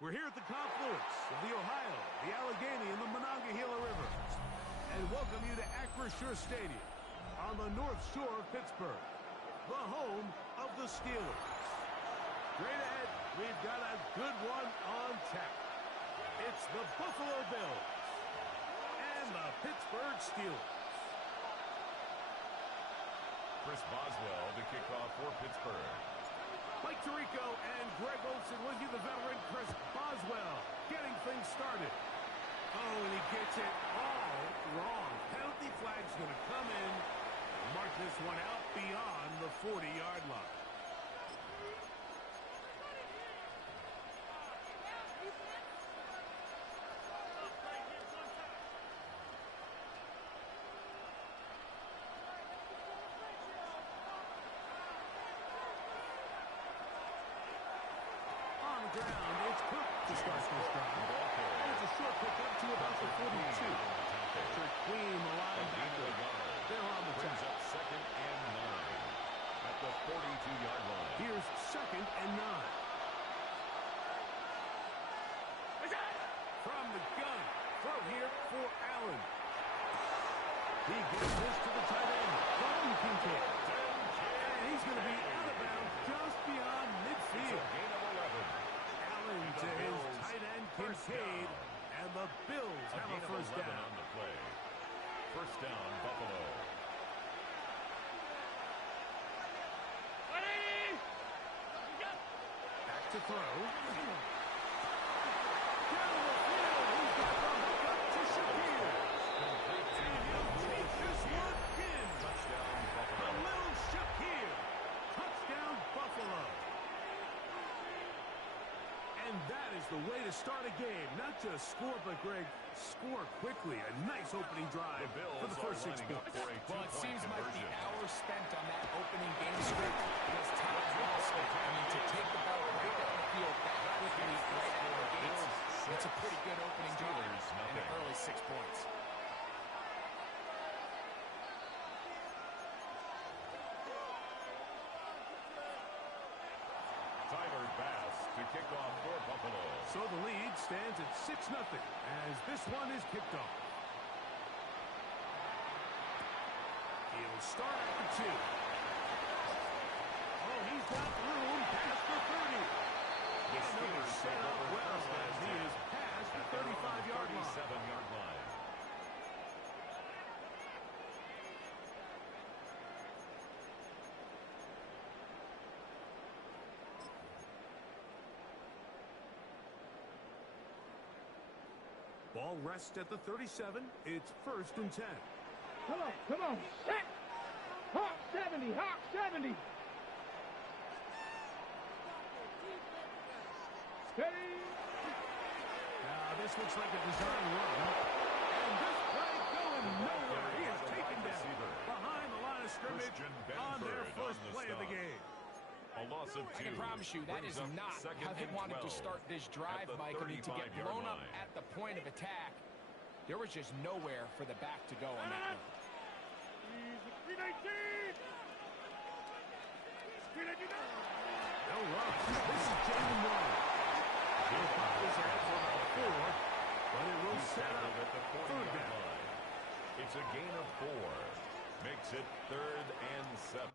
We're here at the confluence of the Ohio, the Allegheny, and the Monongahela Rivers, and welcome you to Acrisure Stadium on the North Shore of Pittsburgh, the home of the Steelers. Straight ahead, we've got a good one on tap. It's the Buffalo Bills and the Pittsburgh Steelers. Chris Boswell to kick off for Pittsburgh. Mike Tirico and Greg Olsen with you, the veteran Chris Boswell, getting things started. Oh, and he gets it all wrong. Penalty flag's going to come in. Mark this one out beyond the 40-yard line. Ground. It's Cook to start this drive. And it's a short pickup to about the 42. Clean the linebacker. They're on the brings tackle. up 2nd and 9 at the 42-yard line. Here's 2nd and 9. From the gun. Throw here for Allen. He gives this to the tight end. From Kincaid. And he's going to be out of bounds just beyond midfield. Gain of 11. To his tight end, Kincaid, and the Bills have a first down. On the play. First down, Buffalo. Back to throw. Down the field. He's got the hook up to Shakir. And he'll take this one in. Touchdown, Buffalo. A little Shakir. Touchdown, Buffalo. And that is the way to start a game. Not just score, but, Greg, score quickly. A nice opening drive for the first 6 points. Well, it seems like the hour spent on that opening game script was time well spent. I mean, to take the ball right down the field that quickly right out of the gates, it's a pretty good opening drive and an early 6 points. To kick off for Buffalo. So the lead stands at 6-0 as this one is kicked off. He'll start at the 2. Oh, he's got room past the 30. The Steelers set up well as he is past the 35-yard line. 37-yard line. Ball rests at the 37. It's 1st and 10. Come on. Set. Hawk 70. Hawk 70. Steady. Now, this looks like a design run. And this play going nowhere. He is taken down behind the line of scrimmage on their first play of the game. A loss of 2. I can promise you that is not how they wanted to start this drive, Mike. I mean, to get blown up at the point of attack, there was just nowhere for the back to go on that one. No rush. This is Jalen Warren. He'll pop his head for about 4, but it will set up at the 3rd down. line. It's a gain of 4. Makes it 3rd and 7.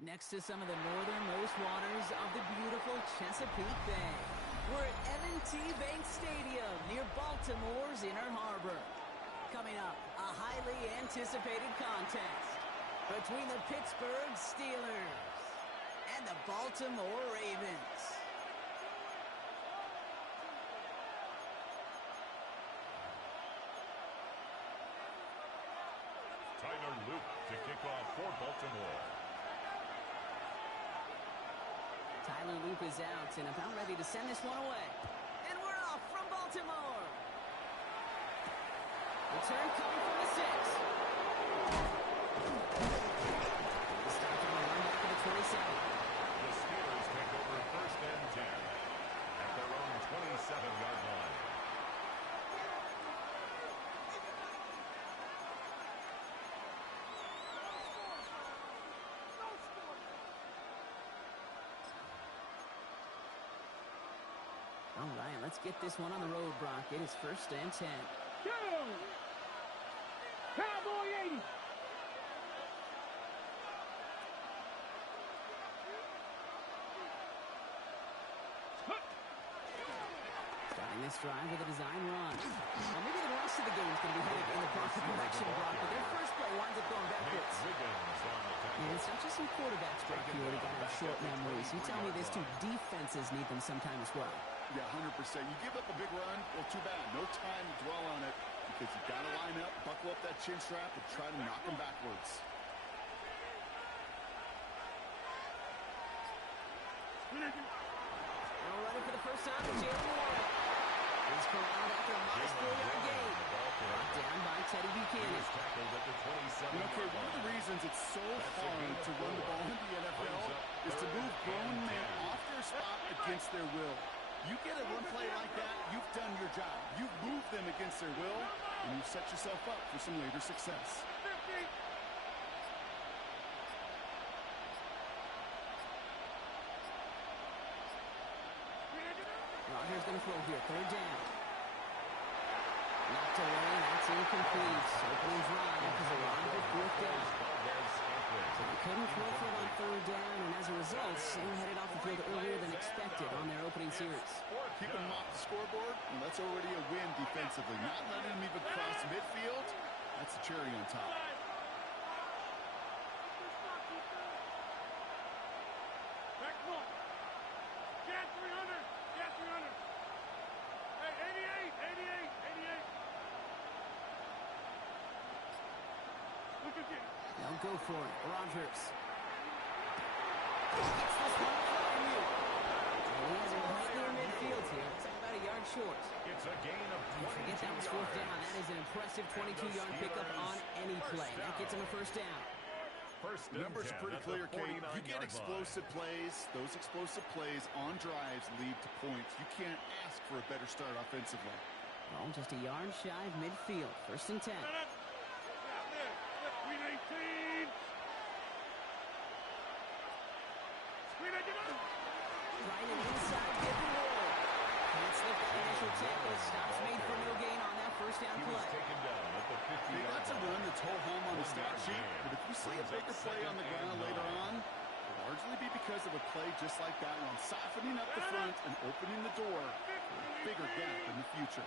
Next to some of the northernmost waters of the beautiful Chesapeake Bay, we're at M&T Bank Stadium near Baltimore's Inner Harbor. Coming up, a highly anticipated contest between the Pittsburgh Steelers and the Baltimore Ravens. Tyler Luke to kick off for Baltimore. Tyler Loop is out and about ready to send this one away. And we're off from Baltimore. Return coming from the 6. Stop on the run back to the 27. The Steelers take over first and 10 at their own 27-yard line. All right, let's get this one on the road, Brock. It is first and 10. Go! Cowboy 80. Starting this drive with a design run. Well, maybe the rest of the game is going to be headed in the proper direction, Brock, but their first play winds up going backwards. And it's not just some quarterbacks, Brock, you already got to have short memories. You tell me this too, defenses need them sometime as well. Yeah, 100%. You give up a big run, well, too bad. No time to dwell on it because you've got to line up, buckle up that chin strap, and try to knock them backwards. Now running for the first time with Jalen Warren. He's corralled after a modest 4-yard gain. Brought down by Teddy Buchanan. Okay, one of the reasons it's so hard to run the ball in the NFL is to move grown men off their spot against their will. You get a run play like that, you've done your job. You've moved them against their will, and you've set yourself up for some later success. Rodgers going to throw here, third down. Knocked away, that's incomplete. Opening drive because a lot of it fourth down. So they couldn't throw for it on third down, and as a result, they were headed off the field earlier than expected on their opening series. Keep them off the scoreboard, and that's already a win defensively. Not letting them even cross midfield, that's the cherry on top. Back one. Get 300. Get 300. Hey, 88. 88. 88. Look at this. They'll go for it. Rodgers. Gets this one from you. And he has it right near midfield here. It's like about a yard short. It's a gain of 22 Forget that was fourth down. That is an impressive 22-yard pickup on any play. That gets him a first down. First and Numbers 10 are pretty at the clear, Kate. You get 49-yard explosive plays. Those explosive plays on drives lead to points. You can't ask for a better start offensively. Well, just a yard shy of midfield. First and 10. 318. Right and inside, give the roll. Can't slip that initial tackle. Stops made for no gain on that first down He was play. taken down at the 50-yard That's a line. run that's whole home on the stat sheet, but if you see a bigger play on the ground later on, it'll largely be because of a play just like that one, softening up the front and opening the door for a bigger gap in the future.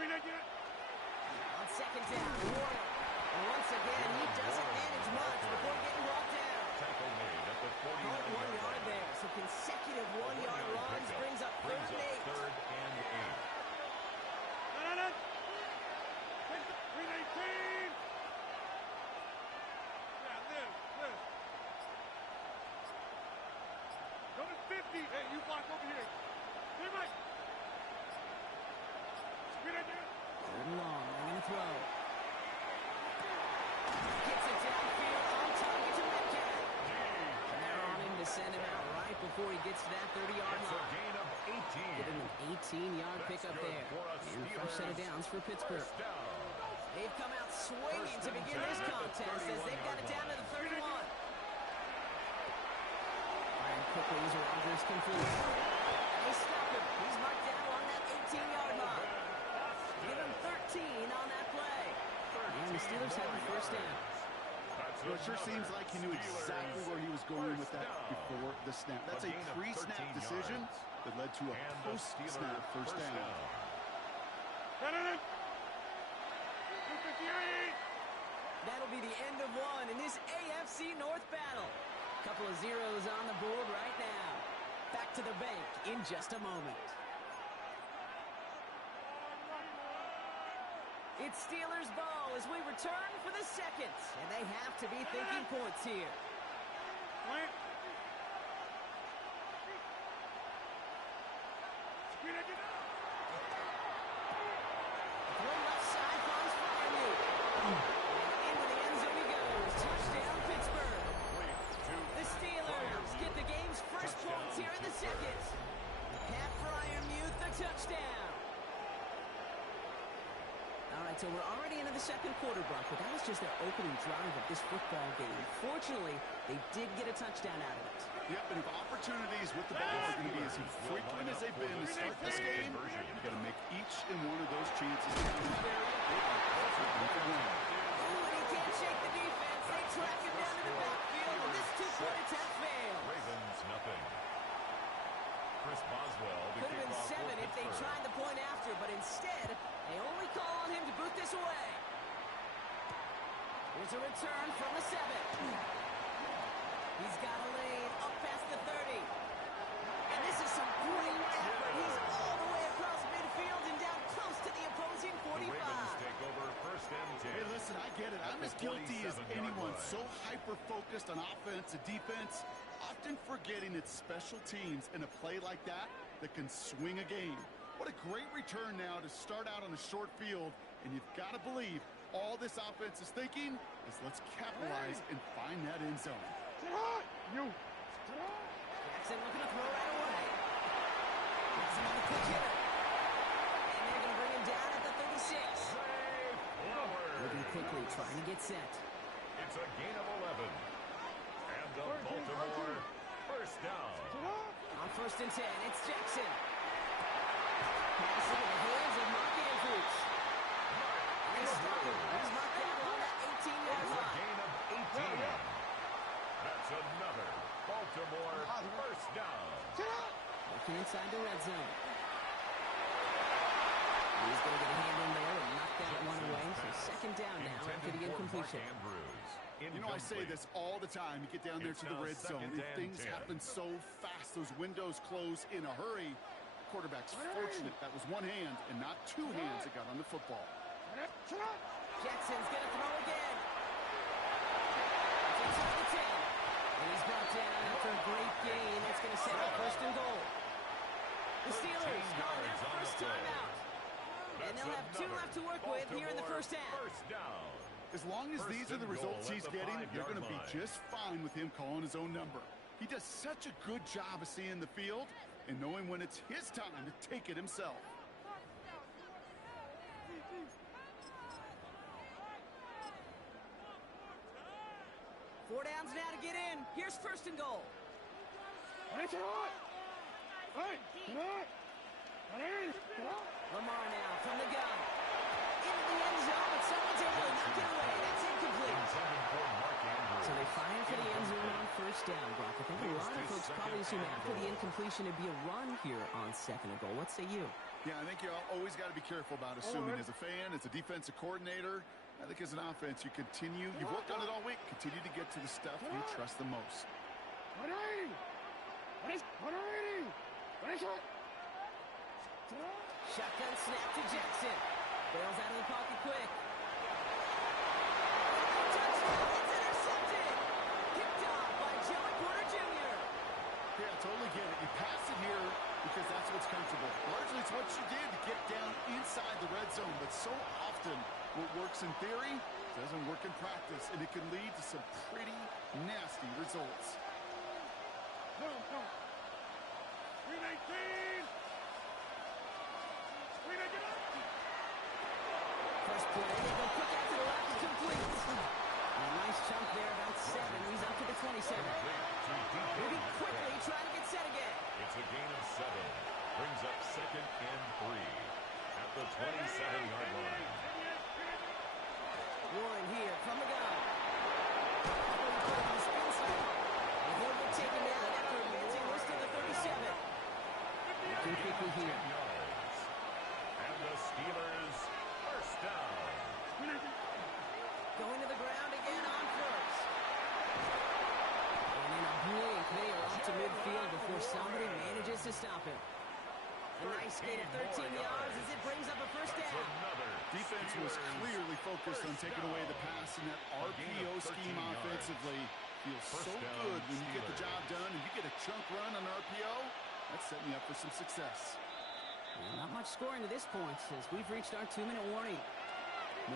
On second down, Warner. And once again, he doesn't manage much before getting brought down. Tackle made at the Caught 1 49-yard yard line. there. So consecutive 1-yard runs brings up third and 8. Third and 8. 318. Yeah, this. Go to 50. Hey, you block over here. Hey, Mike. Third and long. They're going to throw. Gets it downfield on target to Metcalf. And they're on him to send him out right before he gets to that 30-yard It's a line. gain of 18. Give him an 18-yard pickup there. And a fresh set of downs for Pittsburgh. First down. They've come out swinging to begin this contest as they've got it down to the 31. And quickly as Rodgers concludes. And they stop him. He's marked down along that 18-yard line. Give him 13 on that play. And the Steelers have the first down. That's a Well, it sure seems like he knew exactly where he was going with that before the snap. That's a pre-snap decision that led to a post-snap first down. That'll be the end of one in this AFC North battle. Couple of zeros on the board right now. Back to the bank in just a moment. It's Steelers ball as we return for the second, and they have to be thinking points here. Throw left side, finds Freiermuth. Into the end zone he goes. Touchdown, Pittsburgh. The Steelers get the game's first points here in the second. Pat Freiermuth, the touchdown. All right, so we're already into the second quarter, Brock, but that was just their opening drive of this football game. Fortunately, they did get a touchdown out of it. Yep, and if opportunities with the ball are going to be as frequent as they've been to start this game, you've got to make each and one of those chances count. Ooh, and he can't shake the defense. They track him down to the backfield, and this two-point attempt fails. Ravens, nothing. Chris Boswell. Could have been 7 if they tried the point after, but instead, they only call on him to boot this away. Here's a return from the 7. He's got a lane up past the 30. And this is some great effort. He's all the way across midfield and down close to the opposing 45. The Ravens take over first and 10. Hey, listen, I get it. I'm as guilty as anyone. So hyper-focused on offense and defense, often forgetting it's special teams in a play like that that can swing a game. What a great return now to start out on a short field, and you've got to believe all this offense is thinking is let's capitalize and find that end zone. Jackson looking to throw right away. Gets him on the quick hitter. And they're going to bring him down at the 36. Looking quickly, trying to get set. It's a gain of 11. And the Baltimore first down. On first and 10, it's Jackson. Pass into the hands of Mark Andrews. And he's stuck him. He's marked down on that 18-yard It's a line. gain of 18. That's another Baltimore first down. Looking inside the red zone. He's going to get a hand in there and knock that one away. So second down now after the incompletion. You know, I say this all the time. You get down there to the red zone, and things happen so fast. Those windows close in a hurry. Quarterback's fortunate that was one hand and not two hands that got on the football. Jackson's going to throw again. Inside the 10. And he's brought down after a great gain. That's going to set up first and goal. The Steelers calling their first timeout. And they'll have 2 left to work with here in the first half. As long as these are the results he's getting, they're going to be just fine with him calling his own number. He does such a good job of seeing the field and knowing when it's his time to take it himself. Four downs now to get in. Here's first and goal. Lamar now from the gun. Into the end zone, but someone's able to knock it away. That's incomplete. So they fire for the end zone on first down, Brock. I think a lot of folks probably assume after the incompletion it'd be a run here on second and goal. What say you? Yeah, I think you always got to be careful about assuming as a fan, as a defensive coordinator. I think as an offense, you've worked on it all week, continue to get to the stuff you trust the most. Shotgun snap to Jackson. Bails out of the pocket quick. Touchdown, it's intercepted. Picked off by Joey Porter Jr. Yeah, I totally get it. You pass it here because that's what's comfortable. Largely, it's what you did to get down inside the red zone, but so often what works in theory doesn't work in practice, and it can lead to some pretty nasty results. First play, they go quick out to the left, it's complete. A nice chunk there, about 7. He's up to the 27. Moving quickly, trying to get set again. It's a gain of 7. Brings up second and 3 at the 27-yard line. Warren here from the gun. And he'll get taken down after advancing this to the 37. Looking quickly here. And the Steelers first down. Going to the ground again on first. And then a brilliant clear off to midfield before somebody manages to stop him. A nice gain of 13 yards as it brings up a first down. Defense was clearly focused on taking away the pass, and that RPO scheme offensively feels so good when you get the job done and you get a chunk run on RPO. That's setting you up for some success. Well, not much scoring to this point as we've reached our 2-minute warning.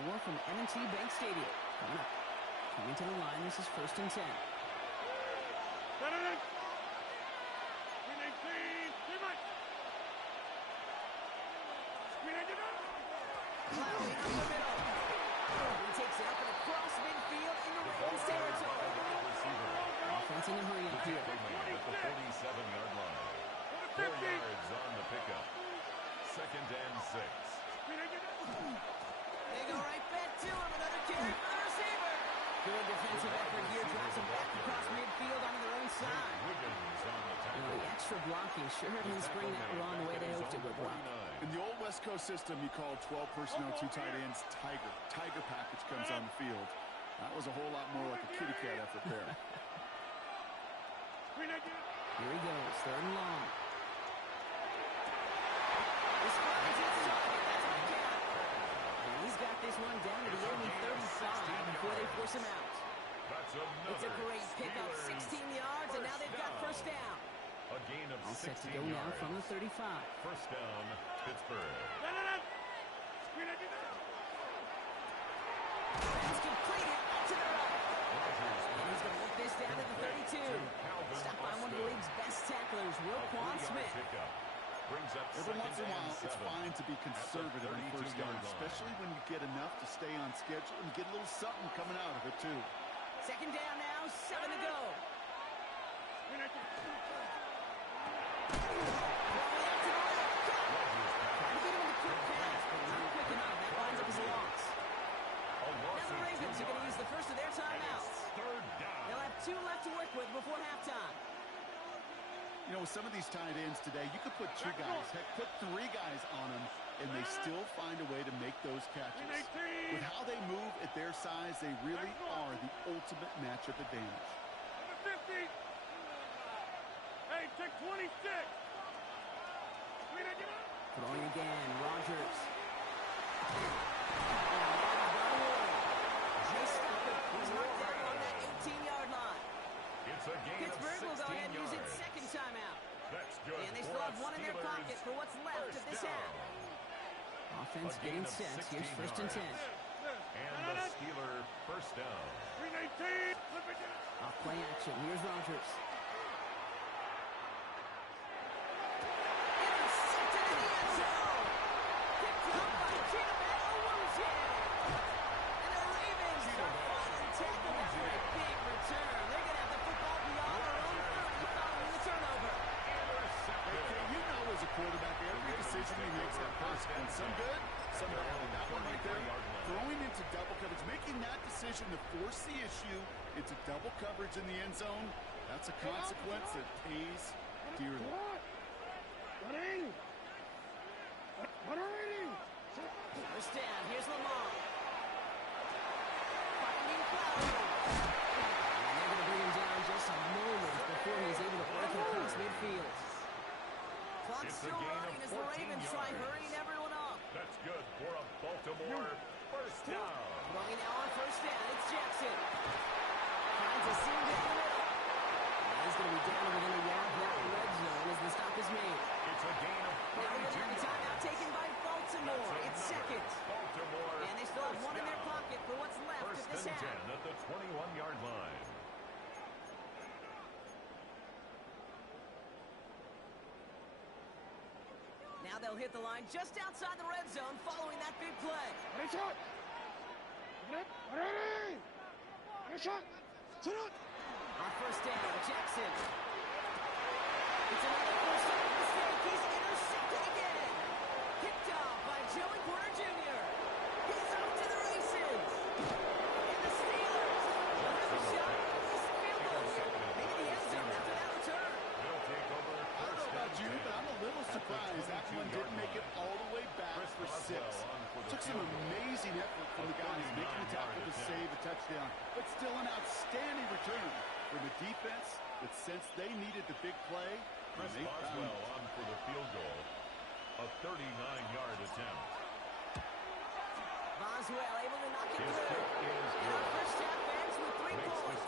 More from M&T Bank Stadium. Coming up. Coming to the line, this is 1st and 10. Plowing up the middle. He takes it up and across midfield into Ravens territory. Offense in a hurry up here. At the 47-yard line. 4 yards on the pickup. 2nd and 6. They go right back to him. Another carry for the receiver. Good defensive effort here. Drives him back across midfield onto their own side. Wiggins on the tackle. The extra blocking sure didn't spring that wrong the way they hoped it would block. In the old West Coast system, you call 12 personnel, 2 tight ends, Tiger. Tiger package comes on the field. That was a whole lot more like a kitty cat effort there. Here he goes, 3rd and long. This finds its target. That's what they got. And he's got this one down to the enemy 35 before they force him out. It's a great pickup, 16 yards, and now they've got first down. A gain of All set to 16 go now yards. from the 35. First down, Pittsburgh. It's completed to the right. And he's going to work this down to the 32. Stopped by one of the league's best tacklers, Roquan Smith. Every once in a while, it's fine to be conservative on first down, especially when you get enough to stay on schedule and get a little something coming out of it, too. 2nd down now, 7 to go. Are going to use the first of their timeouts. They'll have 2 left to work with before halftime. You know, with some of these tight ends today, you could put 2 guys, heck, put 3 guys on them, and they still find a way to make those catches. With how they move at their size, they really are the ultimate matchup advantage. 50. Hey, take 26. Throwing again, Rodgers. Pittsburgh will go ahead and use its 2nd timeout. And they still have 1 in their pocket for what's left of this half. Offense getting set. Here's 1st and 10. And the Steeler first down. Off play action. Here's Rodgers. Intercepted in the end zone. Picked up by and the Ravens are finally tackled after a big return. They're going to have the football beyond their own 30 following the turnover. You know, as a quarterback, every decision he makes has consequence. Some good, some bad. That one right there, throwing into double coverage, making that decision to force the issue into double coverage in the end zone, that's a consequence that pays dearly. First down, here's Lamar. Finding Flowers. And they're going to bring him down just a moment before he's able to break across midfield. Clock's still running as the Ravens try hurrying everyone up. That's good for a Baltimore first down. Throwing now on first down, it's Jackson. Finds a seam down the middle. And he's going to be down within the yard of that red zone as the stop is made. It's a gain of 32 Now we're going to have a timeout yards. taken by Baltimore. It's 2nd. Baltimore And they still have 1 in their down. pocket for what's left First of this and half. 10 at the 21-yard line. Now they'll hit the line just outside the red zone following that big play. On first down, Jackson. It's another first down mistake. He's intercepted again. Picked off by Joey Porter Jr. He's off to the races. And the Steelers will have a shot one didn't make it all the way back for 6. Took some amazing effort from the guys making the tackle to save a touchdown, but still an outstanding return from a defense that sensed they needed the big play. Chris Boswell on for the field goal. A 39-yard attempt. Boswell able to knock it through. And our first half ends with 3 points.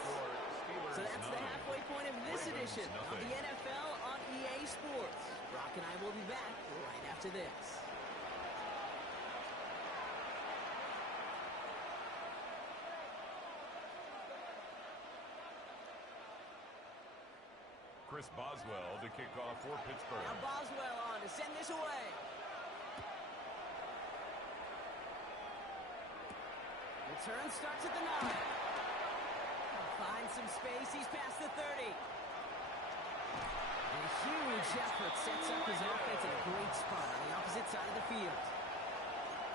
So that's the halfway point of this edition of the NFL on EA Sports. Brock and I will be back right after this. Chris Boswell to kick off for Pittsburgh. Now Boswell on to send this away. Return starts at the 9. Finds some space. He's past the 30. And a huge effort sets up his offense at a great spot on the opposite side of the field.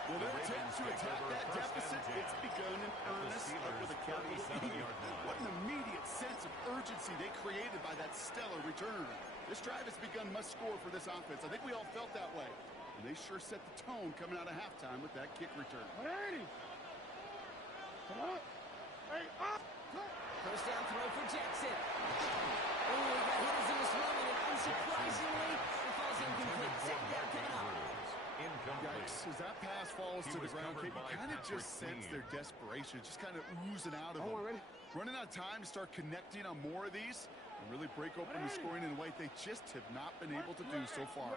Well, their attempt to attack that deficit, it's begun in earnest with a capital E. What an immediate sense of urgency they created by that stellar return. This drive has begun must score for this offense. I think we all felt that way. And they sure set the tone coming out of halftime with that kick return. First down throw for Jackson. Oh, he got hit as he was throwing it. Unsurprisingly, it falls incomplete. Second down coming up. Yikes, as that pass falls to the ground, you kind of just sense their desperation, just kind of oozing out of them. Running out of time to start connecting on more of these and really break open the scoring in a way they just have not been able to do so far.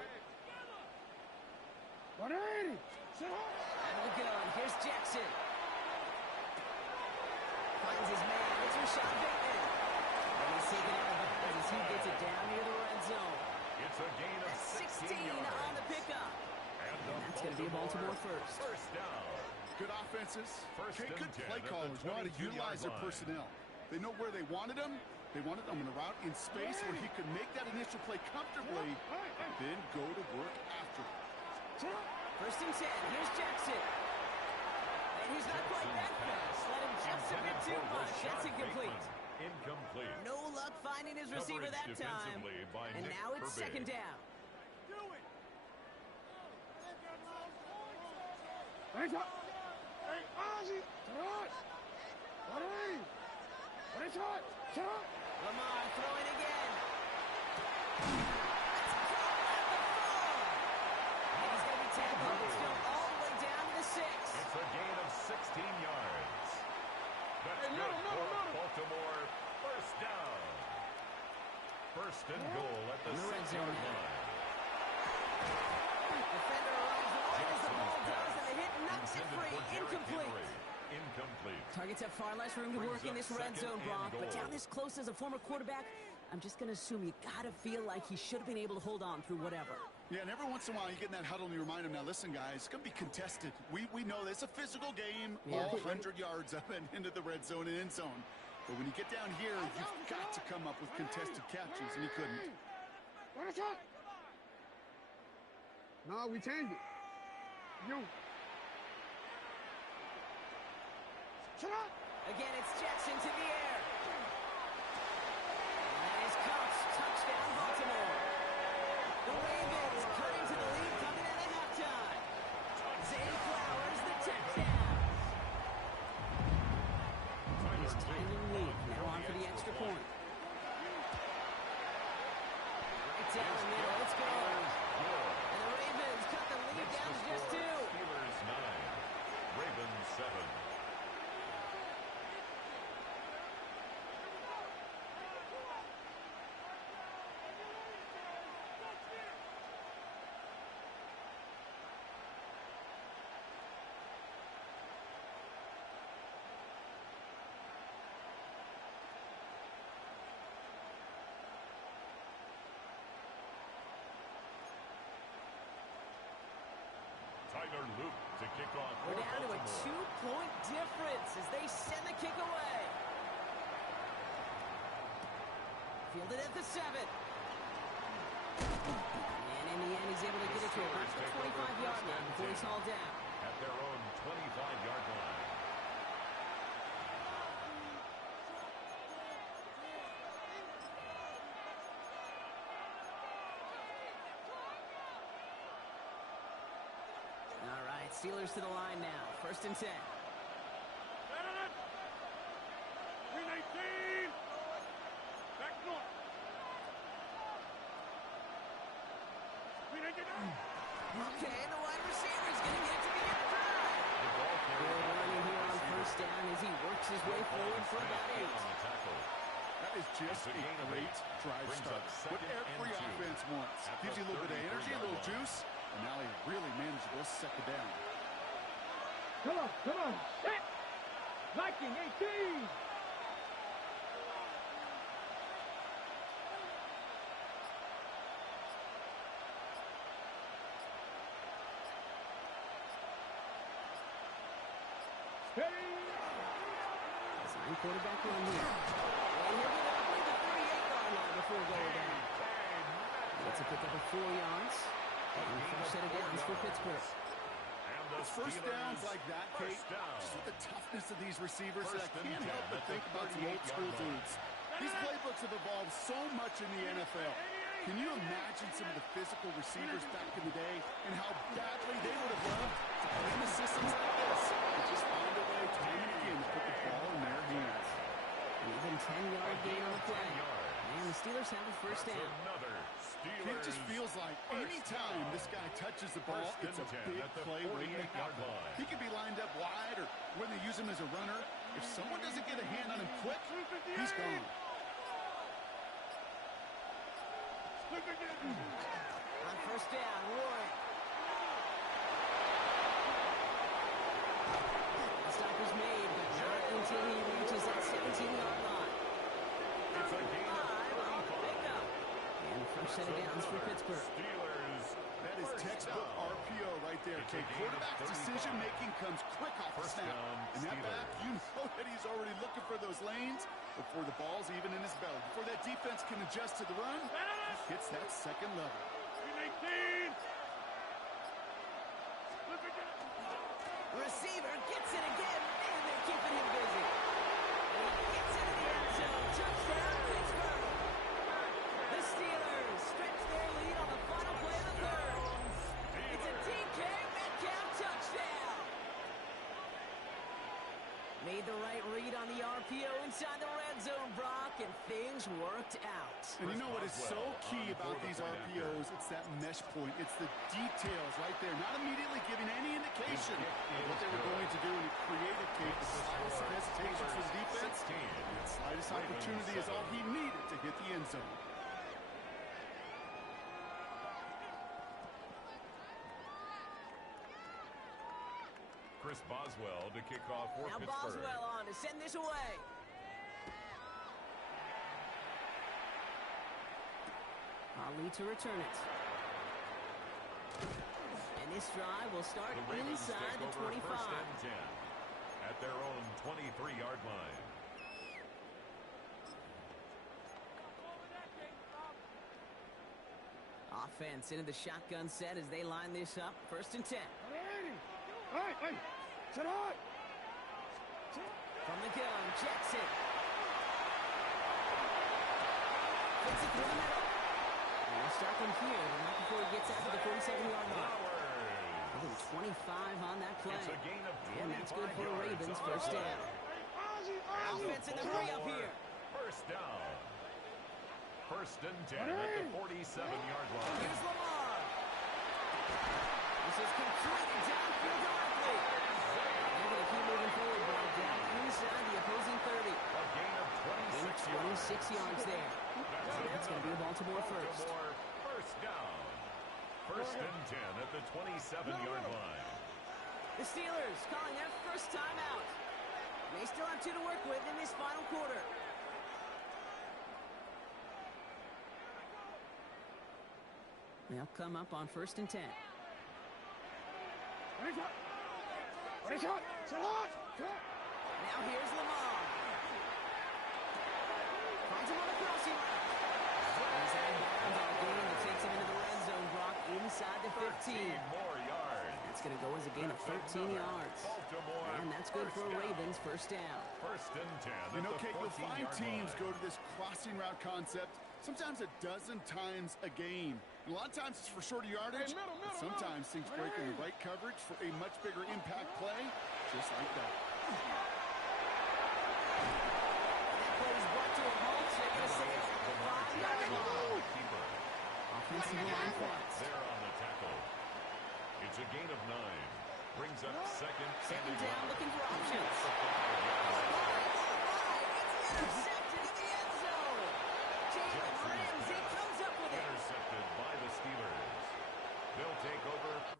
Out of the gun, here's Jackson. Finds his man, it's Rashad Bateman. And he's taken out of bounds as he gets it down near the red zone. It's a gain of 16 on the pickup. And that's going to be a Baltimore first. First down. Good offenses. First and Good 10 play callers know how to 22-yard utilize their line. personnel. They know where they wanted them. They wanted them in a route in space where he could make that initial play comfortably and then go to work after it. First and 10, here's Jackson. And he's not quite that fast. Let him just a bit too much. That's incomplete. Incomplete. No luck finding his receiver that Coverage time. defensively by And Nick now it's Herbig. second down. Lamar throwing again. That's caught at the 4. And he's going to be tackled. It's still all the way down to the 6. It's a gain of 16 yards. That's good for Baltimore. First down. First and goal at the 6-yard line. Defender arrives right as the ball does, and the hit knocks it Intended free. for Derrick Incomplete. Henry. Incomplete. Targets have far less room to work in this red zone, Brock, but down this close as a former quarterback, I'm just going to assume you got to feel like he should have been able to hold on through whatever. Yeah, and every once in a while you get in that huddle and you remind them, now listen, guys, it's going to be contested. We know this. It's a physical game, all 100 yards up and into the red zone and end zone. But when you get down here, you've got to come up with contested catches, and he couldn't. No, we changed it. Again, it's Jackson to the air. And that is Cox. Touchdown, Baltimore. The Ravens cut into the lead coming into halftime. Zay Flowers, the touchdown. Here's Tyler Lee now on for the extra point. Right down the middle. Let's go. And the Ravens cut the lead down to just 2. Steelers 9. Ravens 7. Tyler Luke to kick off for We're down to a Baltimore. 2-point difference as they send the kick away. Fielded at the 7. And in the end, he's able to get it to about the 25-yard line before he's hauled down. At their own 25-yard line. right, Steelers to the line now. 1st and 10. 319. Back north. 399. Okay, the wide receiver is going to get it to begin the drive. Good running here on 1st down as he works his way forward for about 8. That is just a great drive start. What every offense wants. Gives you a little bit of energy, a little juice, and now a really manageable 2nd down. Come on, come on. Set. Viking 18. Steady. Design quarterback run here. And he'll get up to the 38-yard line before going down. Gets a pick up of 4 yards. And the first set of downs for Pittsburgh. It's 1st downs like that, Kate, just with the toughness of these receivers, I can't help but think about some old school dudes. These playbooks have evolved so much in the NFL. Can you imagine some of the physical receivers back in the day and how badly they would have loved to play in the systems like this? They just find a way time and again to put the ball in their hands. Even 10-yard gain on the play. And the Steelers have a 1st down. It just feels like any time this guy touches the ball, it's a big play waiting to happen. He could be lined up wide, or when they use him as a runner, if someone doesn't get a hand on him quick, he's gone. On 1st down, Roy. The stop was made, but not until he reaches that 17-yard line. It's a gain of 5 on the pickup. And the first set of downs for Pittsburgh. That is textbook RPO right there, Kate. Quarterback's decision-making comes quick off the snap. And that back, you know that he's already looking for those lanes before the ball's even in his belly. Before that defense can adjust to the run, he hits that 2nd level. 319. Receiver gets it again, and they're keeping him busy. And he gets into the end zone. Touchdown, Pittsburgh. The Steelers stretch their lead on the final play of the 3rd. It's a DK Metcalf touchdown. Made the right read on the RPO inside the red zone, Brock, and things worked out. And you know what is so key about these RPOs? It's that mesh point. It's the details right there. Not immediately giving any indication of what they were going to do, and it created, Kate, the slightest hesitation for the defense. And that slightest opportunity is all he needed to hit the end zone. Chris Boswell to kick off for Pittsburgh. Now Boswell on to send this away. Ali to return it. And this drive will start inside the 25. 1st and 10 at their own 23-yard line. Offense into the shotgun set as they line this up. 1st and 10. Hey, sit on. From the gun, Jackson. Fits it through the middle. And we'll start them here, but not before he gets out to the 47-yard line. 25 on that play. It's a gain of 25 and that's good for the Ravens. 1st down. Offense in the hurry up here. 1st down. 1st and 10 at the 47-yard line. Here's Lamar. This is completed downfield directly. They're going to keep moving forward, ball down inside the opposing 30. A gain of 26 yards there. It's going to be a Baltimore 1st. 1st down. 1st and 10 at the 27-yard line. The Steelers calling their first timeout. They still have 2 to work with in this final quarter. They'll come up on 1st and 10. Now here's Lamar. Finds him on the crossing route. He's out of bounds on a gain that takes him into the red zone, Brock, inside the 15. More yards. That's going to go as a gain of 13 yards. And that's good for Ravens. 1st down. 1st and 10. You know, Kate, you'll find teams go to this crossing route concept sometimes a dozen times a game. A lot of times it's for shorter yardage. But sometimes things break in the right coverage for a much bigger impact play, just like that. That play was brought to a halt. They're going to say it's at the 5-yard line. Offensive line points. There on the tackle. It's a gain of 9. Brings up second down, looking for options. It's intercepted in the end zone. Jalen Ramsey comes up with it. Intercepted by the Steelers. They'll take over.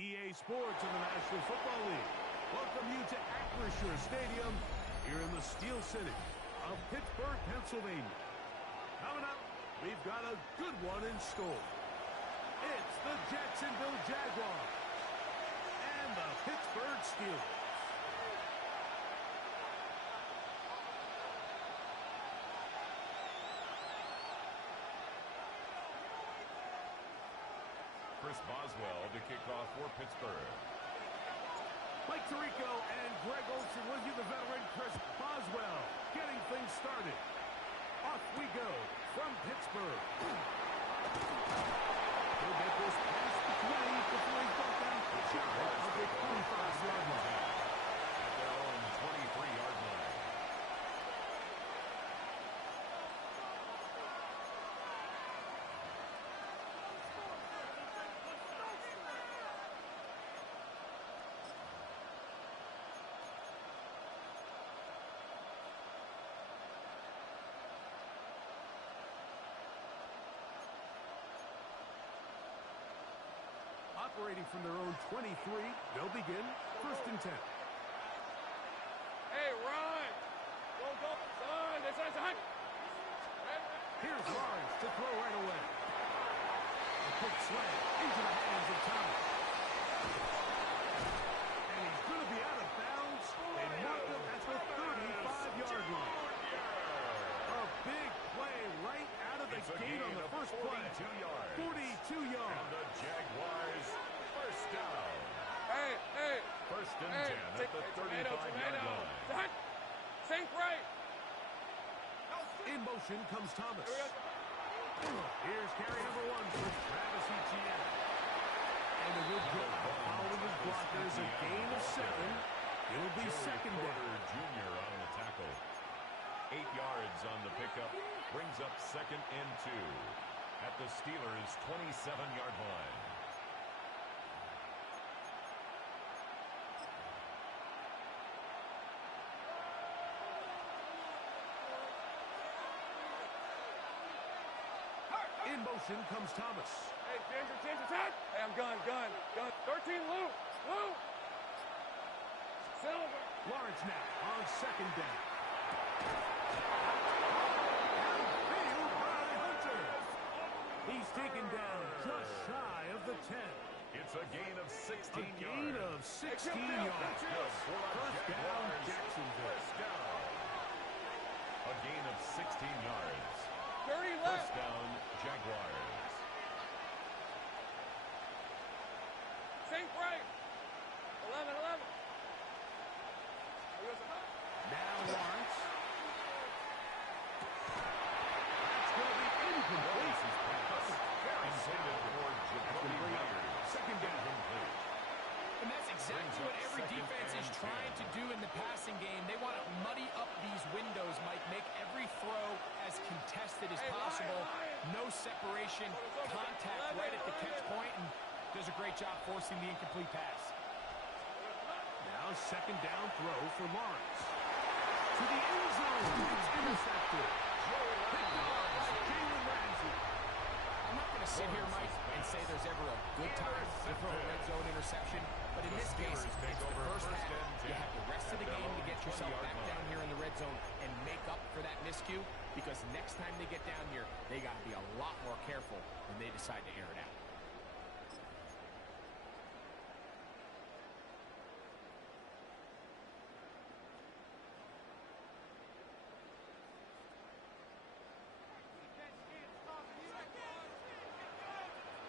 EA Sports and the National Football League welcome you to Acrisure Stadium here in the Steel City of Pittsburgh, Pennsylvania. Coming up, we've got a good one in store. It's the Jacksonville Jaguars and the Pittsburgh Steelers. Chris Boswell to kick off for Pittsburgh. Mike Tirico and Greg Olsen with you, the veteran Chris Boswell, getting things started. Off we go from Pittsburgh. He'll get this past the 20 before he got down shy of the 25-yard line. At their own 23-yard line. Operating from their own 23, they'll begin 1st and 10. Hey, run! Go, son! Son! Here's Lawrence to throw right away. A quick slant into the hands of Thomas. And he's going to be out of bounds. They mark him at the 35-yard line. A big play right out of the gate on the first play. 42 yards. And the Jaguars first down. Hey! First and 10 at the 35-yard line. Sink right! In motion comes Thomas. Here's carry number 1 for Travis Etienne. And a good job following his blockers, a gain of 7. It'll be second down. Junior on the tackle. 8 yards on the pickup. Brings up 2nd and 2 at the Steelers' 27-yard line. In motion comes Thomas. Hey, Ginger, attack! Hey, I'm gun. 13, Lou! Silver! Lawrence now on 2nd down. He's taken down just shy of the 10. It's a gain of 16 A gain of 16 yards. First down, Jacksonville. First down. A gain of 16 yards. 30 left. First down, Jaguars. Sink right. 11. Now Lawrence. That's going to be incomplete. Intended for Jacoby Myers. Second down. And that's exactly what every defense is trying to do in the passing game. They want to muddy up these windows, Mike, make every throw as contested as possible. No separation, contact right at the catch point, and does a great job forcing the incomplete pass. Now second down throw for Lawrence. To the end zone. It's intercepted. Picked off by Jalen Ramsey. I'm not going to sit here, Mike, and say there's ever a good time to throw a red zone interception, but in this case, it's the first half. You have the rest of the game to get yourself back down here in the red zone and make up for that miscue, because next time they get down here, they got to be a lot more careful when they decide to air it out.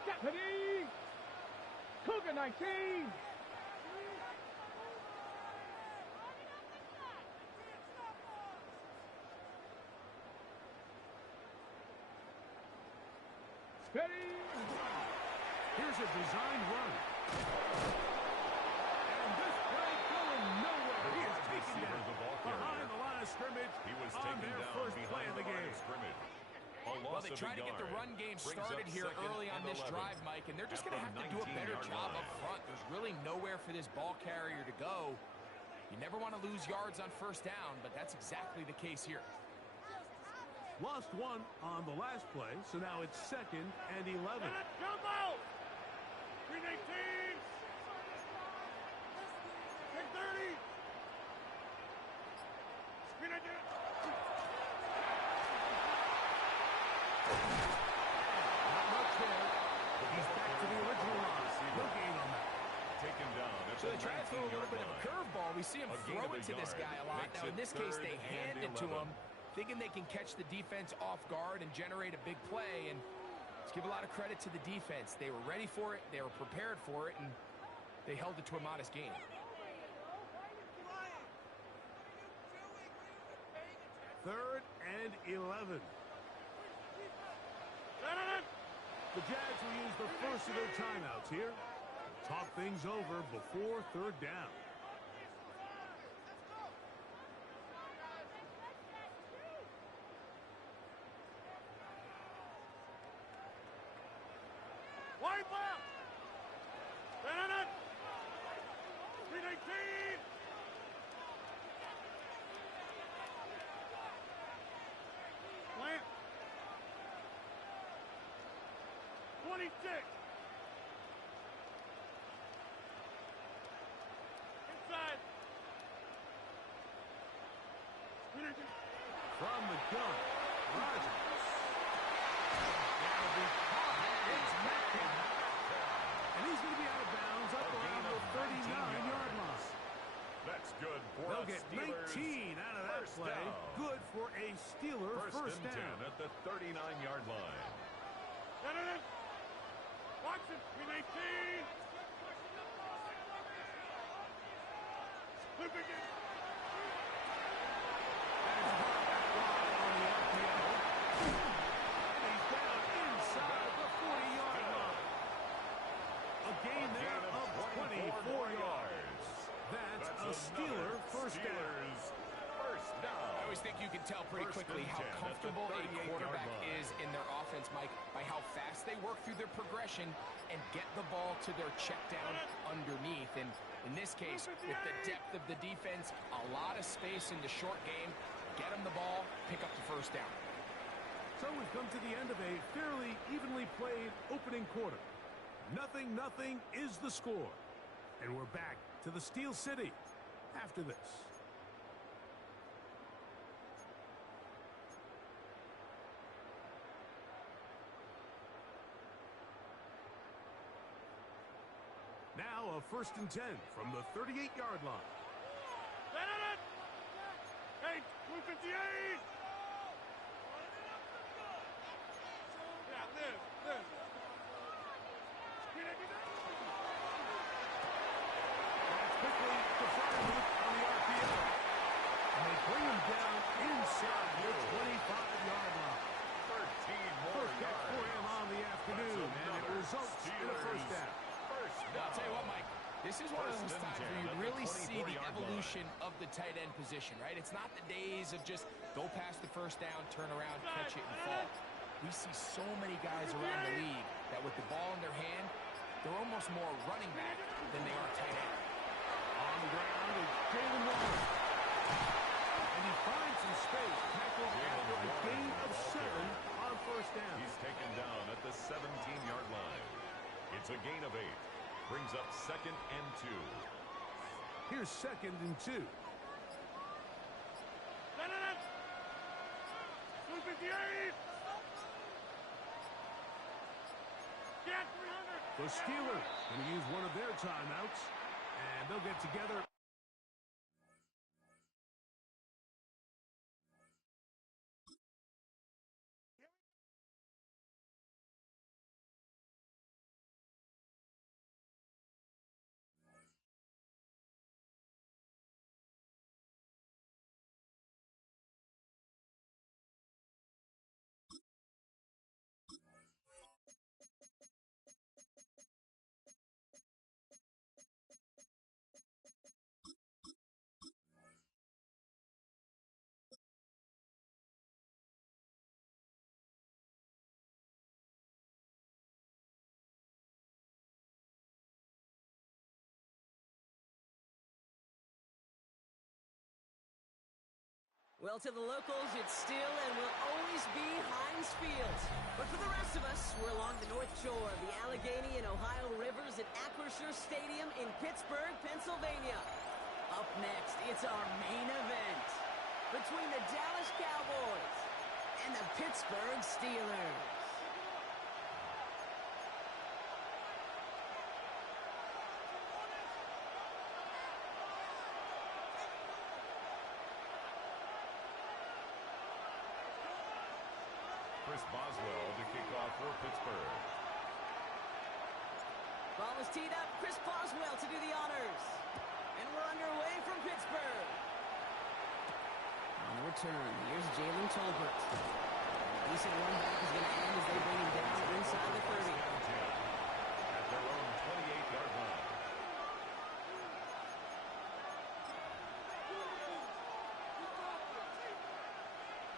Deputy! Cougar 19! Steady! Here's a designed run. And this play going nowhere. He is taken down behind the line of scrimmage. He was on taken their down first play behind of the the line game. of scrimmage. Well, they tried to get the run game started here early on this drive, Mike, and they're just going to have to do a better job up front. There's really nowhere for this ball carrier to go. You never want to lose yards on first down, but that's exactly the case here. Lost one on the last play, so now it's 2nd and 11. Jump out! Green 18! Take 30! Green 18! Not much there, but he's back to the original line. No gain on that. Taken down. So they try to throw a little bit of a curveball. We see him throw it to this guy a lot. Now, in this case, they hand it to him, thinking they can catch the defense off guard and generate a big play. And let's give a lot of credit to the defense. They were ready for it, they were prepared for it, and they held it to a modest gain. 3rd and 11. The Jags will use the first of their timeouts here. Talk things over before third down. Wide left. 319. Plant. 26. Inside. From the gun, Rodgers. That'll be caught. It's Metcalf. And he's going to be out of bounds up around the 39-yard line. That's good for They'll a get Steelers 19 out of that play. down. Good for a Steeler first and down. 10 at the 39-yard line. Watch it. 319. Look again. Gain there of 24 yards. That's a Steeler first down. I always think you can tell pretty quickly how comfortable a quarterback is in their offense, Mike, by how fast they work through their progression and get the ball to their check down underneath. And in this case, with the depth of the defense, a lot of space in the short game, get them the ball, pick up the first down. So we've come to the end of a fairly evenly played opening quarter. 0-0 is the score. And we're back to the Steel City after this. Now a 1st and 10 from the 38-yard line. Hey, 258. Yeah, live. Quickly to Fryermuth on the RPO. And they bring him down inside the 25-yard line. 13 more First catch for yards. him on the afternoon, and it results in a first down. I'll tell you what, Mike, this is one of those First and times 10 where you at the really see the 24-yard evolution of the tight end position, right? It's not the days of just go past the first down, turn around, catch it, and fall. We see so many guys around the league that with the ball in their hand, they're almost more running back than they are tight end. On the ground is Jalen Warren. And he finds some space, tackled after a gain of 7 on first down. He's taken down at the 17-yard line. It's a gain of 8. Brings up 2nd and 2. Here's 2nd and 2. 258. Get 300. The Steelers going to use one of their timeouts, and they'll get together. Well, to the locals, it's still and will always be Heinz Field. But for the rest of us, we're along the north shore of the Allegheny and Ohio rivers at Acrisure Stadium in Pittsburgh, Pennsylvania. Up next, it's our main event between the Dallas Cowboys and the Pittsburgh Steelers. Chris Boswell to kick off for Pittsburgh. Ball is teed up. Chris Boswell to do the honors. And we're underway from Pittsburgh. On the return, here's Jalen Tolbert. Decent run back is going to end as they bring him down inside the 30. At their own 28-yard line.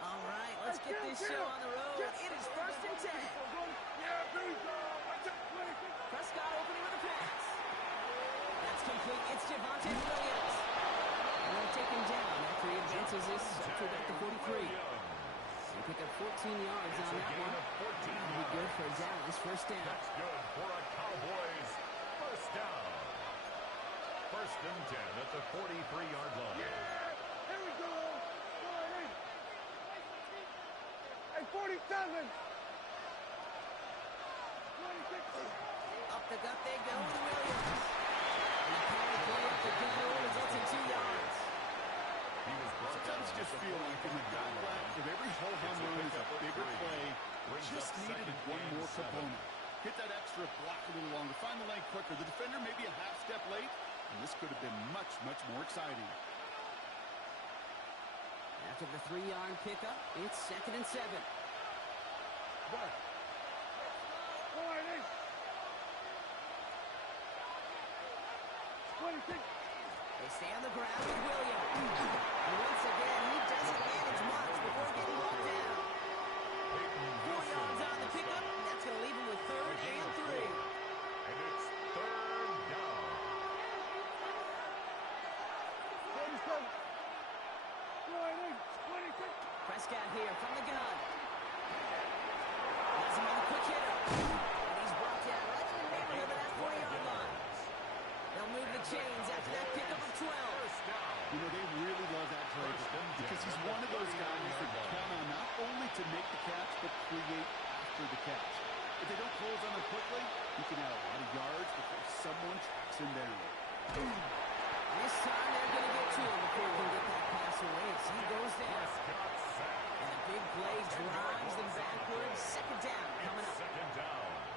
All right, let's get this show on the road. It is 1st and 10. Prescott opening with a pass. That's complete. It's Javonte Williams. And they'll take him down after he advances this up to about the 43. They pick up 14 yards on that one. That'll be good for Dallas. First down. That's good for a Cowboys first down. 1st and 10 at the 43-yard line. Here we go. Hey, 47. 26. Up the gut they go to Williams. And the power play up the gut results in 2 yards. Sometimes just feel like in the gauntlet of every ho-hum run is a bigger play. Just needed one more component. Hit that extra block a little longer. Find the lane quicker. The defender may be a half step late, and this could have been much, much more exciting. After the 3-yard pickup, it's 2nd and 7. What? 26. They stay on the ground with Williams. And once again, he doesn't manage much before getting brought down. 4 yards on the pickup, and that's going to leave him with 3rd and 3. And it's 3rd down. 47. 26. Prescott here from the gun. Has him on the quick hitter. And he's brought down right in the neighborhood of that 40-yard line. They'll move the chains after that pickup of 12. You know, they really love that play because he's one of those guys that count on not only to make the catch, but create after the catch. If they don't close on him quickly, he can add a lot of yards before someone tracks him down. This time they're going to get to him before he can get that pass away as he goes down. And a big play drives them backwards. 2nd down coming up.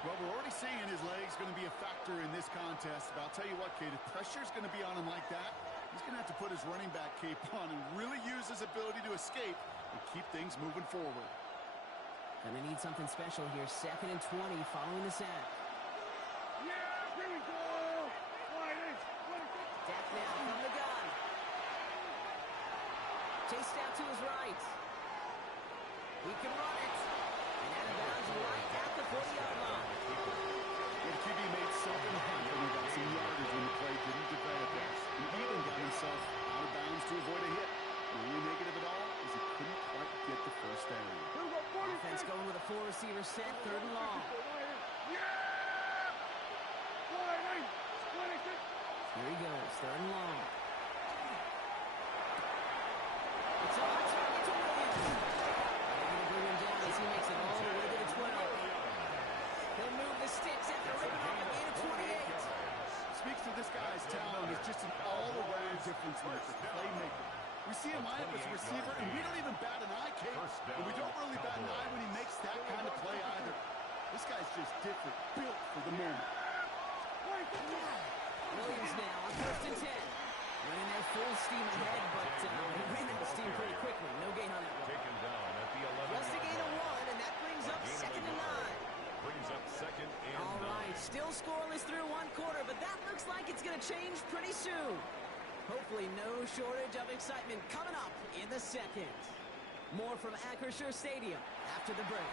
Well, we're already seeing his legs going to be a factor in this contest. But I'll tell you what, Kate, if pressure's going to be on him like that, he's going to have to put his running back cape on and really use his ability to escape and keep things moving forward. Gonna need something special here. 2nd and 20 following the sack. Yeah, here we go. 26. Dak now from the gun. Chased out to his right. He can run it. And out of bounds right at the 40-yard line. The QB made something happen and got some yardage when the play didn't develop that. He even got himself out of bounds to avoid a hit. The only negative of it all is he couldn't quite get the first down. Offense going with a 4-receiver set, 3rd and long. Yeah! 26. Here he goes, 3rd and long. It's on target to Williams. They're going to bring him down as he makes it all the way to the 12. He'll move the sticks after ripping off a gain of 28. Speaks to this guy's talent as just an all-around difference maker, playmaker. We see him line up as a receiver, and we don't even bat an eye, Kate. And we don't really bat an eye when he makes that kind of play either. This guy's just different, built for the moment. Williams now on 1st and 10. Running their full steam ahead, but he ran out of steam pretty quickly. No gain on that one. Taken down at the 11. Just a gain of 1, and that brings up 2nd and 9. Brings up 2nd and 9. All right, still scoreless through 1 quarter, but that looks like it's going to change pretty soon. Hopefully no shortage of excitement coming up in the 2nd. More from Acrisure Stadium after the break.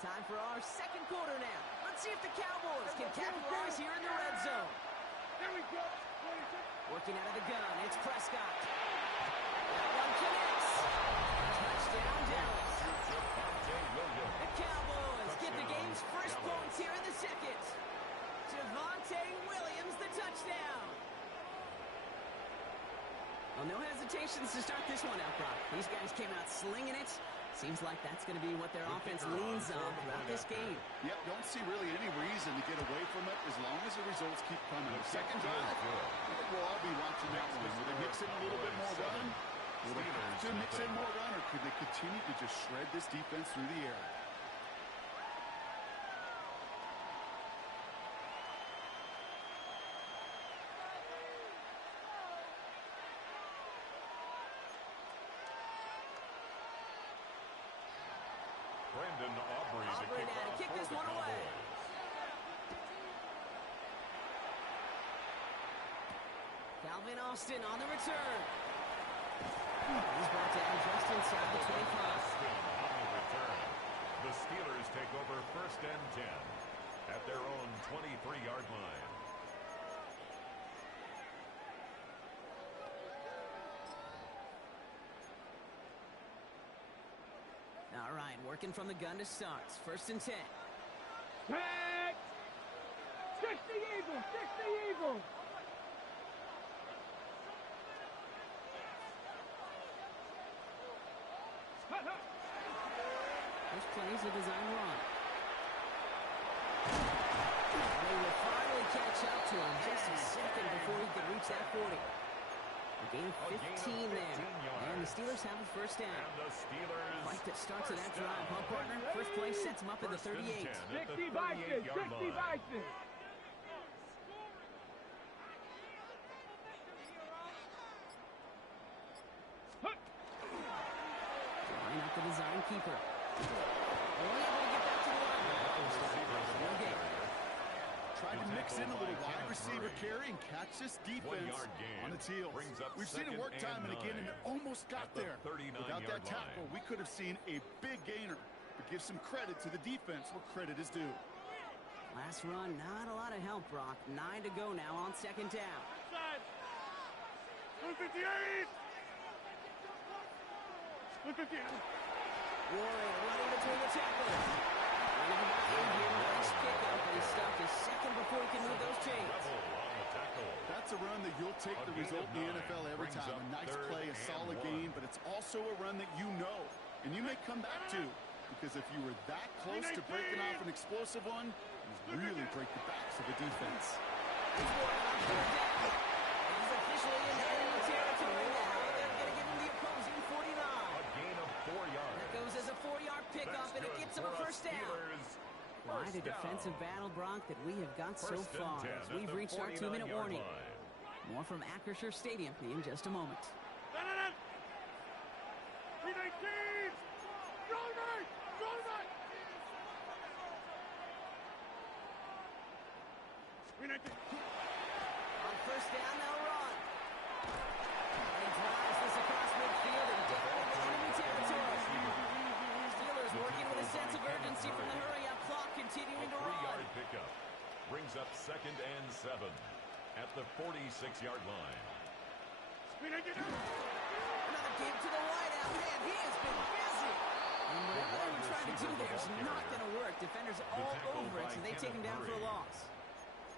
Time for our 2nd quarter now. Let's see if the Cowboys can capitalize here in the red zone. Here we go. 26. Working out of the gun, it's Prescott. That one connects. Touchdown, Dallas. The Cowboys get the game's first points here in the 2nd. Javonte Williams, the touchdown. Well, no hesitations to start this one out, Brock. These guys came out slinging it. Seems like that's going to be what their offense leans on throughout this game. Yep, don't see really any reason to get away from it as long as the results keep coming. The 2nd drive, I think we'll all be watching that one. Will they mix in a little bit more run? Will they have to mix in more run, or could they continue to just shred this defense through the air? Aubrey now to kick this one away. Calvin Austin on the return. He's brought down just inside the 25. On the return. The Steelers take over 1st and 10 at their own 23-yard line. All right, working from the gun to start. 1st and 10. Tag! 60 Eagles! 60 Eagles! There's plays a design run. They will finally catch up to him just a second before he can reach that 40. A gain of 15 there. And the Steelers have a 1st down. Like the starts of that drive, huh, partner? First play sets him up at the 38. 60 Vikings! 60 Vikings! Line up the design keeper. Only able to get back to the line. No gain. Tried to mix in a little wide receiver carry and catch this defense on its heels. We've seen it work time and again, and it almost got there. Without that tackle, we could have seen a big gainer. But give some credit to the defense where credit is due. Last run, not a lot of help, Brock. 9 to go now on 2nd down. 158! 158! Warren running between the tackles. Nice pickup, but he stopped a second before he can move those chains. That's a run that you'll take the result in the NFL every time. A nice play, a solid game, but it's also a run that you know, and you may come back to, because if you were that close to breaking off an explosive one, you really break the backs of the defense. He's officially in enemy territory now. They're going to give him the opposing 49. A gain of 4 yards. That goes as a 4-yard pickup, and it gets him a 1st down. Quite a defensive battle, Brock, that we have got so far as we've reached our 2-minute warning. More from Acrisure Stadium in just a moment. 319! Go right! Go right! 319! On 1st down, they'll run. And he drives this across midfield and down into enemy territory. Steelers working with a sense of urgency from the hurry-up clock, continuing to run. 3-yard pickup brings up 2nd and 7 at the 46-yard line. Another give to the wideout. Man, he has been busy. And whatever they were trying to do there is not going to work. Defenders all over it, so they take him down for a loss.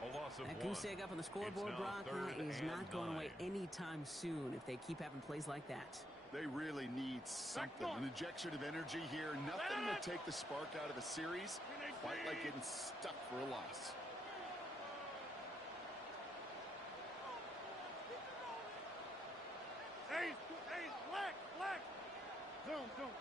A loss of That 1. goose egg up on the scoreboard, Brock, is not going away anytime soon if they keep having plays like that. They really need something, an injection of energy here. Nothing will take the spark out of a series quite like getting stuck for a loss. Hey, black! Zoom. 150!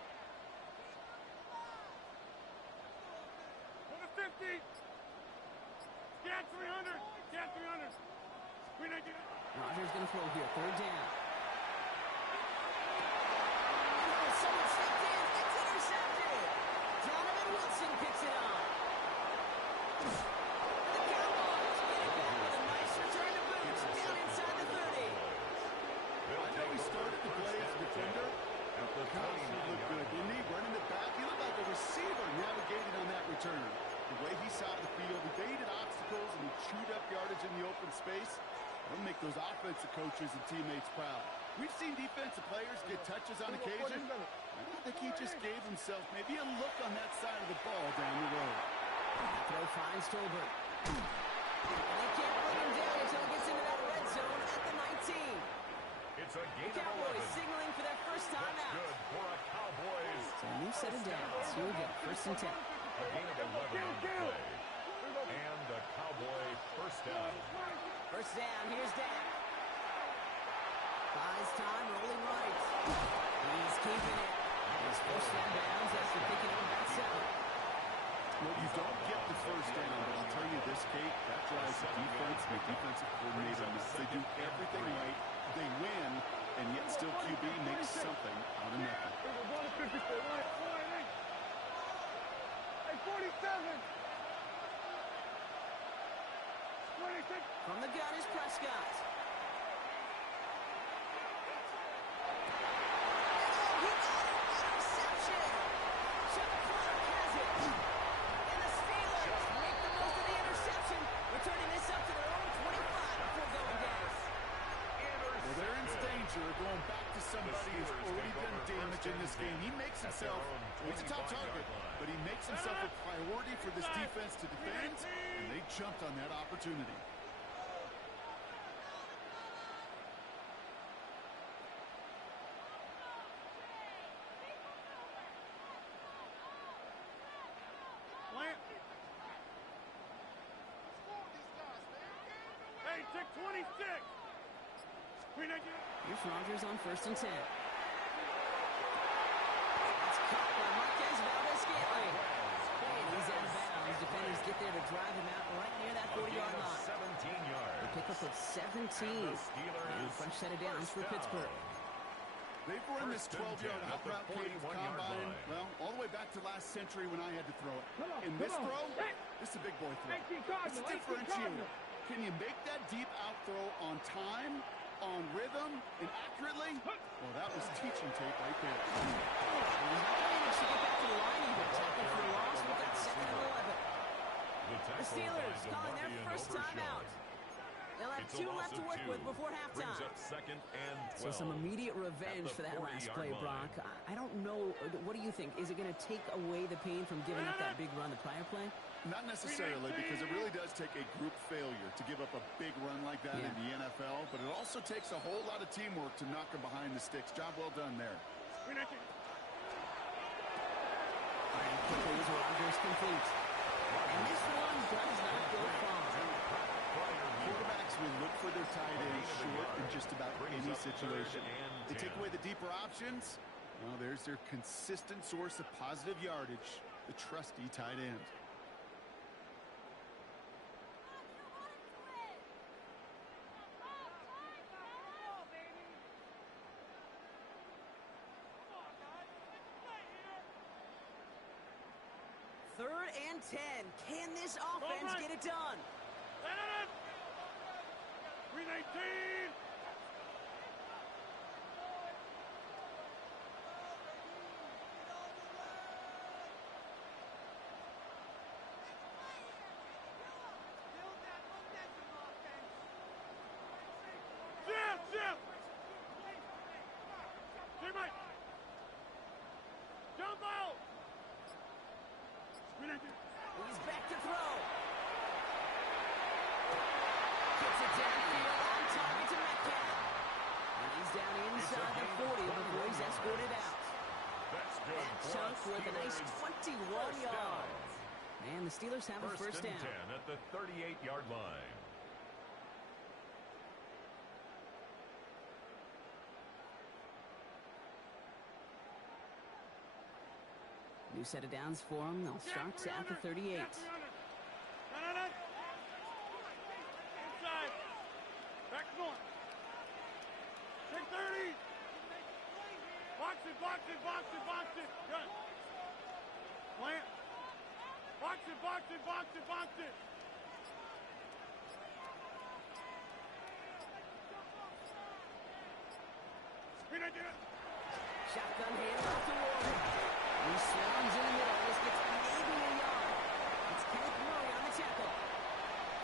Scan 300! 319! Rodgers going to throw here, 3rd down. And someone stepped in. It's intercepted. Donovan Wilson picks it up. The Cowboys get it back with a nice return to boot down inside the 30. I know he started to play as a defender. Gosh, he looked good, didn't he? Running it back. He looked like a receiver navigating on that return. The way he saw the field, he baited obstacles, and he chewed up yardage in the open space. That'll make those offensive coaches and teammates proud. We've seen defensive players get touches on occasion. I don't think he just gave himself maybe a look on that side of the ball down the road. Throw finds Tolbert. And they can't bring him down until he gets into that red zone at the 19. It's a gain The Cowboys of 11. signaling for their first time That's out. good for a Cowboys. So a new set of downs. Here we go, 1st and 10. A gain of 11 on the play. And a Cowboy 1st down. 1st down, here's Dak. Buys time, rolling right. the first down, but I'll tell you this, Kate, that drives the defense and the defensive coordinator. They do everything right. They win, and yet still QB makes something out of nothing. Hey, 47. 26. From the gun is Prescott. He got it! Interception! Trevor Clark has it. And the Steelers make the most of the interception, returning this up to their own 25 before going down. Well, they're in danger of going back to somebody who's already done damage in this game. He makes himself, he's a top target, but he makes himself a priority for this defense to defend, and they jumped on that opportunity. Hey, take 26. Here's Rodgers on 1st and 10. It's caught by Marquez Valdez-Scantling. And he's out of bounds. Defenders get there to drive him out right near that 40-yard line. 17 yards. The pickup of 17. And a fresh set of downs for Pittsburgh. They've run this 12-yard out route Kate combine, well, all the way back to last century when I had to throw it. In this throw, this is a big boy throw. It's a differentiator. Can you make that deep out throw on time, on rhythm, and accurately? Well, that was teaching tape right there. He's not going to get back to the line even. Tackle for loss with that 2nd and 11. The Steelers calling their first timeout. They'll have 2 left to work with before halftime. Second and 12. So some immediate revenge for that last play, Brock. I don't know. What do you think? Is it going to take away the pain from giving up that big run the prior play? Not necessarily, because it really does take a group failure to give up a big run like that in the NFL, but it also takes a whole lot of teamwork to knock them behind the sticks. Job well done there. And quickly as Rodgers complete. And this one does not go far. Quarterbacks will look for their tight end short in just about any situation. They take away the deeper options. Well, there's their consistent source of positive yardage, the trusty tight end. Third and 10. Can this offense get it done? 319. Zip! Teammate! Jump out! He's back to throw. Gets it downfield on target to Metcalf. And he's down inside the 40 before he's escorted out. That's good. That chunk with a nice 21 yards. And the Steelers have a first down. 10 at the 38-yard line. New set of downs for them. They'll start at the 38. Inside. Back north. 630. Box it. Good. Plant. Box it. Shotgun handoff to Warren. He swarms in the middle. This gets maybe a yard. It's Kenneth Murray on the tackle.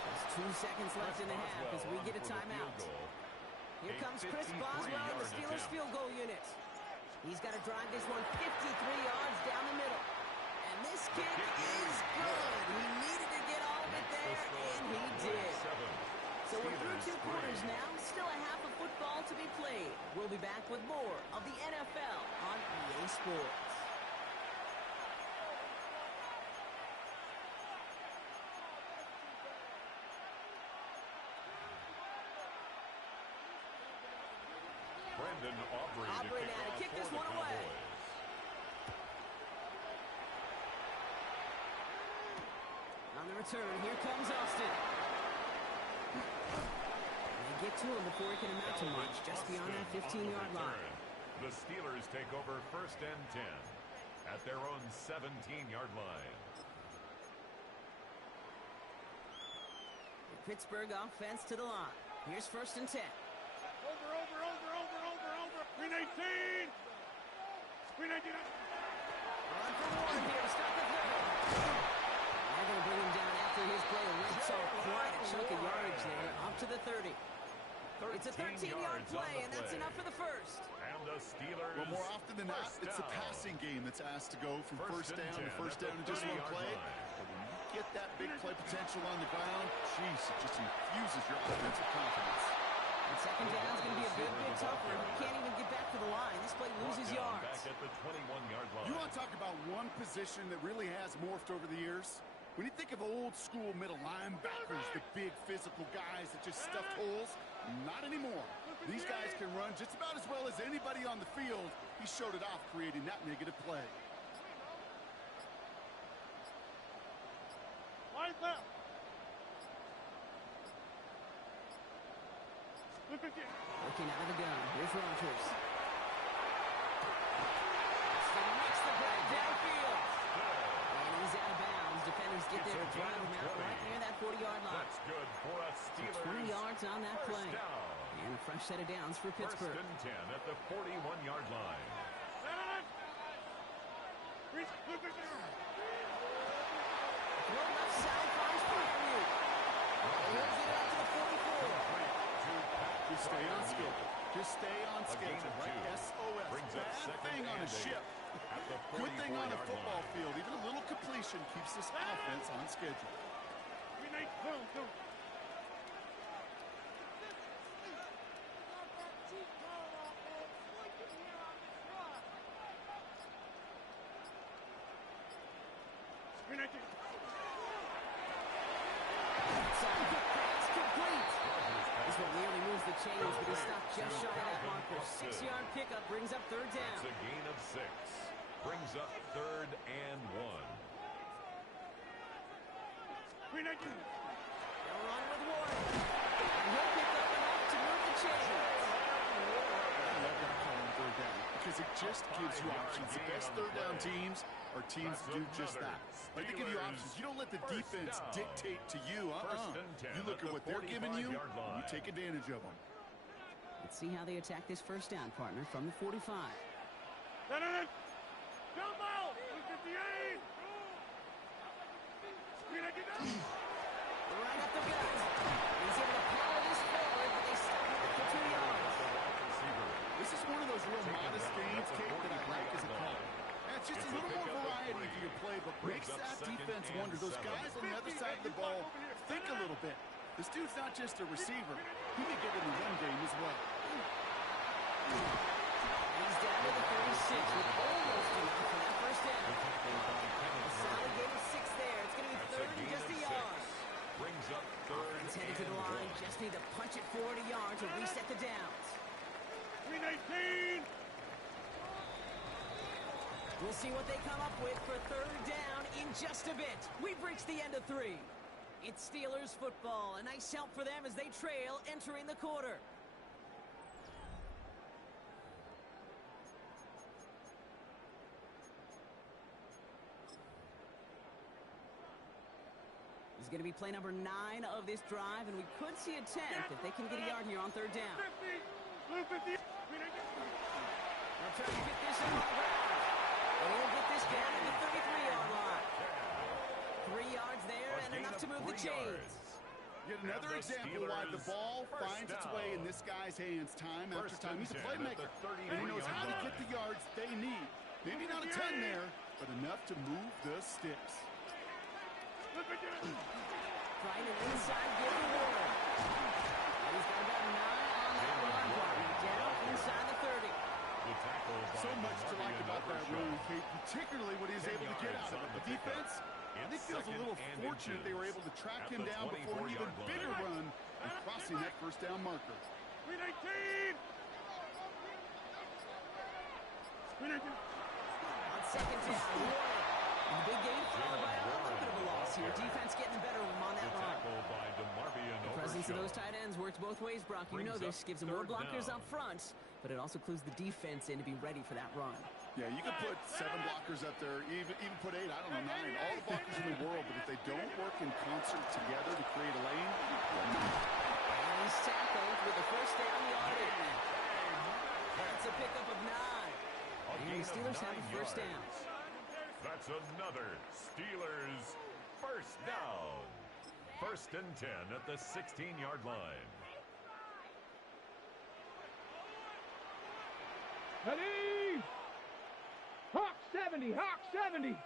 There's 2 seconds left in the half as we get a timeout. Here comes Chris Boswell and the Steelers field goal unit. He's got to drive this one 53 yards down the middle. And this kick is good. He needed to get all of it there, and he did. So we're through 2 quarters now. Still a half of football to be played. We'll be back with more of the NFL on EA Sports. Aubrey now to kick this one away. return. Here comes Austin. They get to him before he can amount to much, just beyond that 15-yard line. The Steelers take over 1st and 10 at their own 17-yard line. The Pittsburgh offense to the line. Here's 1st and 10. Over. Green 18. Green 18. Run for one here to stop the play. They're going to bring him down after his play. Rips off quite a chunk of yardage there, up to the 30. It's a 13-yard play, and that's enough for the first. And the Steelers. Well, more often than not, it's the passing game that's asked to go from first down to first down in just one play. But when you get that big play potential on the ground, jeez, it just infuses your offensive confidence. And 2nd down is going to be a bit tougher. He can't even get back to the line. This play loses yards. Back at the 21-yard line. You want to talk about one position that really has morphed over the years? When you think of old school middle linebackers, the big physical guys that just stuffed holes, not anymore. These guys can run just about as well as anybody on the field. He showed it off, creating that negative play. Looking out of the gun. Here's Rodgers. Makes the play downfield. And he's out of bounds. Defenders get there to drive him out right near that 40-yard line. That's good for us Steelers. 20 yards on that play. And a fresh set of downs for Pittsburgh. 1st and 10 at the 41-yard line. Throw left side, finds Peazy. He'll get it up to the 44. Just stay on schedule. Just stay on schedule, right? SOS. Brings up Bad 2nd thing on a and 8 ship. at the Good thing on a 44-yard football line. field. Even a little completion keeps this offense on schedule. Pass complete. This one nearly moves the chains, but he stopped just shy of that marker. 6-yard pickup brings up 3rd down. It's a gain of 6. Brings up 3rd and 1. They'll run with one. And he'll pick up enough to move the chains. I love that call on 3rd down because it just gives you options. The best 3rd down teams are teams that do just that. Like they give you options. You don't let the defense dictate to you. You look at what they're giving you, and you take advantage of them. Let's see how they attack this 1st down, partner, from the 45. Right up the gut. He's able to power this forward, but they stop him for 2 yards. This is one of those real modest gains, Kate, that I like as a call. It's just a little more variety to your play, but makes that defense wonder. Those guys on the other side of the ball think a little bit. This dude's not just a receiver. He may get in the run game as well. He's down to the 36 with almost enough for that 1st down. A solid gain of 6 there. It's going to be 3rd and just a yard. Brings up 3rd He's headed to the line. Just need to punch it forward a yard to reset the downs. 18. We'll see what they come up with for 3rd down in just a bit. We've reached the end of 3. It's Steelers football. A nice help for them as they trail entering the quarter. This is going to be play number 9 of this drive, and we could see a 10th if they can get a yard here on 3rd down. Blue 50. They'll try to get this on the ground. And he'll get this down at the 33-yard line. 3 yards there and enough to move the chains. Yet another example why the ball finds its way in this guy's hands time after time. He's a playmaker, and he knows how to get the yards they need. Maybe not a 10 there, but enough to move the sticks. Trying to inside give the warning. And he's got about 9 on that run block. Down inside the 30. So much to like about that run, Kate, particularly what he's able to get out of it. The defense, I think, feels a little fortunate they were able to track him down before an even bigger run and crossing that 1st down marker. 19. On 2nd down, Warren. And the big game followed by a little bit of a loss here. Defense getting the better of him on that run. The presence of those tight ends works both ways, Brock. You know this. Gives them more blockers up front, but it also clues the defense in to be ready for that run. Yeah, you can put 7 blockers up there, even put 8, I don't know, 9, all the blockers in the world, but if they don't work in concert together to create a lane, and he's tackled with the first down yardage. That's a pickup of 9. And the Steelers have a first down. That's another Steelers first down. 1st and 10 at the 16-yard line. Ready! Hawk 70! Hawk 70!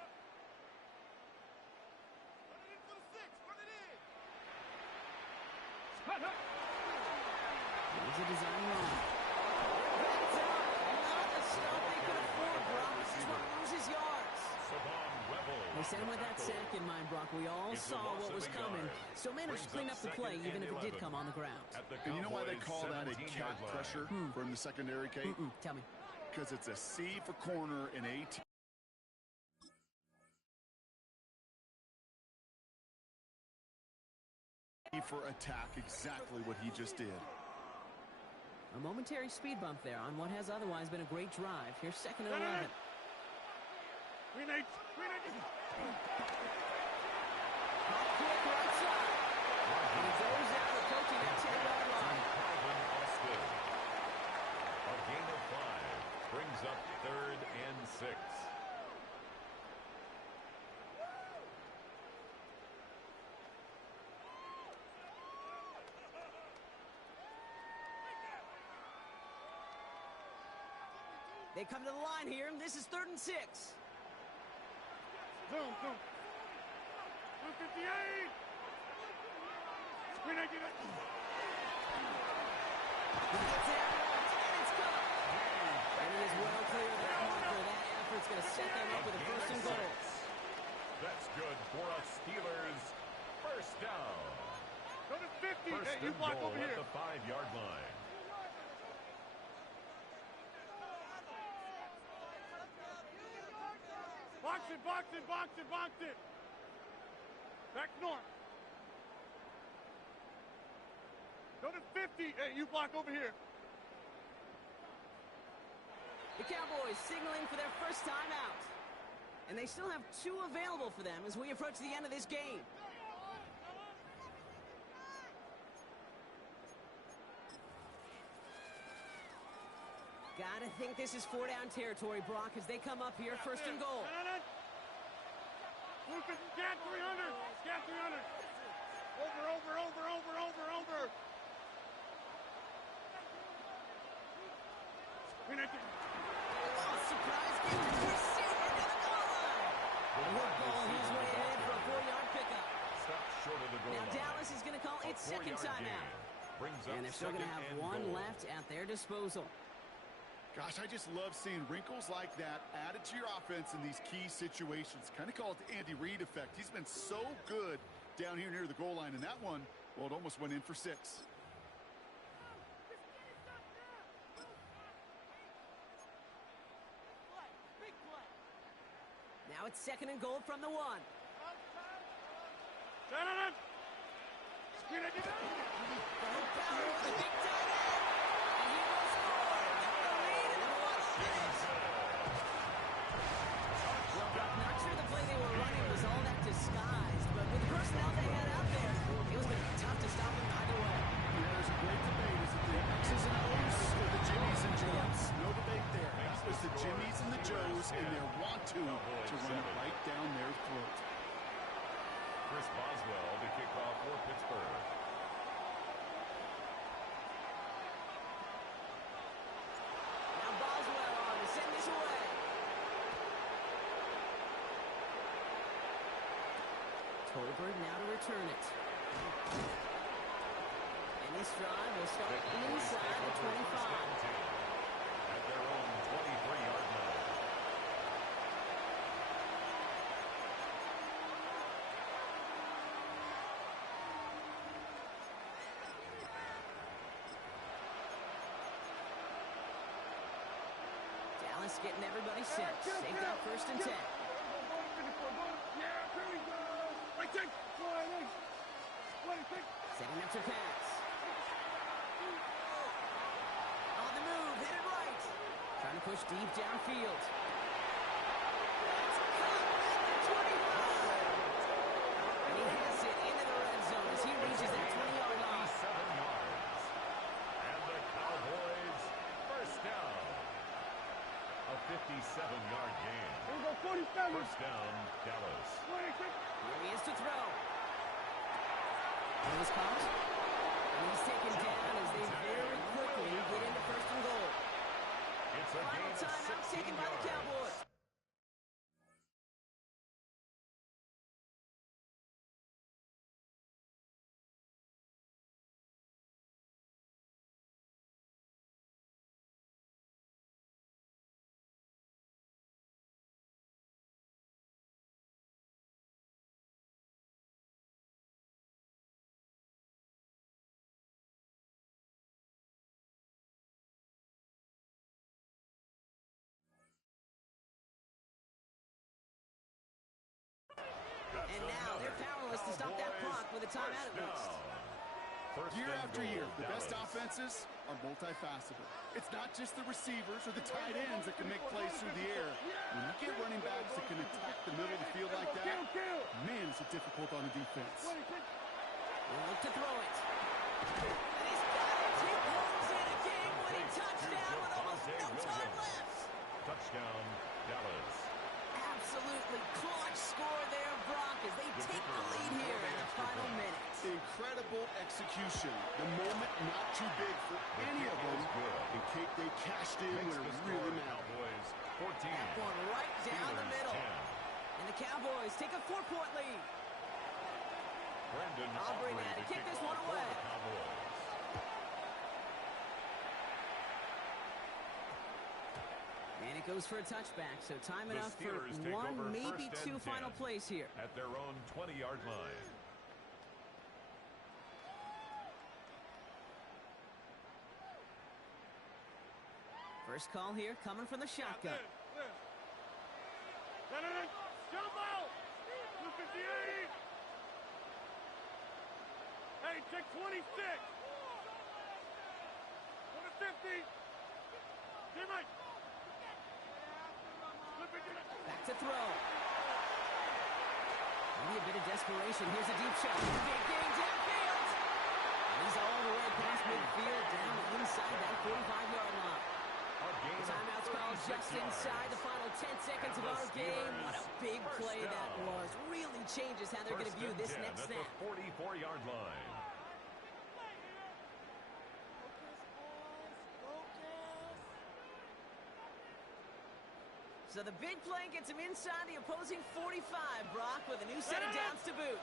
Here's a design run. That's out. Not the stop they could afford, Brock. This is what loses yards. They sent him with that sack in mind, Brock. We all saw what was coming. So managed to clean up the play, even if it did come on the ground. and you know why they call that a cat pressure from the secondary, Kate? Tell me. Because it's a C for corner and A for attack, exactly what he just did. A momentary speed bump there on what has otherwise been a great drive. Here's 2nd and 11. Quick right side. And he goes out approaching that 10-yard line. A gain of 5 brings up 3rd and 6. They come to the line here, and this is 3rd and 6. Zoom. 258! Screen He gets it out, and it's caught. And he is well clear of that marker. That effort's going to set them up with a 1st and goal. That's good for a Steelers first down. Go to 50. First Hey, you and block goal over at here. the 5-yard line. Box it. Back north. Go to 50. Hey, you block over here. The Cowboys signaling for their first time out. And they still have 2 available for them as we approach the end of this game. Gotta think this is 4-down territory, Brock, as they come up here, 1st and goal. Lucas, scat 300. Scat 300. Over. Surprise game. Receiver to the goal line. Good ball. He's way ahead for a 4-yard pickup. Stop short of the goal Now line. Dallas is going to call its 2nd timeout. And they're still going to have 1 left at their disposal. Gosh, I just love seeing wrinkles like that added to your offense in these key situations. Kind of call it the Andy Reid effect. He's been so good down here near the goal line, and that one, well, it almost went in for 6. Now it's 2nd and goal from the 1. Disguised, but with the personnel they had out there, it was going to be tough to stop them either way. There's a great debate. Is it the X's and O's or the Jimmies and Joes? No debate there. That was the Jimmies and the Joes and their want-to run it right down their throat. Chris Boswell to kick off for Pittsburgh. Now Boswell on to send this away. Tolbert now to return it. And this drive will start inside the 25. At their own 23-yard line. Dallas getting everybody set. They've got 1st and 10. Yeah, there we go. push deep downfield. It's caught at the 25. And he has it into the red zone as he reaches that 20-yard line. 7 yards. And the Cowboys first down. A 57-yard gain. Here we go, 47. First down, Dallas. Here he is to throw. He was caught. And he's taken down as they very quickly get into first and goal. It's a Final gain of timeout 16 taken by the yards. Cowboys. And now they're powerless to stop that clock with a timeout at least. Year after year, the best offenses are multifaceted. It's not just the receivers or the tight ends that can make plays through the air. When you get running backs that can attack the middle of the field like that, man, is it difficult on the defense. We'll look to throw it. And he's got it. He pulls in a game-winning touchdown with almost no time left. Touchdown, Dallas. Absolutely clutch score there, Brock, as they take the lead here in the final minutes. Incredible execution. The moment not too big for any of them. And Kate, they cashed in when it really mattered. Cowboys 14. That one right down the middle. 10. And the Cowboys take a 4-point lead. Brendan Aubrey Aubrey to to kick this one off for away. the Cowboys. And it goes for a touchback, so time The enough for Steelers take one, over maybe first two and final 10 plays here. at their own 20-yard line. First call here coming from the shotgun. Jumbo! 258! Hey, check 26! Go to 50! Teammate! Back to throw. Maybe a bit of desperation. Here's a deep shot. Big gain downfield. And he's all the way past midfield down inside that 45-yard line. The timeout's called just inside the final 10 seconds of our game. What a big play that was. Really changes how they're going to view this next snap. At the 44-yard line. So the big play gets him inside the opposing 45, Brock, with a new set of downs to boot.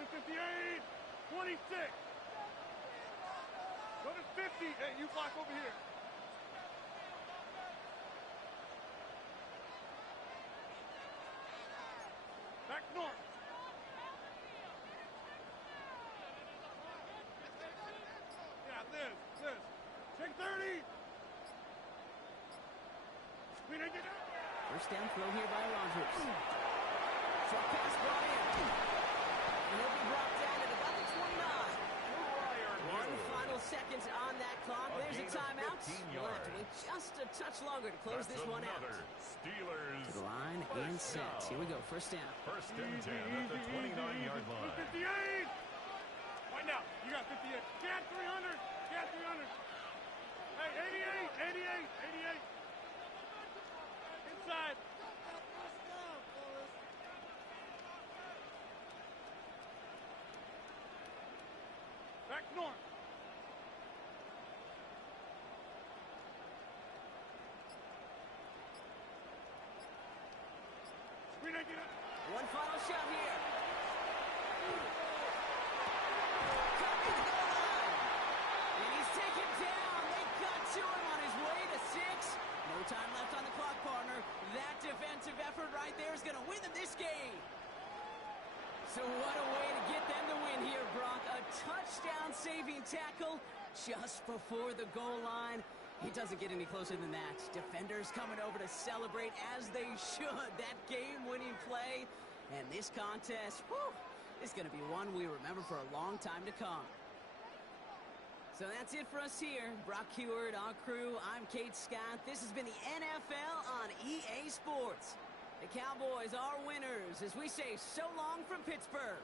258! 26! Go to 50! Hey, you block over here. Back north. Yeah, this. Check 30. We didn't get out. First down throw here by Rodgers. Short pass brought in. And he'll be brought down at about the 29. One final second on that clock. There's a timeout. We'll have to wait just a touch longer to close this one out. Steelers. To the line and set. Here we go. First down. First and 10 at the 29-yard line. 58! Right now, you got 58. Cat 300. Cat 300. Hey, 88. Inside. Back north. Screen it, get up. One final shot here. Cutting the goal line. And he's taken down. They got to him on his way to 6. No time left on the clock, partner. That defensive effort right there is going to win them this game. So what a way to get them to win here, Brock. A touchdown-saving tackle just before the goal line. It doesn't get any closer than that. Defenders coming over to celebrate as they should. That game-winning play. And this contest, whew, is going to be one we remember for a long time to come. So that's it for us here. Brock Heward, our crew, I'm Kate Scott. This has been the NFL on EA Sports. The Cowboys are winners as we say so long from Pittsburgh.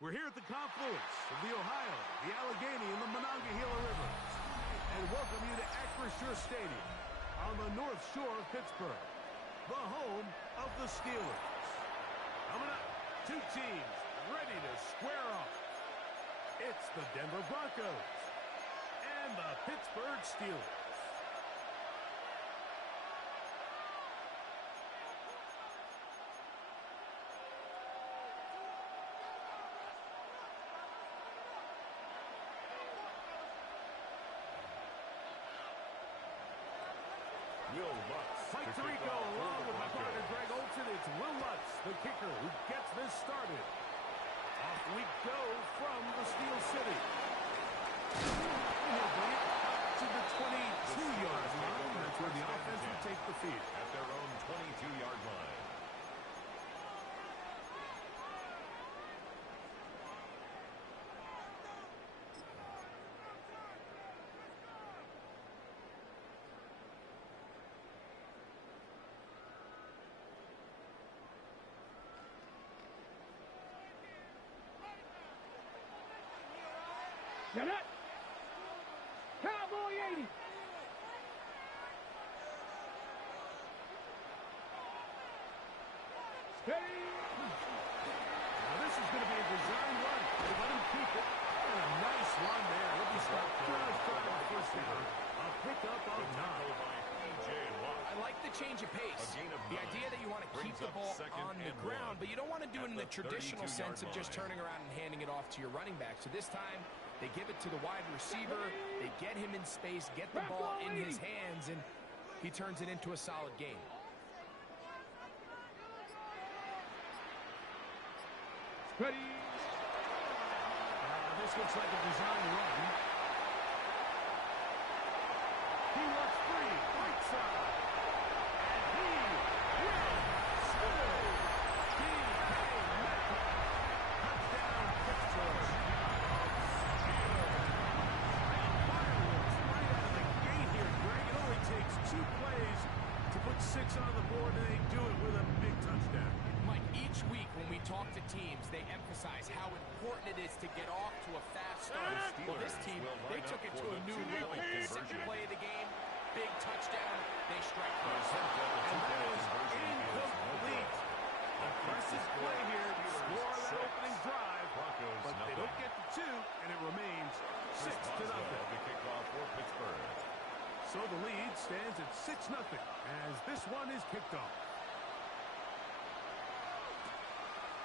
We're here at the confluence of the Ohio, the Allegheny, and the Monongahela Rivers, and welcome you to Acrisure Stadium on the North Shore of Pittsburgh, the home of the Steelers. Coming up, two teams ready to square off. It's the Denver Broncos and the Pittsburgh Steelers. Fight to Rico along with my partner Greg Olson. It's Will Lutz, the kicker, who gets this started. Off we go from the Steel City. He'll bring it up to the Now that. Cowboy 80. Steady. Now this is going to be a design run. They let him keep it. And a nice run there. Let me stop just trying to first down. A pickup of 9. I like the change of pace. The idea that you want to keep the ball on the ground, but you don't want to do it in the traditional sense of just turning around and handing it off to your running back. So this time, they give it to the wide receiver. They get him in space, get the ball in his hands, and he turns it into a solid game. Ready. This looks like a design run. He works free, right side. And he will score. D.K. Metcalf. Touchdown, Pittsburgh. Fireworks right out of the gate here, Greg. It only takes 2 plays to put 6 on the board, and they do it with a big touchdown. Mike, each week when we talk to teams, they emphasize how important it is to get off to a fast start. Well, this team, they took it to a new level. Second play of the game, big touchdown, they strike first. And that is incomplete. Aggressive play here to score that opening drive, but they don't get the 2, and it remains 6-0. The kickoff for Pittsburgh. So the lead stands at 6-0 as this one is kicked off.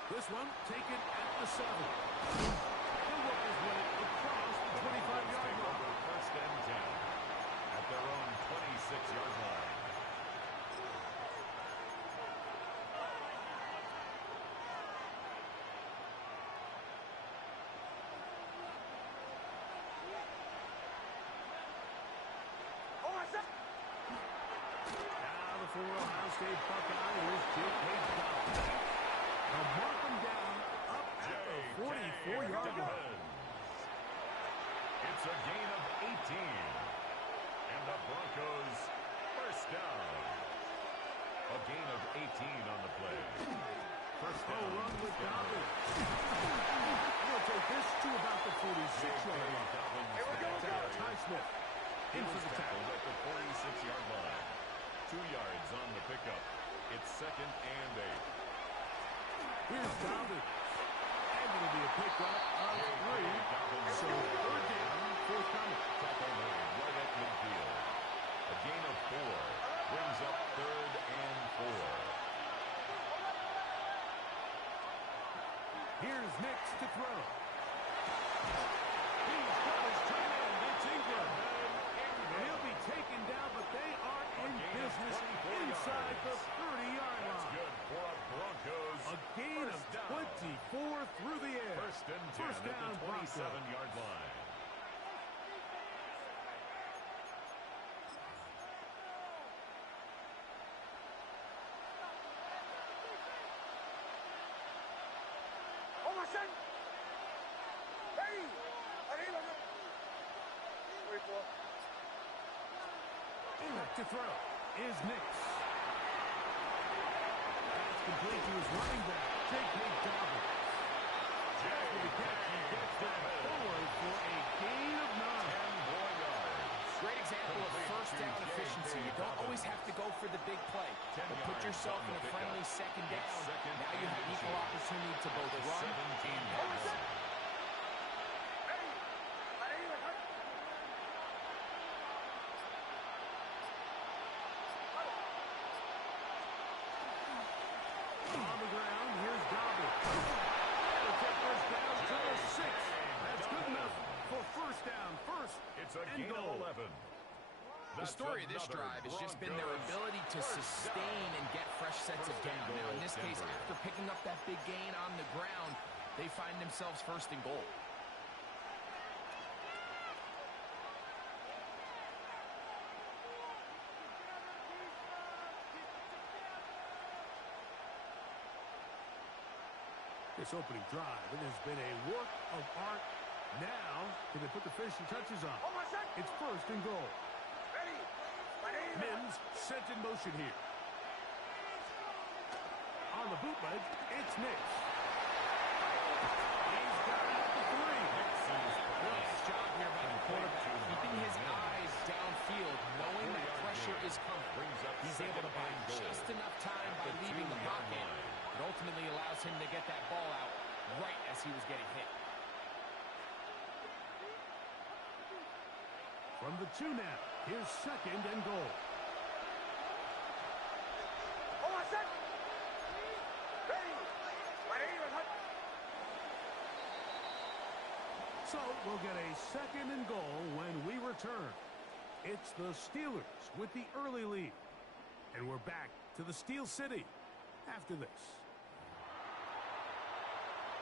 This one taken at the 7. He'll work his way across the 25-yard line. First and 10 at their own 26-yard line. Now the former Ohio State Buckeye is J.K. Dobbins. They'll mark him down up at the 44-yard line. It's a gain of 18. And the Broncos first down. A gain of 18 on the play. First down. Run with Dobbins. He'll take this to about the 46-yard line. Here we go, Ty Smith in for the tackle at the 46-yard line. 2 yards on the pickup. It's 2nd and 8. Here's Dobbins. And it'll be a pickup of 3. So 3rd down, 4th coming. Tackle made right at midfield. A gain of 4 brings up 3rd and 4. Here's Nix to throw. He's got his tight end. It's Ingram. And he'll be taken down, but they are in business inside the 30-yard line. That's good for a Broncos. A gain of 24 through the air. First and 10 First down, at the 27-yard line. To throw is Nix. That's complete to his running back, J.K. Dobbins. After the catch, he gets that forward for a gain of 9. Great example of first down efficiency. You don't always have to go for the big play. But put yourself in a friendly 2nd down. Now you have equal opportunity to both run and pass. On the ground, here's Dobbins. They'll take first down to the 6. That's good enough for first down. First It's a and gain goal. of 11. The story of this drive has just been their ability to sustain and get fresh sets of down. Now, in this case, after picking up that big gain on the ground, they find themselves first and goal. This opening drive, it has been a work of art. Now, can they put the finishing touches on? It's first and goal. Mims sent in motion here. On the bootleg, it's Nix. He's got it at the 3. Nice job is coming. He's able to buy just enough time by leaving the pocket. It ultimately allows him to get that ball out right as he was getting hit. From the 2 now, here's 2nd and goal. So we'll get a 2nd and goal when we return. It's the Steelers with the early lead. And we're back to the Steel City after this.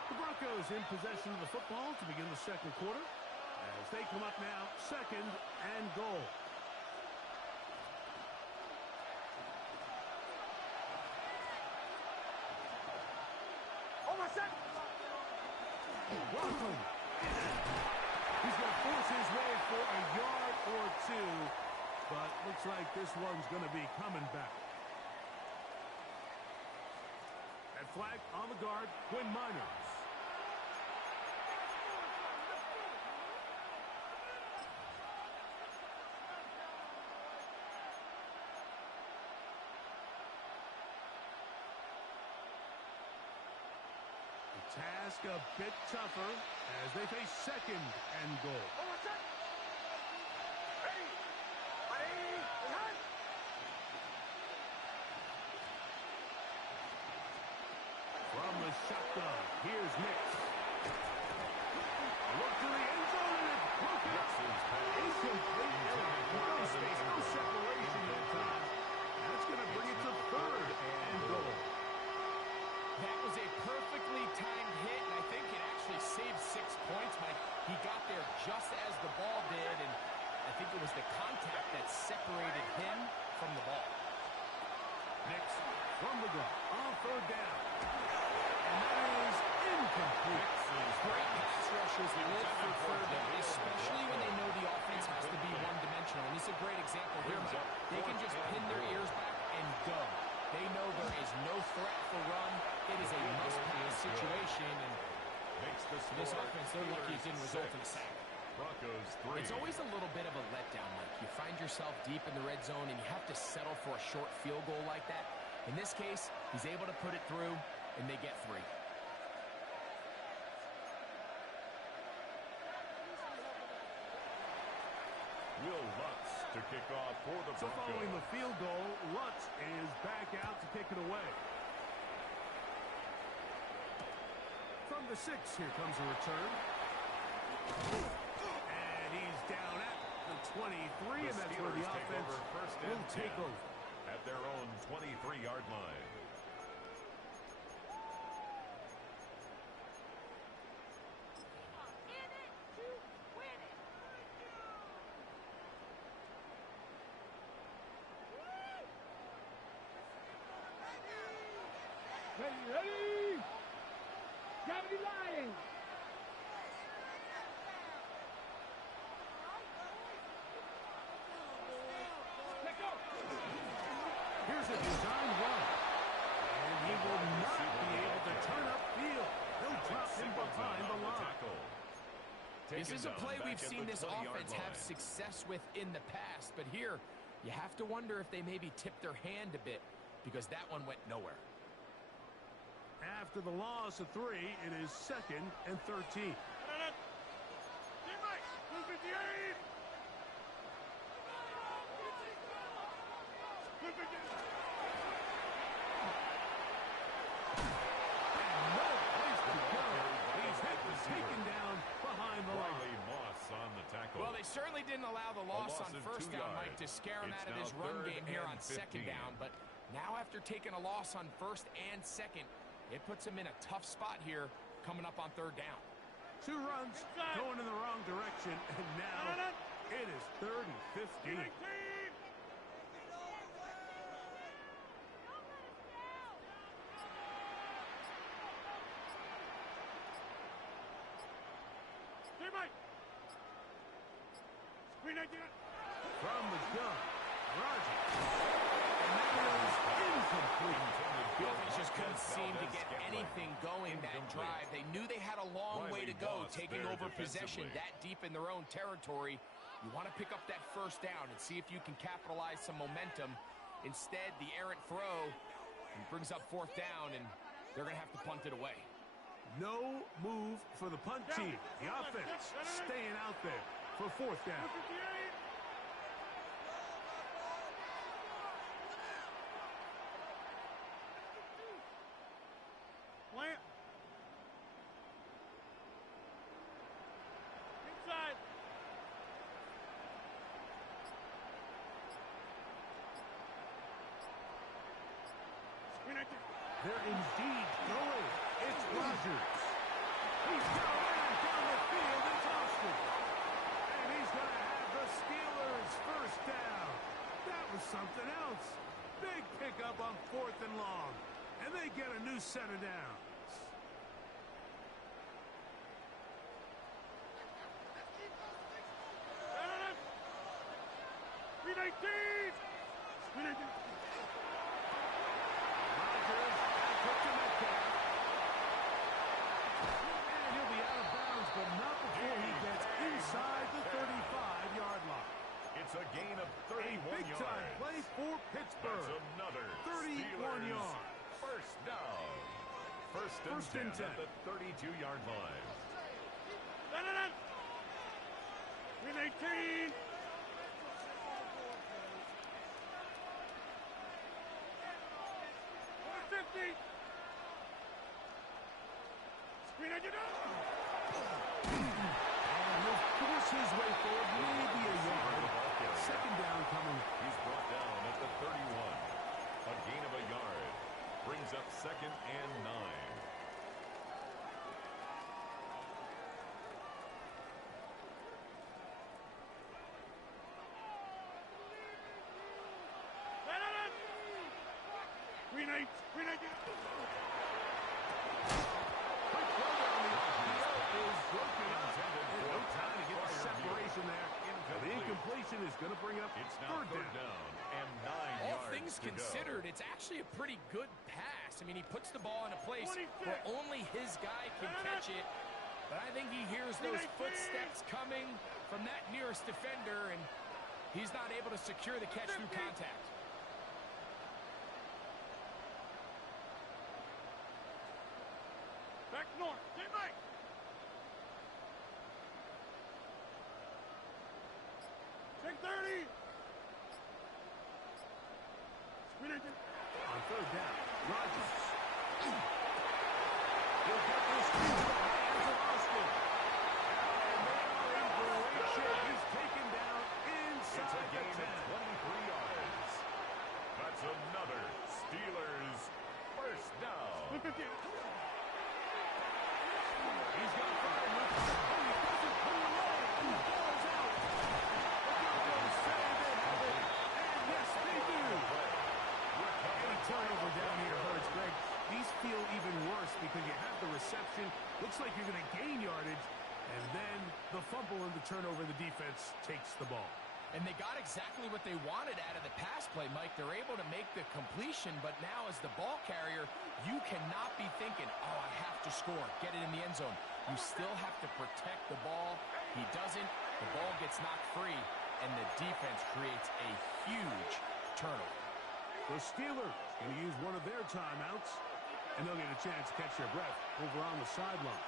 The Broncos in possession of the football to begin the 2nd quarter. As they come up now, 2nd and goal. Rockland. He's going to force his way for a yard or 2, but looks like this one's going to be coming back. At flag on the guard, Quinn Miners. Task a bit tougher as they face 2nd and goal. From the shotgun, here's Nix. Look to the end zone and it's broken up. Incomplete. No space, no separation that time. That's going to bring it to 3rd and goal. That was a perfectly timed hit, and I think it actually saved 6 points, Mike. He got there just as the ball did, and I think it was the contact that separated him from the ball. Next, from the gun, on 3rd down. And that is incomplete. Great pass rushers live for 3rd down, especially when they know the offense has to be one-dimensional. And this is a great example here, Mike. They can just pin their ears back and go. They know there is no threat for run. It is a must-pass situation, and this offense, they're lucky it didn't result in a sack. Broncos 3. It's always a little bit of a letdown, Mike. You find yourself deep in the red zone, and you have to settle for a short field goal like that. In this case, he's able to put it through, and they get 3. Will Lutz to kick off for the So Broncos. following the field goal, Lutz is back out to kick it away. From the 6, here comes a return. And he's down at the 23, and that's where the offense will take over. At their own 23-yard line. Ready? Gravity line. Let go. Here's a design run. And he will not be able to turn upfield. He'll drop him behind the line. This is a play we've seen this offense have success with in the past, but here you have to wonder if they maybe tipped their hand a bit because that one went nowhere. After the loss of 3, it is 2nd and 13. Taken down behind the line. Moss on the tackle. Well, they certainly didn't allow the loss on 1st down, Mike, to scare him out of his run game here on 2nd down. But now after taking a loss on 1st and 2nd, it puts him in a tough spot here coming up on 3rd down. 2 runs going in the wrong direction, and now it is 3rd and 15. From the gun, Rodgers. And that is incomplete. The offense just couldn't seem to get anything going that drive. They knew they had a long way to go taking over possession that deep in their own territory. You want to pick up that first down and see if you can capitalize some momentum. Instead, the errant throw brings up fourth down, and they're going to have to punt it away. No move for the punt team. The offense staying out there for fourth down. Plant. Inside. They're indeed going. It's Rodgers. He's going to land down the field. It's Austin. And he's going to have the Steelers first down. That was something else. Big pickup on fourth and long. And they get a new set of downs. It's a gain of 31 yards. Big-time play for Pittsburgh. That's another 31 Steelers yards. First down. First and 10 at the 32-yard line. Win 18. His way forward, maybe a yard. Second down coming. He's brought down at the 31. A gain of a yard. Brings up second and 9. The incompletion is going to bring up third down and 9 All yards things considered, it's actually a pretty good pass. I mean, he puts the ball in a place where only his guy can catch it. But I think he hears those footsteps coming from that nearest defender, and he's not able to secure the catch through contact. Back north. Stay back. Take 30. On third down, Rodgers. He'll get this to the hands of Austin. And they are in great shape. He's taken down inside it's a gain the 10. of 23 yards. That's another Steelers first down. He's got 5 left. Oh, he doesn't pull away. He falls out. The Broncos say they have it. And yes, they do. Any turnover down here hurts, Greg. These feel even worse because you have the reception. Looks like you're going to gain yardage. And then the fumble and the turnover, the defense takes the ball. And they got exactly what they wanted out of the pass play, Mike. They're able to make the completion, but now as the ball carrier, you cannot be thinking, oh, I have to score, get it in the end zone. You still have to protect the ball. He doesn't. The ball gets knocked free, and the defense creates a huge turnover. The Steelers going to use one of their timeouts, and they'll get a chance to catch their breath over on the sideline.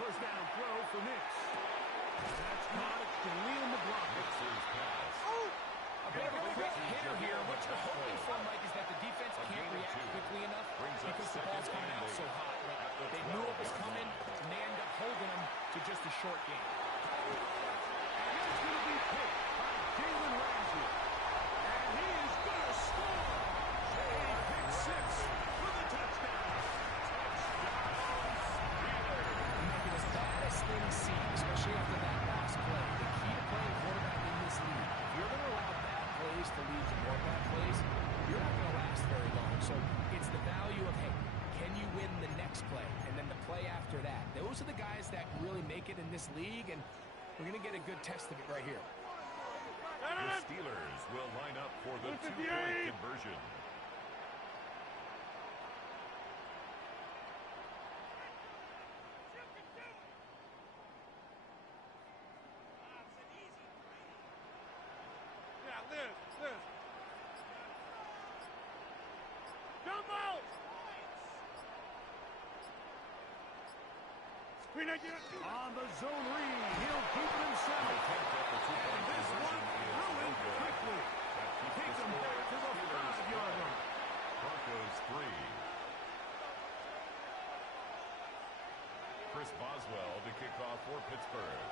First down throw for Nix. That's caught at Khalil McLaughlin. Nix's pass. A bit of a quick hitter here. What you're hoping for, Mike, is that the defense can't react quickly enough because the ball's coming out so hot. But they knew it was coming, and they end up holding them to just a short game. And that's going to be picked by Jalen Ramsey. And he is going to score. A pick six for the touchdown. Things seem, especially after that last play. The key to playing quarterback in this league, if you're going to allow bad plays to lead to more bad plays, you're not going to last very long. So it's the value of, hey, can you win the next play? And then the play after that. Those are the guys that really make it in this league, and we're going to get a good test of it right here. The Steelers will line up for the two-point conversion. On the zone read, he'll keep it himself. And this one ruined quickly. Takes him back to the 5-yard line. Broncos 3. Chris Boswell to kick off for Pittsburgh.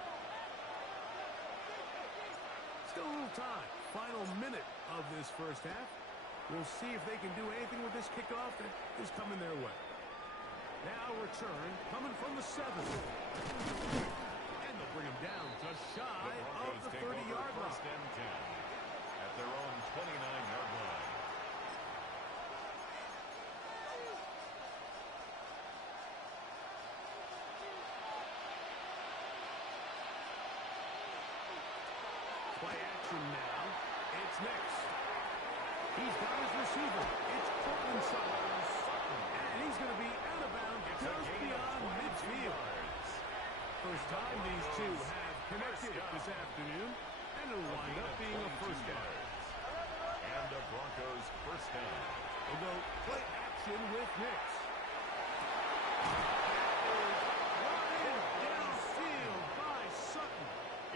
Still a little time. Final minute of this first half. We'll see if they can do anything with this kickoff that is coming their way. Now return coming from the 7. And they'll bring him down just shy of the 30-yard line. First and 10 at their own 29-yard line. Play action now. It's next. He's got his receiver. It's Portland Sutton. And he's going to be out of bounds just beyond midfield. First time these two have connected this afternoon. And it'll wind up being a first down. And the Broncos first down. We'll go play action with Nix. Downfield by Sutton.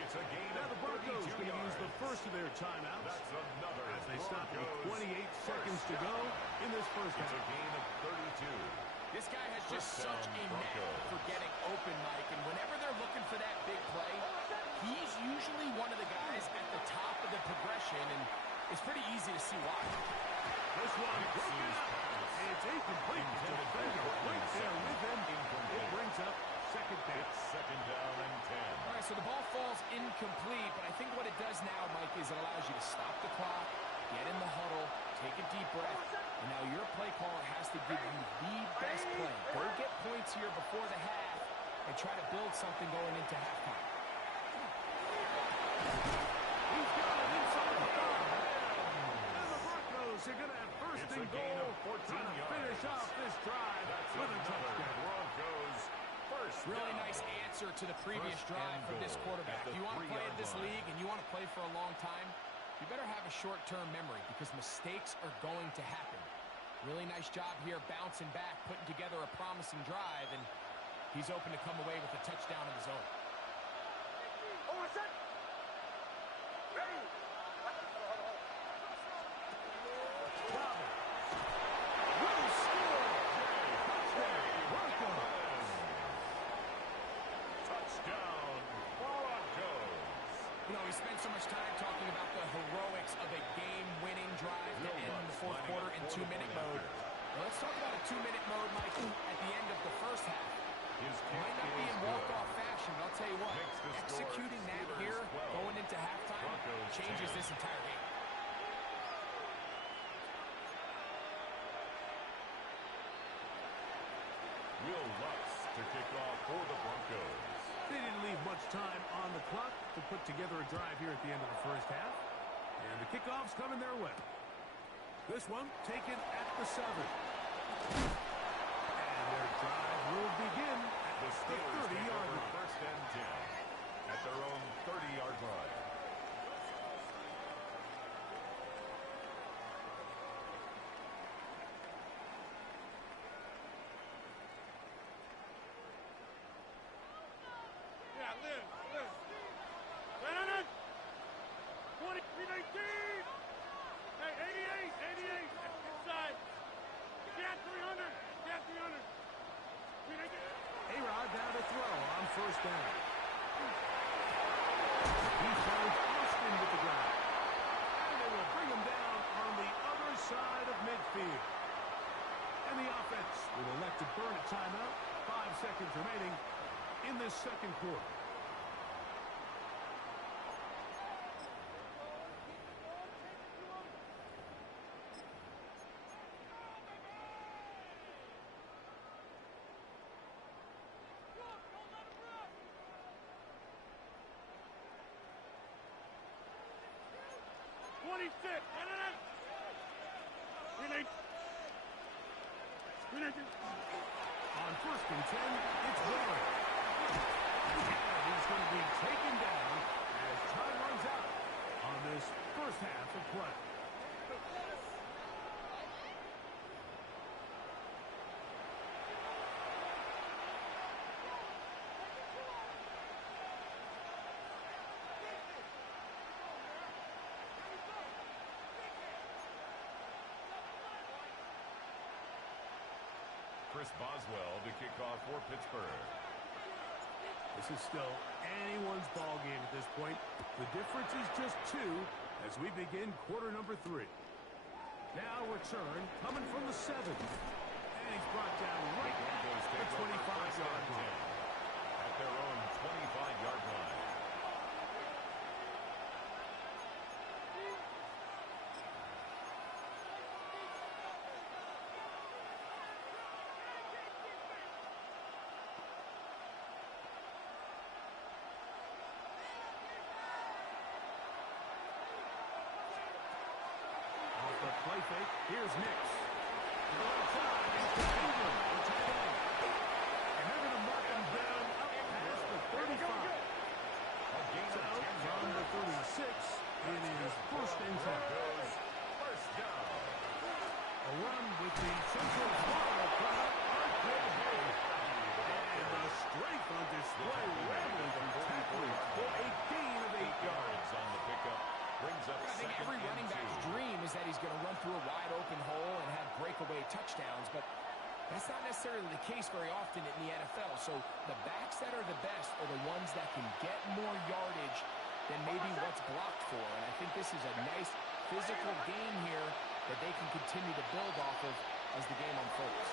It's a gain Now of the Broncos 32 going to use yards. the first of their timeouts That's another as they stop with Broncos 28 seconds to go in this first It's half. a gain of 32. This guy has just First such down, a knack Broncos. for getting open, Mike, and whenever they're looking for that big play, he's usually one of the guys at the top of the progression, and it's pretty easy to see why. This one broken up. It's incomplete. Defender right there with him. It brings up second down. It's second down and 10. All right, so the ball falls incomplete, but I think what it does now, Mike, is it allows you to stop the clock, get in the huddle, take a deep breath, and now your play caller has to give you the best play. Go get points here before the half and try to build something going into halftime. He's got it inside the 5. And the Broncos are going to have first It's and a gain goal. of 14 Trying to yards. finish off this drive That's with a another touchdown. Broncos first Really down. nice answer to the previous First drive and from this goal quarterback. at the You want to play in 3-yard this line. league and you want to play for a long time, you better have a short-term memory because mistakes are going to happen. Really nice job here bouncing back, putting together a promising drive, and he's open to come away with a touchdown of his own. Will score. Touchdown, Broncos. Touchdown, Broncos. You know, we spent so much time talking about the heroics of a game-winning drive to end the fourth quarter in two-minute mode. Well, let's talk about a two-minute mode, Mike, at the end of the first half. His It might not be in walk-off fashion, but I'll tell you what, Makes the score executing that Steelers here, 12, going into halftime, Broncos changes 10. this entire game. Will Lutz to kick off for the Broncos. They didn't leave much time on the clock to put together a drive here at the end of the first half. And the kickoff's coming their way. This one taken at the 7. And their drive will begin at The the Steelers take 30-yard over line. first and 10 at their own 30-yard line. Yeah, live. Right on it. 23-19. Hey, 88. Inside. Get 300. A-Rod down to throw on first down. He finds Austin with the ground. And they will bring him down on the other side of midfield. And the offense will elect to burn a timeout. 5 seconds remaining in this second quarter. On first and 10, it's Warren. And he's going to be taken down as time runs out on this first half of play. Chris Boswell to kick off for Pittsburgh. This is still anyone's ball game at this point. The difference is just 2 as we begin quarter number 3. Now return coming from the 7. And he's brought down right at the 25-yard line. At their own 25-yard line. Play fake. Here's Nix. To the left side. Into Ingram, the tight end. And they're going to mark him down up past the 35. So from the 36, it is first and 10. First down. A run with the Central Florida crowd. And the strength on display. Rambling from tackling for a gain of 8 yards on the pickup. Brings up I think every running back's dream is that he's going to run through a wide open hole and have breakaway touchdowns, but that's not necessarily the case very often in the NFL. So the backs that are the best are the ones that can get more yardage than maybe what's blocked for. And I think this is a nice physical game here that they can continue to build off of as the game unfolds.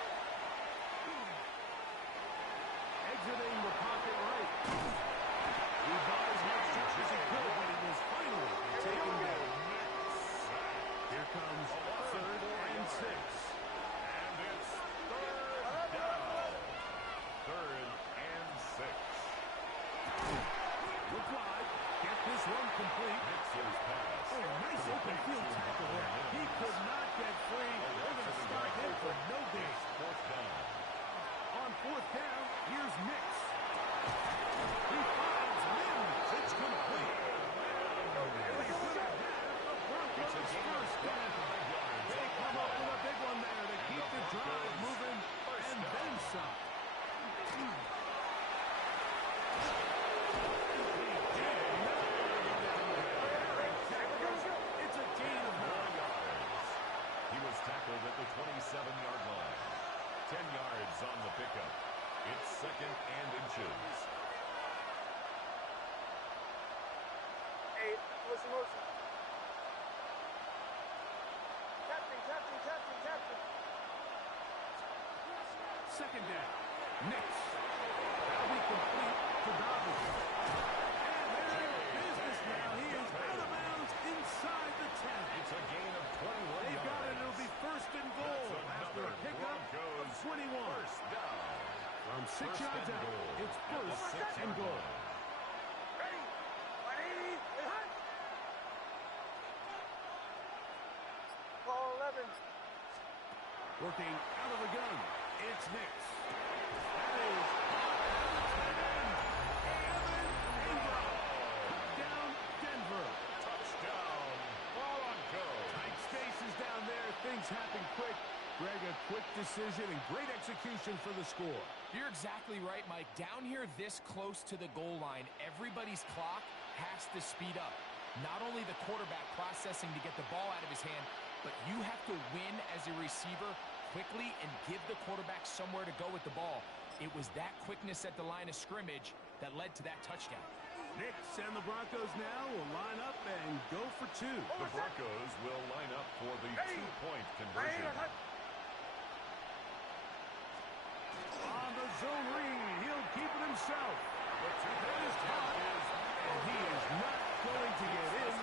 Exiting the pocket right. He bought as much touch as he could, but he was finally taken down. Here comes 3rd and 6. And it's 3rd down. 3rd and 6. Look wide. Get this one complete. Nixon's pass. Oh, nice open field tackle there. He could not get free. They're going to stop him for no gain. 4th down. On 4th down, here's Nix. He finds Mims. It's complete. It's a first down. They come up with a big one there to keep the drive moving and then some. It's a gain of 9 yards. He was tackled at the 27-yard line. 10 yards on the pickup. It's 2nd and inches. Hey, listen. Captain. 2nd down. Nix. That'll be complete to Dobbins. And they're in business now. He is out of bounds inside the 10. It's a gain of 21 They've got it. yards. It'll be 1st and goal after a pickup of 21. First down. From 6 First yards and out, goal. it's At the 1st and 6-yard goal. line. Ready? 180. Call 11. Working out of the gun. It's Nix. That is Ingram. Down Denver. Touchdown. Broncos. Tight spaces down there. Things happen quick. Greg, a quick decision and great execution for the score. You're exactly right, Mike. Down here this close to the goal line, everybody's clock has to speed up. Not only the quarterback processing to get the ball out of his hand, but you have to win as a receiver quickly and give the quarterback somewhere to go with the ball. It was that quickness at the line of scrimmage that led to that touchdown. Nix and the Broncos now will line up and go for 2. The Broncos will line up for the 2-point conversion. On the zone read, he'll keep it himself. That is caught, and he is not going to get in.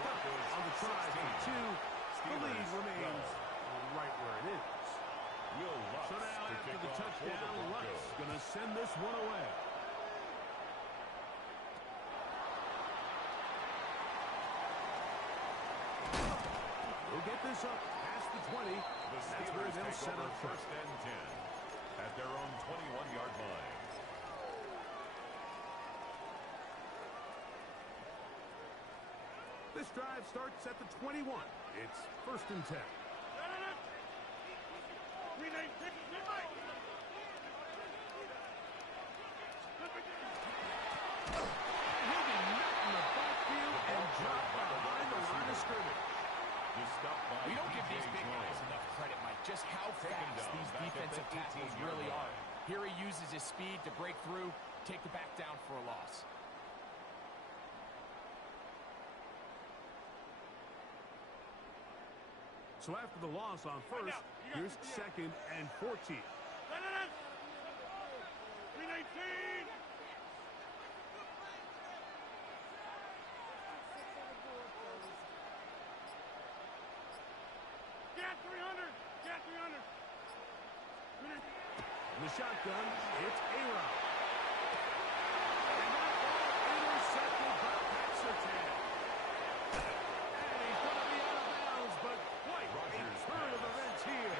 Stuck on the try for 2. The lead remains right where it is. So now after the touchdown, Luck's going to send this one away. We'll get this up past the 20. That's where they'll set up 1st and 10 at their own 21-yard line. This drive starts at the 21. It's 1st and 10. He'll be met in the backfield and dropped behind the line of scrimmage. We don't give these big guys enough credit, Mike, just how fast these defensive tackles Here he uses his speed to break through, take the back down for a loss. So after the loss on first, here's 2nd and 14. 319. Get 300. Get 300. In the shotgun, it's A-Rod. And that ball intercepted by Pat Surtain. And he's going to be out of bounds, but quite a turn of events here.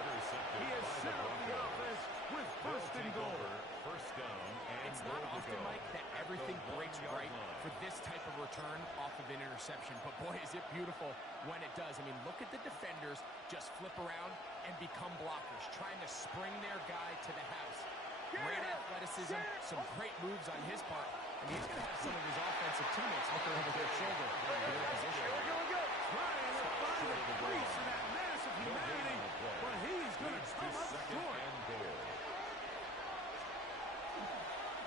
He has set up the offense with 1st and goal. First down, and It's not often, Mike, that everything breaks right for this type of return off of an interception. But boy, is it beautiful when it does. I mean, look at the defenders just flip around and become blockers, trying to spring their guy to the house. Great athleticism, some great moves on his part. I mean, he's going to have some of his offensive teammates looking over their shoulder in their position. Trying to find the crease in that massive humanity, but he's going to come up short.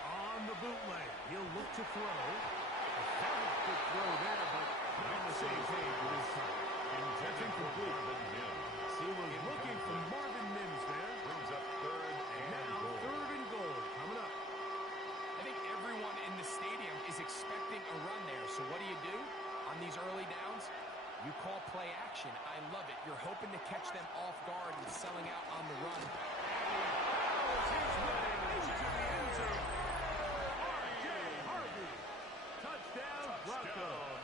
On the bootleg, he'll look to throw. A good throw there, but not on the same page with his time. That's incomplete. He was looking for Marvin Mims there. Brings up 3rd and Now goal. 3rd and goal coming up. I think everyone in the stadium is expecting a run there. So what do? On these early downs? You call play action. I love it. You're hoping to catch them off guard with selling out on the run. Touchdown, Broncos.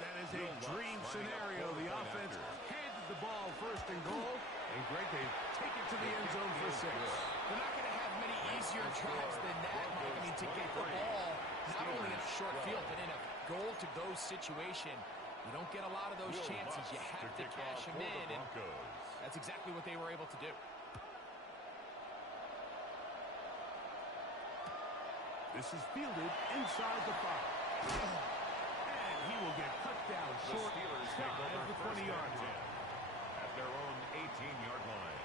That is a dream scenario. The offense handed the ball 1st and goal. And Greg, they take it to the end zone for 6. They're not going to have many easier drives than that, Mike. I mean, to get the ball, not only in a short field, but in a goal-to-go situation, you don't get a lot of those chances. You have to cash them in, and that's exactly what they were able to do. This is fielded inside the 5. And he will get cut down short shy of the 20-yard line. At their own 18-yard line.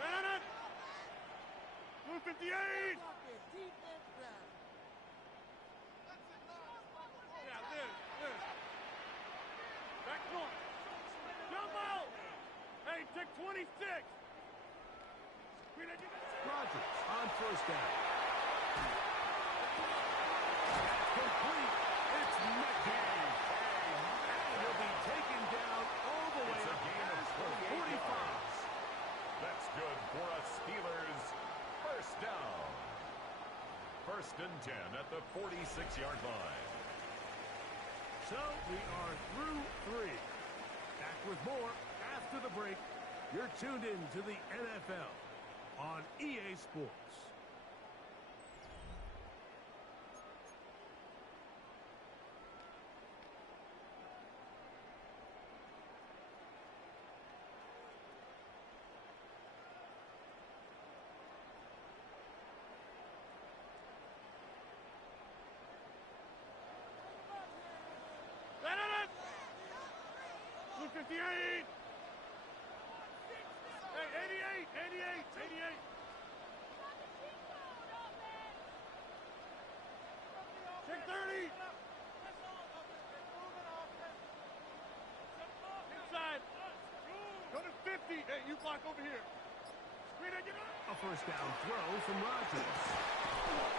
Got it. 258. Yeah, this. Back point. Jump out. Hey, take 26. Rodgers on 1st down. Complete. It's Metcalf. And he'll be taken down all the way up past the 45. That's good for a Steelers first down. 1st and 10 at the 46-yard line. So we are through 3. Back with more after the break. You're tuned in to the NFL on EA Sports. Got it. 258. Hey, 88. Check 30. Inside. Go to 50. Hey, you block over here. A 1st down throw from Rodgers.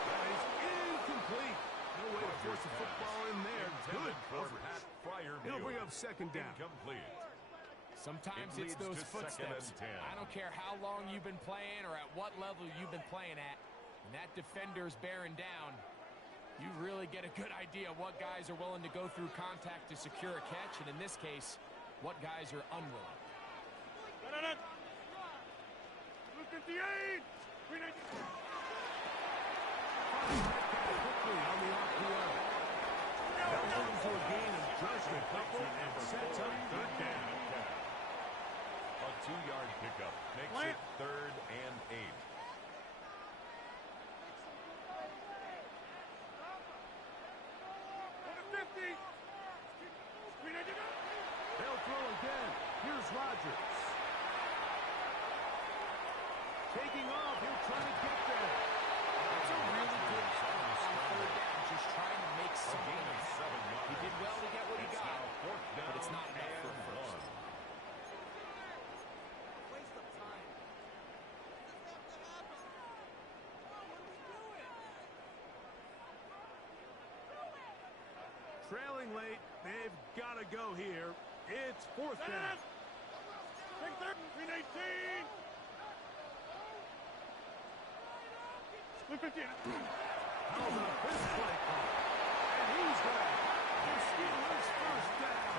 That is incomplete. No way to force the football in there. Good coverage. He'll bring up 2nd down. Incomplete. Sometimes it's those footsteps. I don't care how long you've been playing or at what level you've been playing at. When that defender's bearing down, you really get a good idea of what guys are willing to go through contact to secure a catch, and in this case, what guys are unwilling. 258. Quickly on the RPO. That into a gain of just a couple and sets up 3rd down. A 2-yard pickup makes it 3rd and 8. They'll throw again. Here's Rodgers. Taking off. He'll try to get there. It's a really good effort on 3rd down, just trying to make something happen. He did well to get what he got, but it's not enough for first. Waste of time. Trailing late. They've got to go here. It's 4th down. Take 3rd, 18. Split 15. How about this play call? And he's got the Steelers' 1st down.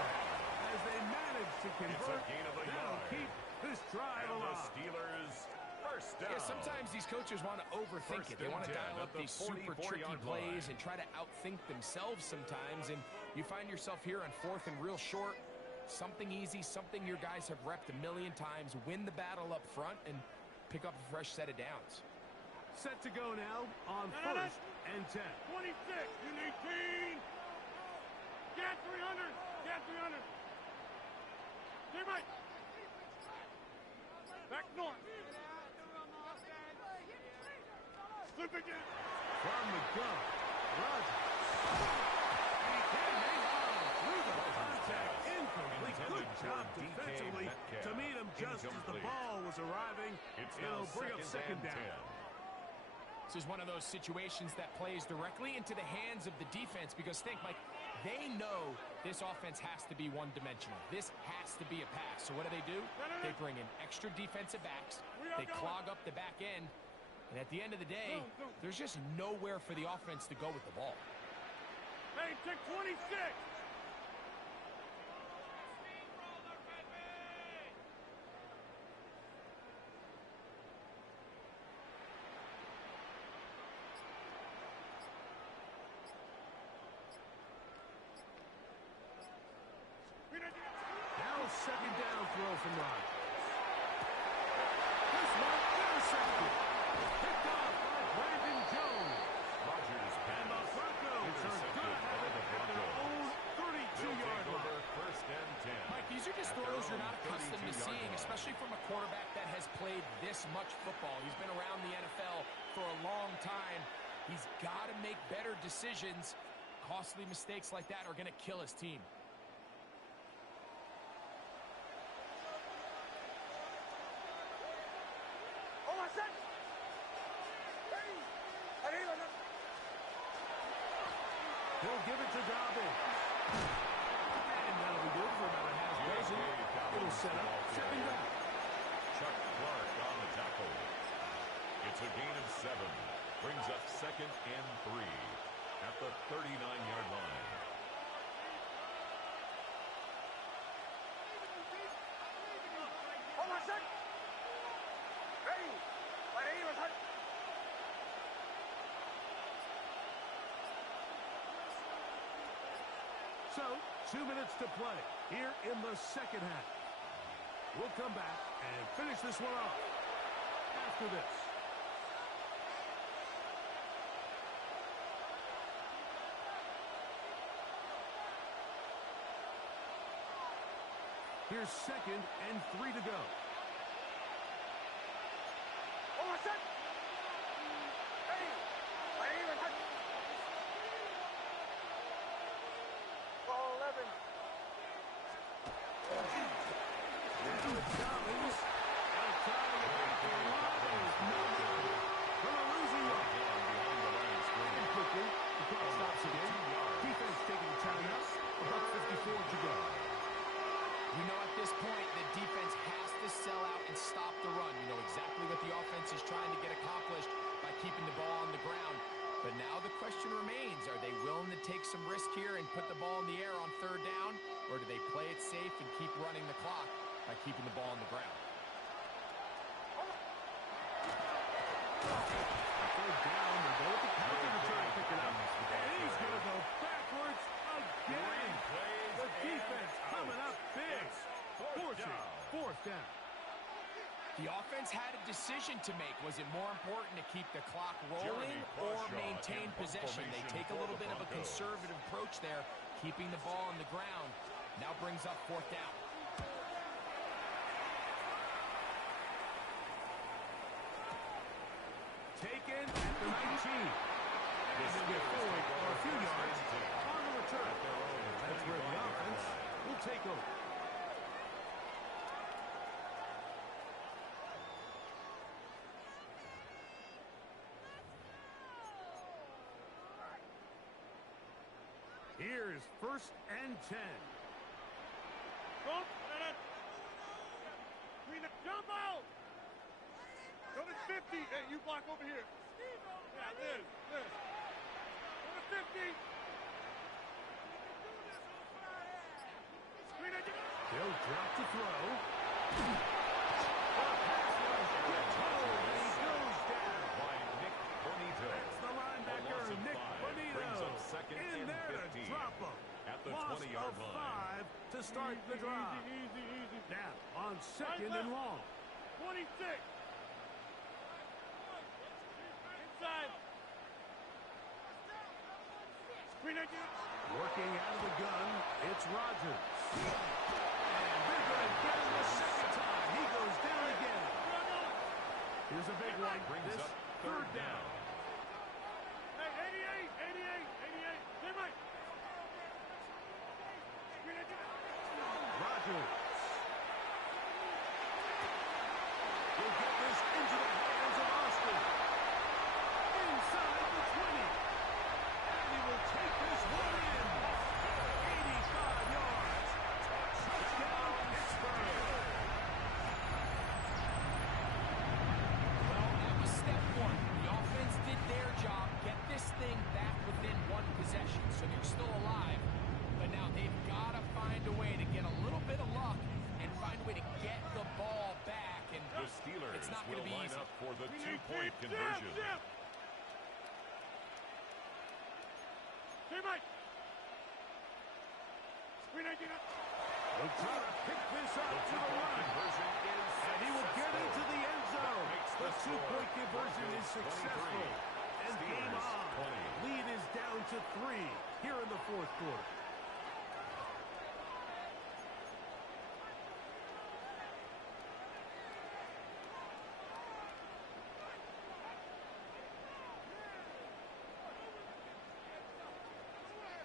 As they manage to convert, that'll keep this drive And alive. the Steelers' 1st down. Yeah, sometimes these coaches want to overthink it. They want to dial up these super tricky plays and try to outthink themselves sometimes. And you find yourself here on 4th and real short. Something easy, something your guys have repped a million times. Win the battle up front and pick up a fresh set of downs. Set to go now on 1st and 10. 26, you need 18. Get 300. Get 300. Get right. Back north. Slip again. From the gun, Rodgers. He can hang on through the contact. Incomplete. Good job defensively to meet him just as the ball was arriving. It'll bring up 2nd down. This is one of those situations that plays directly into the hands of the defense because think, Mike, they know this offense has to be one-dimensional. This has to be a pass. So what do? They bring in extra defensive backs. They clog up the back end. And at the end of the day, there's just nowhere for the offense to go with the ball. Hey, take 26. Now 2nd down throw from Rodgers. This one intercepted. Picked off by Brandon Jones. Rodgers And the Broncos are going to have it at their own 32-yard line. 1st and 10. Mike, these are just throws you're not accustomed to seeing, especially from a quarterback that has played this much football. He's been around the NFL for a long time. He's got to make better decisions. Costly mistakes like that are going to kill his team. He'll give it to Dobbins. And that'll be good for about a half dozen. It'll set up 2nd down. Chuck Clark on the tackle. It's a gain of 7. Brings up 2nd and 3 at the 39-yard line. So, 2 minutes to play here in the 2nd half. We'll come back and finish this one off after this. Here's 2nd and 3 to go. You know at this point the defense has to sell out and stop the run. You know exactly what the offense is trying to get accomplished by keeping the ball on the ground. But now the question remains, are they willing to take some risk here and put the ball in the air on 3rd down? Or do they play it safe and keep running the clock by keeping the ball on the ground? 3rd down, they go with the counter to try and pick it up. And he's going to go backwards again. The defense coming up big. Forcing 4th down. The offense had a decision to make. Was it more important to keep the clock rolling or maintain possession? They take a little bit of a conservative approach there, keeping the ball on the ground. Now brings up fourth down. Taken at the 19. And they get forward for a few yards on the return. That's where the offense will take over. Here's 1st and 10. Jump out! Go to 50. Hey, you block over here. Yeah, this. Go to 50. They'll drop to throw. That's the linebacker, Nick Bonito. In there to drop him. At the Loss 20-yard of line. 5 to start the drive. Easy. Now, on 2nd and long. 26. Inside. Working out of the gun, it's Rodgers. And they're going to get him the second time. He goes down again. Here's a big one. Brings This up 3rd down. Hey, 88. Hey, Mike. Rodgers. Will get this into the hands of Austin. Inside the 20. And he will take this one in. 85 yards. Touchdown, Pittsburgh. Well, that was step one. The offense did their job, get this thing back within one possession, so they're still alive. But now they've got to find a way to get a little bit of luck and find a way to get the ball back. And The Steelers it's not going will to be line easy. up for the two-point conversion. Hey, Mike. He'll try to pick this up to the line. Conversion is And he will get successful. into the end zone. Makes The the score. 2-point conversion is Broncos 23. successful. And game Steelers on. 20. Lead is down to 3 here in the 4th quarter.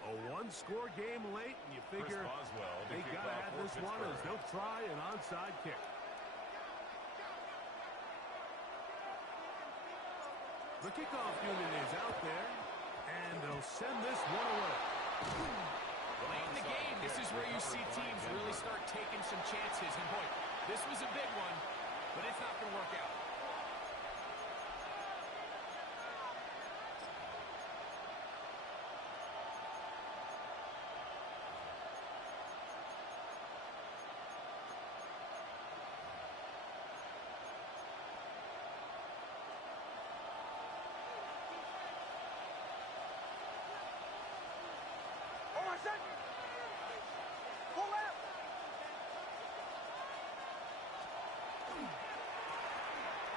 A one-score game late, and you Chris figure Boswell to they kick got to off have for this one as Pittsburgh. they'll try an onside kick. The kickoff unit is out there, and they'll send this one away. Late in the game, this is where you see teams really start taking some chances. And boy, this was a big one, but it's not going to work out.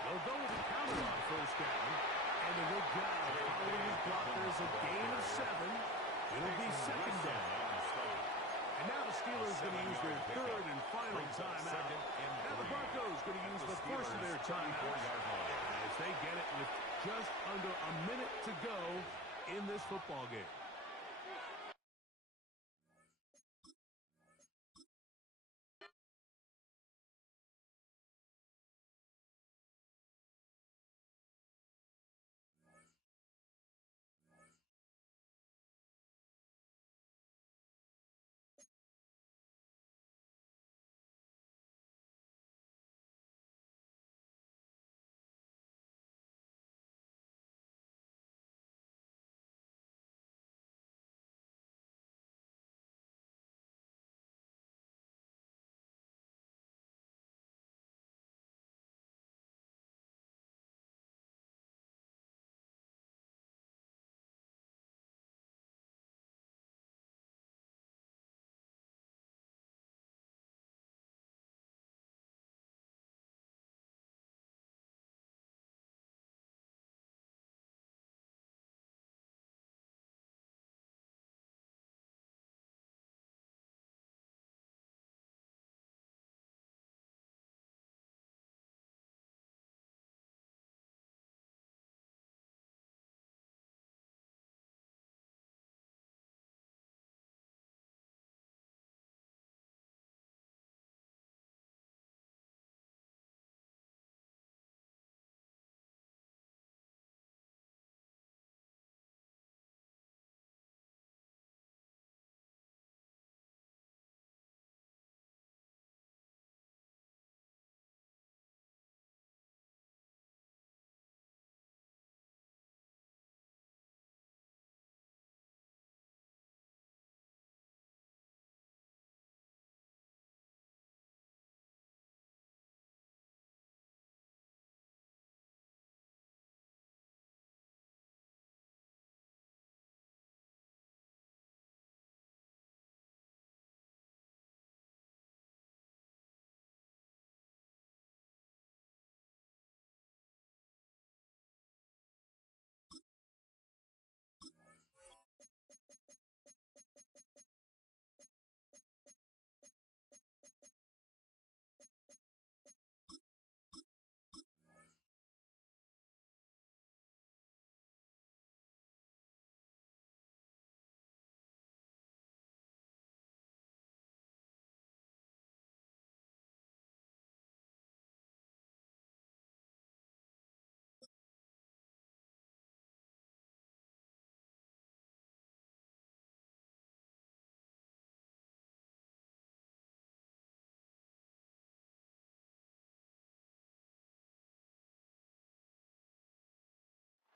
They'll go with the counter on 1st down. And a good job following his blockers, a gain of 7. It'll be 2nd down. And now the Steelers going to use their 3rd and final timeout. Now the Broncos going to use the first of their timeouts as they get it with just under a minute to go in this football game.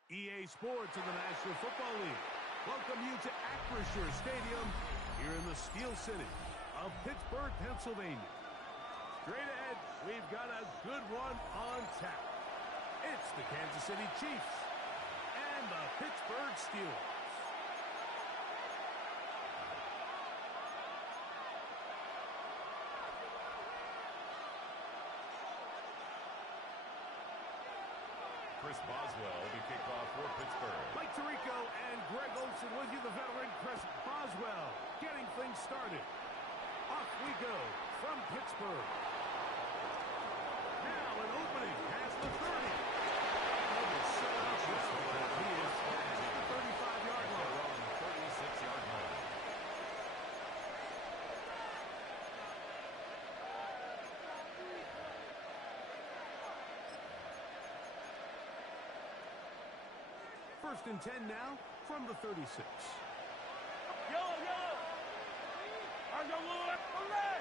EA Sports in the National Football League welcome you to Acrisure Stadium here in the Steel City of Pittsburgh, Pennsylvania. Straight ahead, we've got a good one on tap. It's the Kansas City Chiefs and the Pittsburgh Steelers. Chris Boswell to kick off for Pittsburgh. Mike Tirico and Greg Olsen with you, the veteran Chris Boswell, getting things started. Off we go from Pittsburgh. Now an opening past the 30. Set up well. He is at the 35-yard line. 36-yard line. First and 10 now from the 36. Yellow, yellow. Argo blue, hooray!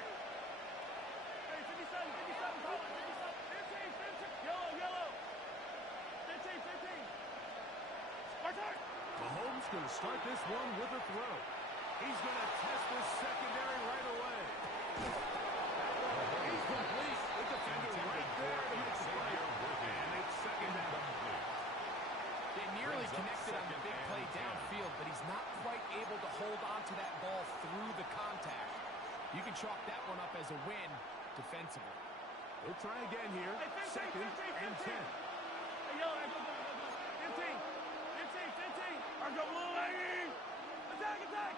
Hey, 57, 57, call it, 57. 15, 15. Yellow, yellow. 15, 15. Spartan! Mahomes going to start this one with a throw. He's going to test this secondary right away. He's complete. The defender right there to make the play. And it's second down. They nearly connected on the big play downfield, but he's not quite able to hold on to that ball through the contact. You can chalk that one up as a win defensively. We'll try again here. Second and 10. Hey, yellow, 15, 15, 15. Argo blue, lady. Attack, attack,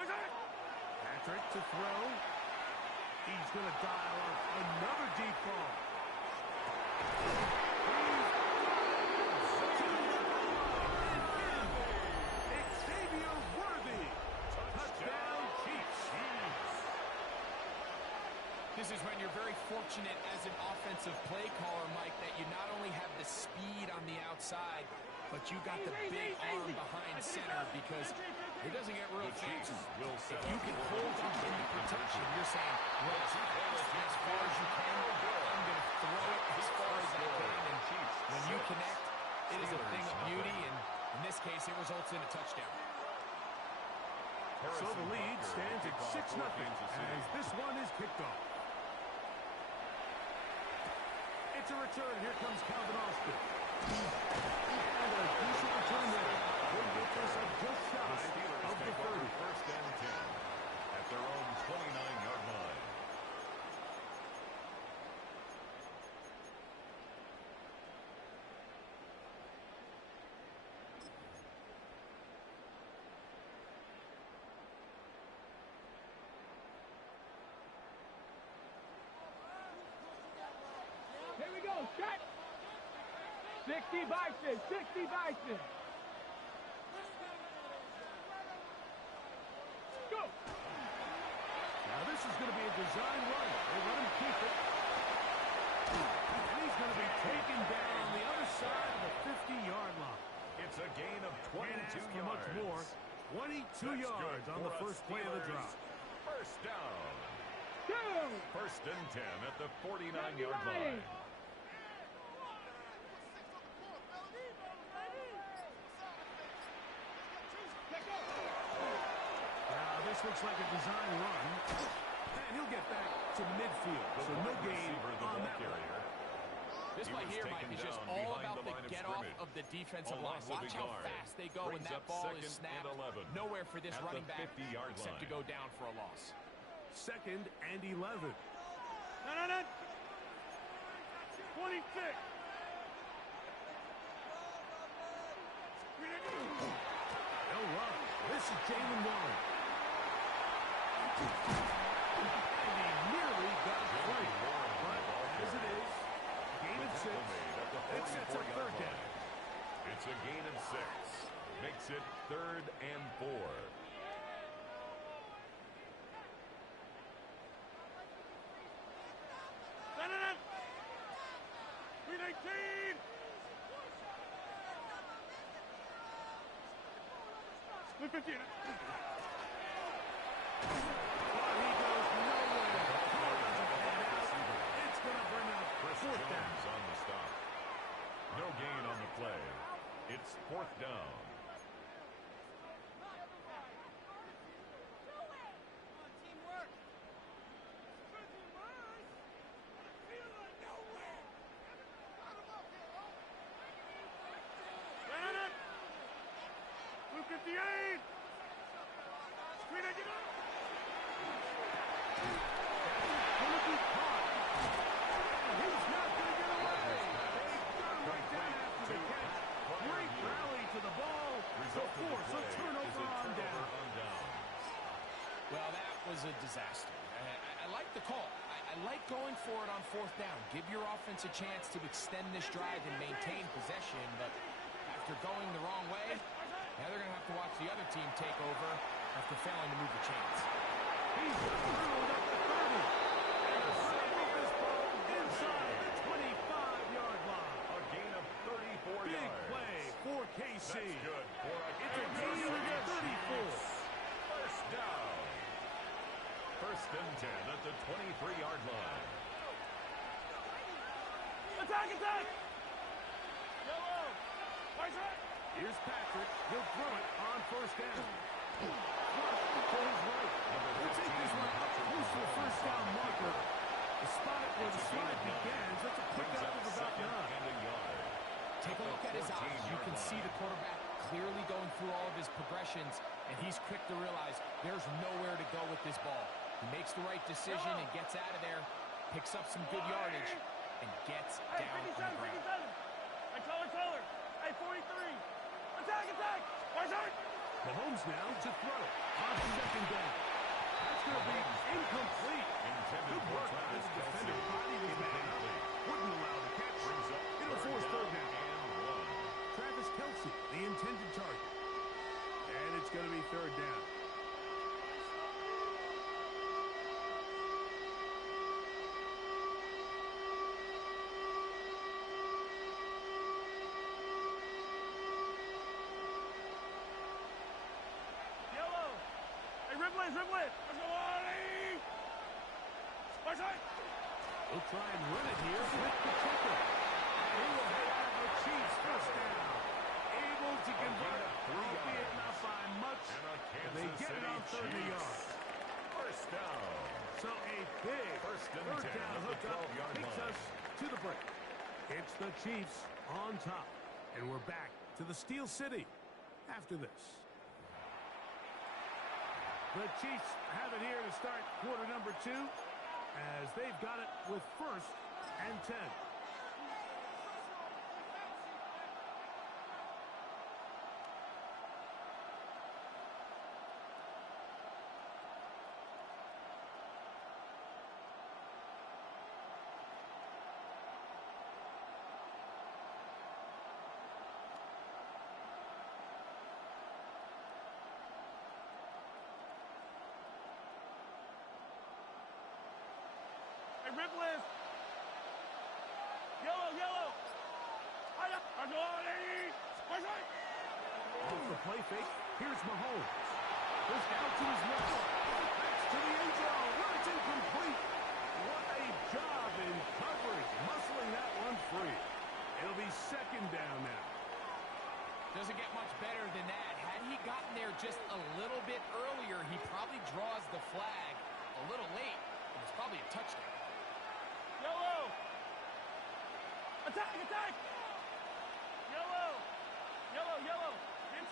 attack. Patrick to throw. He's going to dial up another deep ball. This is when you're very fortunate as an offensive play caller, Mike, that you not only have the speed on the outside, but you got the big arm behind center because it doesn't get real fancy. If you can hold up in the protection, you're saying, well, as far as you can, I'm going to throw it as far as I can. And when you connect, it is a thing of beauty, and in this case, it results in a touchdown. So the lead stands at 6-0 as this one is kicked off. It's a return. Here comes Calvin Austin. And a decent return there. Will get this up just shy of the 30. First and 10 at their own 29-yard line. Here we go, set. 60 Bison, 60 Bison. Go. Now this is going to be a design run. They let him keep it. And he's going to be taken down on the other side of the 50-yard line. It's a gain of 22 for yards. much more. 22 yards on the first play of the drive. First down. Go. First and 10 at the 49-yard line. This looks like a design run, and he'll get back to midfield, so no gain on that carrier. This play here, Mike, is just all about the get-off of the defensive line. Watch how fast they go when that ball is snapped. Nowhere for this running back except to go down for a loss. Second and 11. No. 26. No run. This is Jalen Warren. And he nearly got free. But as it is, gain of 6. It sets up third down. It's a gain of 6. Makes it 3rd and 4. No. 319. Look at you. It's It's fourth down. Luke at the 8! Screen it, get up! Gonna be caught. And he's not gonna get away. They got him right down after the catch. Great rally to the ball to force a turnover on down. Well, that was a disaster. I like the call. I like going for it on fourth down. Give your offense a chance to extend this drive and maintain possession, but after going the wrong way, now they're going to have to watch the other team take over after failing to move the chains. He's through at the 30. And the Saints with this ball inside the 25-yard line. A gain of 34 Big yards. play for KC. That's good for a It's a gain of 34. First down. First and 10 at the 23-yard line. Attack, attack! Yellow! Right side! Here's Patrick. He'll throw it on first down. To his right. He'll take this one up close to the first down marker. The spot where the slide begins. That's a quick out of about 9. And a yard. Take a look at his eyes. You can see the quarterback clearly going through all of his progressions, and he's quick to realize there's nowhere to go with this ball. He makes the right decision and gets out of there, picks up some good yardage, and gets down on the ground. Hey, color! Hey, 43! Attack, attack! Right side! Mahomes now to throw on second down. That's going to be incomplete. Good work by the defender. Bodied his man up. Wouldn't allow the catch. It'll force third down. Travis Kelce, the intended target. And it's going to be third down. Yellow! Hey, Ripley! Let's go, Ollie! Right side! He'll try and run it here with the kicker. And he will head out the Chiefs first down. Able to convert, albeit not by much. And They get it on 30 yards. First down. So a big First and third 10 down at the hookup 12-yard takes line. us to the break. It's the Chiefs on top. And we're back to the Steel City after this. The Chiefs have it here to start quarter number 2 as they've got it with first and 10. Hey, Ripley! Yellow! Right up! Let's go, Ollie! Right side! Off the play fake, here's Mahomes. Goes out to his left. That's to the end zone. Well, it's incomplete. What a job in coverage, muscling that one free. It'll be second down now. Doesn't get much better than that. Had he gotten there just a little bit earlier, he probably draws the flag a little late, and it's probably a touchdown. Yellow! Attack! Yellow!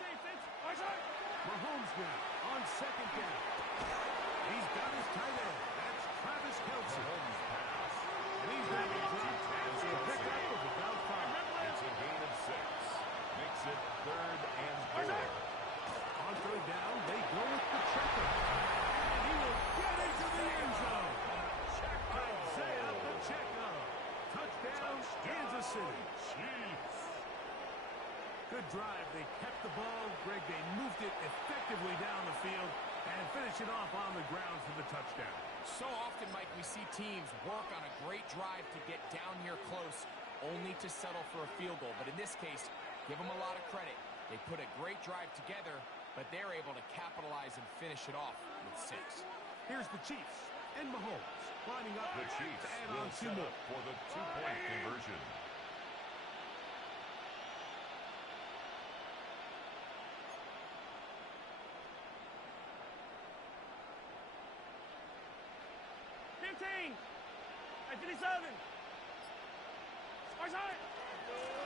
Fitz! Right side! Mahomes now on second down. He's got his tight end. That's Travis Kelce. Mahomes pass. And he's going to be dropped after a pickup of about 5. It's a gain of 6. Makes it third and 4. On third down, they go with the checker. And he will get into the end zone. Isaiah Pacheco. Touchdown, Kansas City. Chiefs. Good drive. They kept the ball. Greg, they moved it effectively down the field and finish it off on the ground for the touchdown. So often, Mike, we see teams work on a great drive to get down here close, only to settle for a field goal. But in this case, give them a lot of credit. They put a great drive together, but they're able to capitalize and finish it off with 6. Here's the Chiefs and Mahomes lining up The Chiefs to add will on 2 set more. up for the 2-point conversion.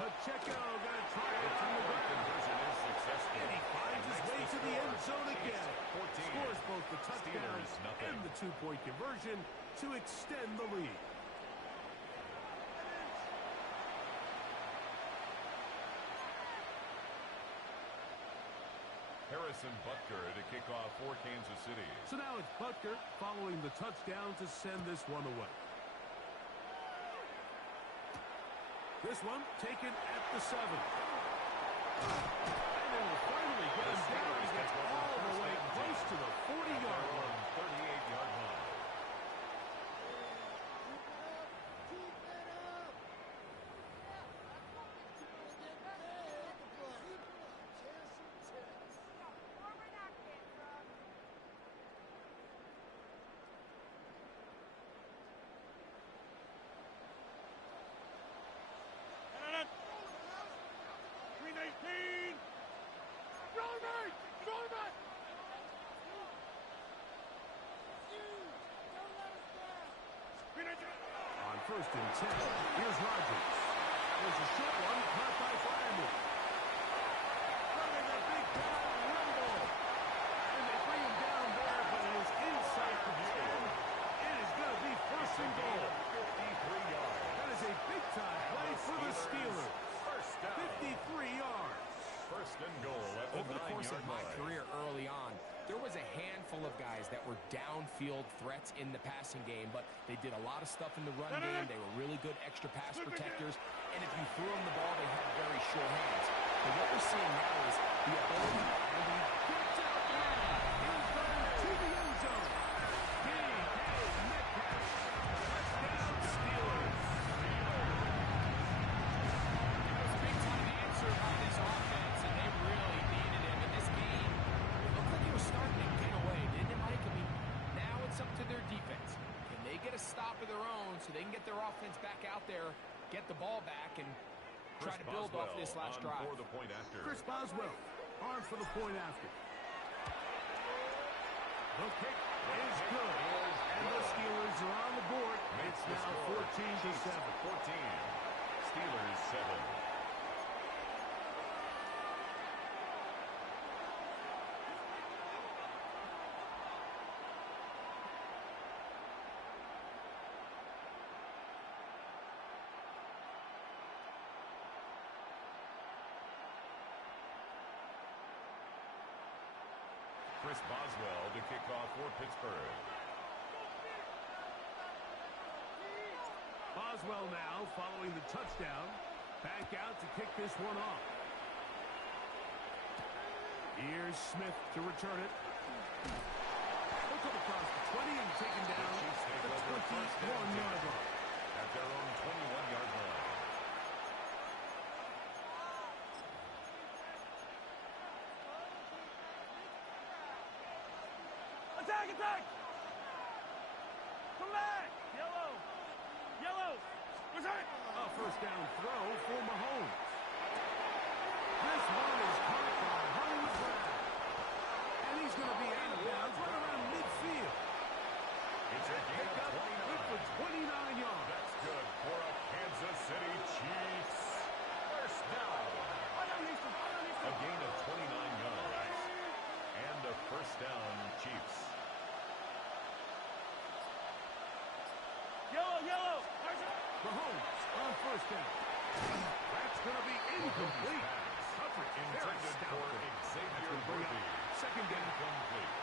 Pacheco gonna try it on the ground. Conversion is successful. And he finds his way to the end zone again. 14. Scores both the touchdown Steelers, nothing. and the two-point conversion to extend the lead. Harrison Butker to kick off for Kansas City. So now it's Butker following the touchdown to send this one away. This one taken at the 7. And they will finally get him down. He gets all the way close to the 40-yard line. 38-yard line. On 1st and 10, here's Rodgers. There's a short one caught by Fireman. Running a big time rumble. And they bring him down there, but it is inside the 10. It is going to be 1st and goal. 53 yards. That is a big-time play for the Steelers. First down. 53 yards. First and goal at the Over the course of 9-yard my line. career early on, there was a handful of guys that were downfield threats in the passing game, but they did a lot of stuff in the run game. They were really good extra pass protectors, and if you threw them the ball, they had very sure hands. But what we're seeing now is the ability And he gets out there. He's going to the end zone. D.K. Metcalf. Touchdown, Steelers. It was a big-time answer by this offense, and they really needed him in this game. It looked like they were starting to get away, didn't it, Mike? I mean, now it's up to their defense. Can they get a stop of their own so they can get their offense back out there, get the ball back, and try to build off this last on drive? for the point after. Chris Boswell on for the point after. The kick is good. And the Steelers are on the board. It's The now score, 14-7. 14. Steelers 7. Chris Boswell to kick off for Pittsburgh. Boswell now following the touchdown. Back out to kick this one off. Here's Smith to return it. He'll come across the 20 and taken down the 21-yard line. At their own 21-yard line. Attack! Come back! Yellow! Return! A first down throw for Mahomes. This one is caught by Holmes Brown. And he's going to be out of bounds right around midfield. It's a gain Pick of up 29. for 29 yards. That's good for a Kansas City Chiefs. First down. A gain of 29 yards. And a first down Chiefs. Yellow! Mahomes on first down. That's going to be incomplete. Coverage Intended for Xavier Worthy. Second down. Incomplete.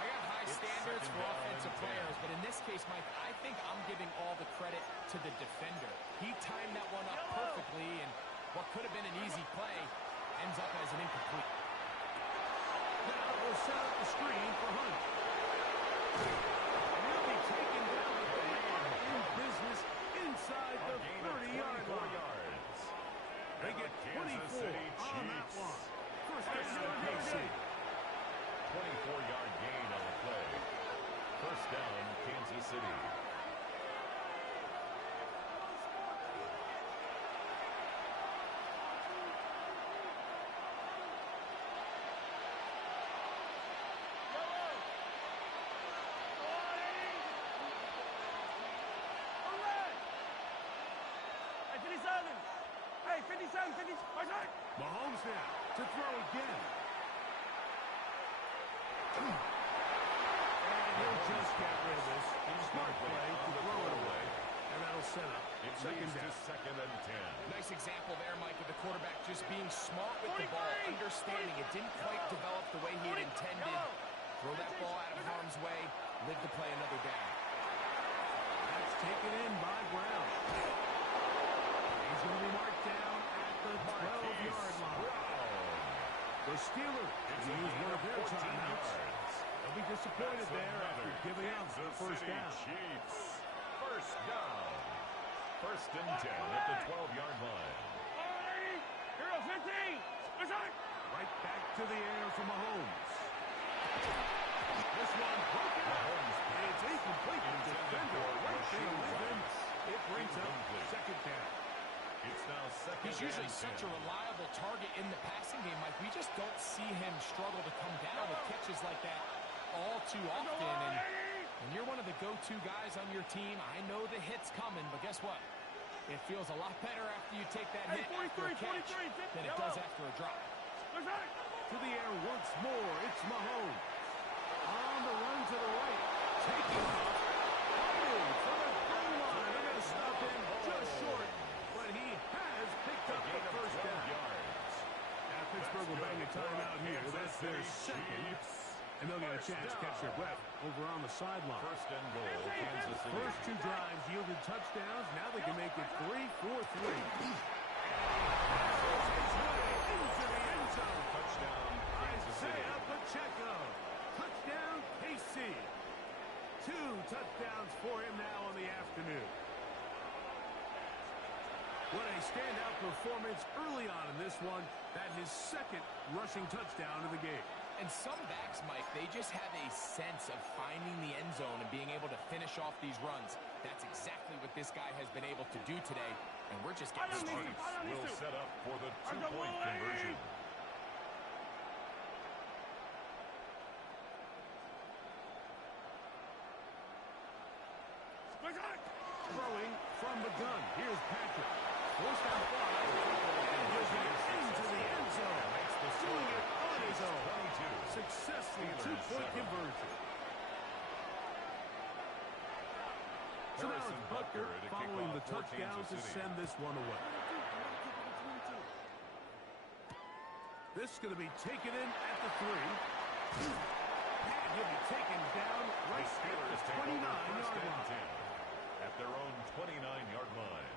I got high It's standards second for down offensive and 10. players, but in this case, Mike, I think I'm giving all the credit to the defender. He timed that one up perfectly, and what could have been an easy play ends up as an incomplete. Now we'll set up the screen for Hunt. And he'll be taken down with the man in business inside A the gain of 30-yard 24 line. yards. They And the get Kansas 24 City on that Chiefs. one. First First down, and KC. 24-yard gain on the play. First down, Kansas City. Hey, 57, 50. Mahomes now to throw again. And he'll just get rid of this. Smart play to throw it away. And that'll set up second down. Second and 10. Nice example there, Mike, of the quarterback just being smart with the ball, understanding it didn't quite develop the way he had intended. Throw that ball out of harm's way, live to play another down. That's taken in by Brown. He's going to be marked down at the 12-yard line. The Steelers use one of their timeouts. They'll be disappointed there after giving up the first down. Chiefs. First down. First and 10 at the 12-yard line. Hero 15. Right back to the air for Mahomes. This one broken up. It's incomplete. The defender right there with him. It brings up second down. It's now second. He's usually such a reliable target in the passing game, Mike. We just don't see him struggle to come down with catches like that all too often. And you're one of the go-to guys on your team. I know the hit's coming, but guess what? It feels a lot better after you take that hit after a catch than it does after a drop. To the air once more. It's Mahomes. On the run to the right. Taking off. Fighting for the goal line. They're going to stop him just short. But he has picked up the first down. Now Pittsburgh will bang a timeout here. That's their second. And they'll get a chance to catch their breath over on the sideline. First and goal, Kansas City. First two drives yielded touchdowns. Now they can make it 3-4-3. Touchdown, Kansas City. Pacheco. Touchdown, KC. 2 touchdowns for him now on the afternoon. What a standout performance early on in this one. That his second rushing touchdown of the game. And some backs, Mike, they just have a sense of finding the end zone and being able to finish off these runs. That's exactly what this guy has been able to do today, and we're just getting started. Will set up for the two-point conversion. Throwing from the gun. Here's Patrick. Forced out wide. And gives it into the end zone. Doing it on his own. Successful two-point conversion. So now it's Butker following the touchdown to send this one away. This is going to be taken in at the 3. And he'll be taken down right at the 29-yard line. At their own 29-yard line.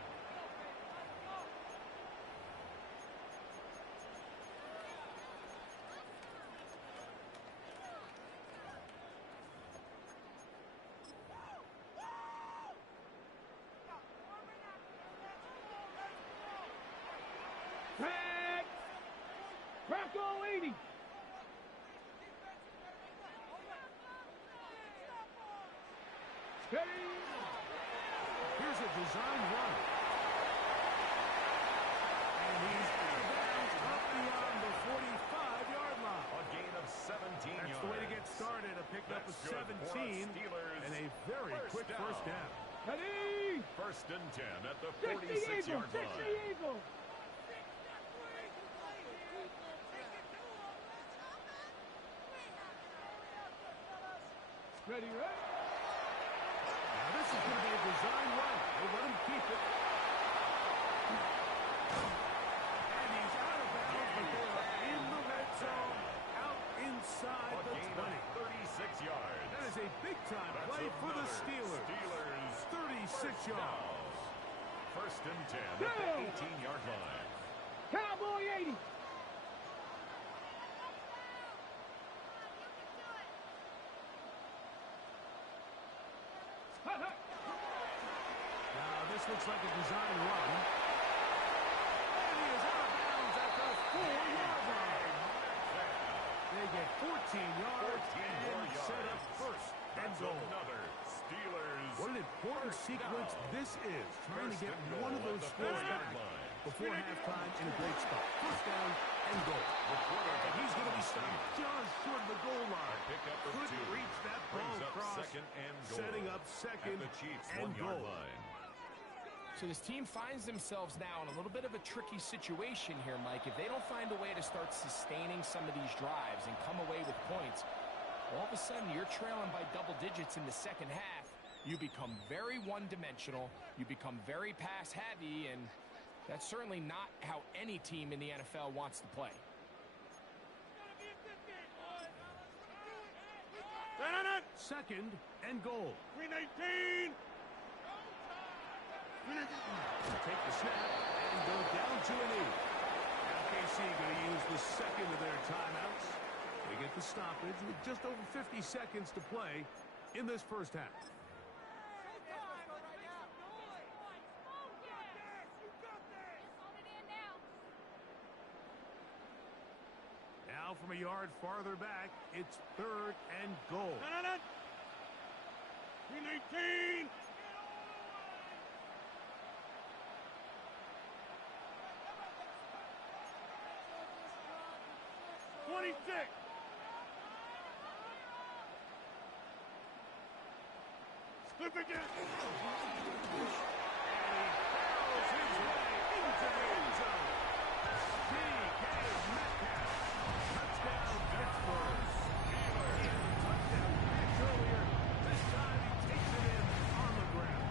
Crack all 80. Steady. Here's a design run. And he's out of bounds up beyond the 45-yard line. A gain of 17 yards. That's the way to get started. A pick up of 17 and a very quick first down. Ready. First and 10 at the 46-yard line. Eagle. Ready, right? Now this is going to be a design run. They let him keep it. And he's out of bounds, but they are in the red zone, out inside the 20. 36 yards. That is a big-time play for the Steelers. 36 yards. First and 10 at the 18-yard line. Cowboy 80. Now this looks like a design run. And he is out of bounds at the 4-yard line. They get 14 yards and set up first and goal. Another Steelers. What an important sequence this is. Trying to get one of those scores back before halftime in a great spot. First down and goal. And he's going to be stopped just short of the goal line. Couldn't reach that ball across. Second and goal. Setting up second at the Chiefs' and 1-yard goal. line. So this team finds themselves now in a little bit of a tricky situation here, Mike. If they don't find a way to start sustaining some of these drives and come away with points, all of a sudden you're trailing by double digits in the second half. You become very one-dimensional. You become very pass-heavy, and that's certainly not how any team in the NFL wants to play. Second and goal. 319. Take the snap and go down to a knee. Now KC going to use the second of their timeouts. They get the stoppage with just over 50 seconds to play in this first half. Now from a yard farther back, it's third and goal. 319. Slip again. And he barrels his way into the end zone. DK Metcalf. Touchdown, Pittsburgh. Steelers. He had a touchdown catch earlier. This time he takes it in on the ground.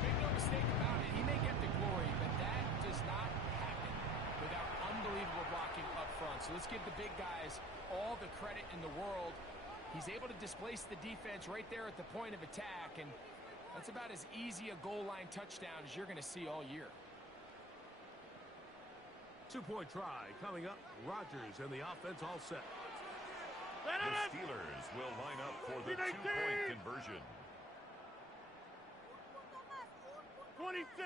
Make no mistake about it, he may get the glory, but that does not happen without unbelievable blocking up front. So let's give the big guys all the credit in the world. He's able to displace the defense right there at the point of attack, and that's about as easy a goal line touchdown as you're going to see all year. Two-point try coming up. Rodgers and the offense all set. The Steelers will line up for the two-point conversion. 26.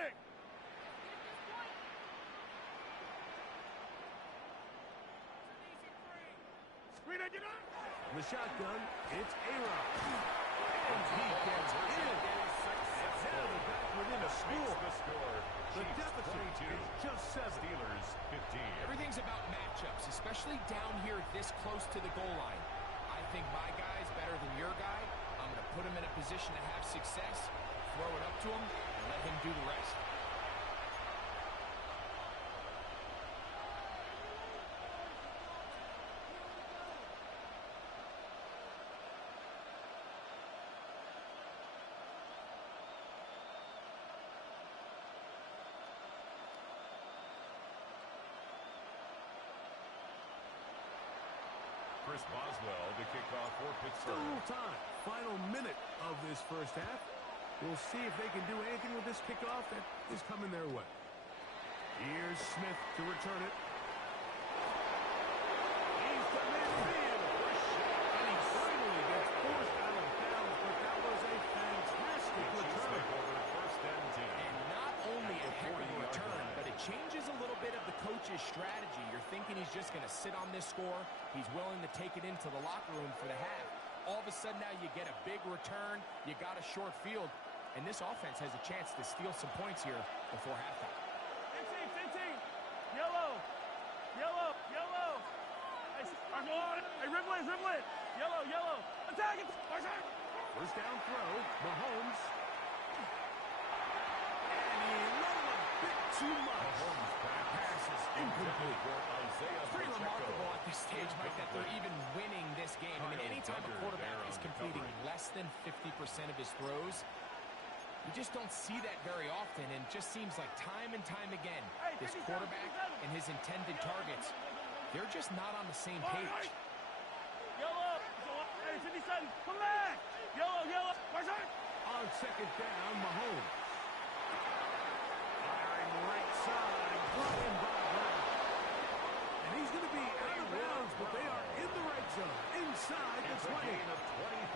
The shotgun, it's A-Rod. And he gets in. Now they're back within a score. The deficit is just 7. Steelers 15. Everything's about matchups, especially down here this close to the goal line. I think my guy's better than your guy. I'm going to put him in a position to have success, throw it up to him, and let him do the rest. Chris Boswell to kick off for Still a Pittsburgh. little time. Final minute of this first half. We'll see if they can do anything with this kickoff that is coming their way. Here's Smith to return it. He's to midfield. And he finally gets forced out of bounds, but that was a fantastic return. First and 10. And not only a heck of a return, but it changes a little bit of the coach's strategy. You're thinking he's just going to sit on this score. He's willing to take it into the locker room for the half. All of a sudden now you get a big return. You got a short field. And this offense has a chance to steal some points here before halftime. 15. Yellow. Hey, ribble it. Yellow. Attack it. First down throw. Mahomes. And he let him a bit too much. Pass is incomplete. It's pretty remarkable at this stage, Mike, that they're even winning this game. I mean, anytime a quarterback is completing less than 50% of his throws, you just don't see that very often, and just seems like time and time again, this quarterback and his intended targets, they're just not on the same page. Yellow. Hey, 57. Come back. Yellow. On second down, Mahomes. Firing right side. Brought in by Brown. And he's going to be out of bounds, but they are in the right zone. Inside the 20. Of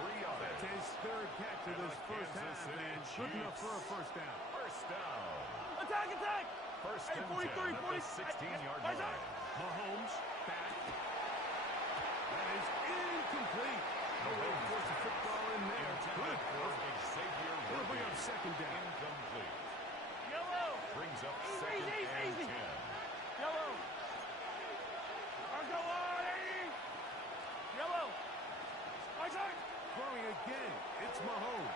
23 yards. That's his third catch of this first half, and good enough for a first down. First down. Attack. First Hey, and 43, 10 at 40. the 16-yard line. Mahomes back. That is incomplete. No way to force the football in there. Good. Xavier It'll bring up second down. Incomplete. Yellow. Brings up second and 10. Yellow. Go on, 80. Yellow. Throwing again. It's Mahomes.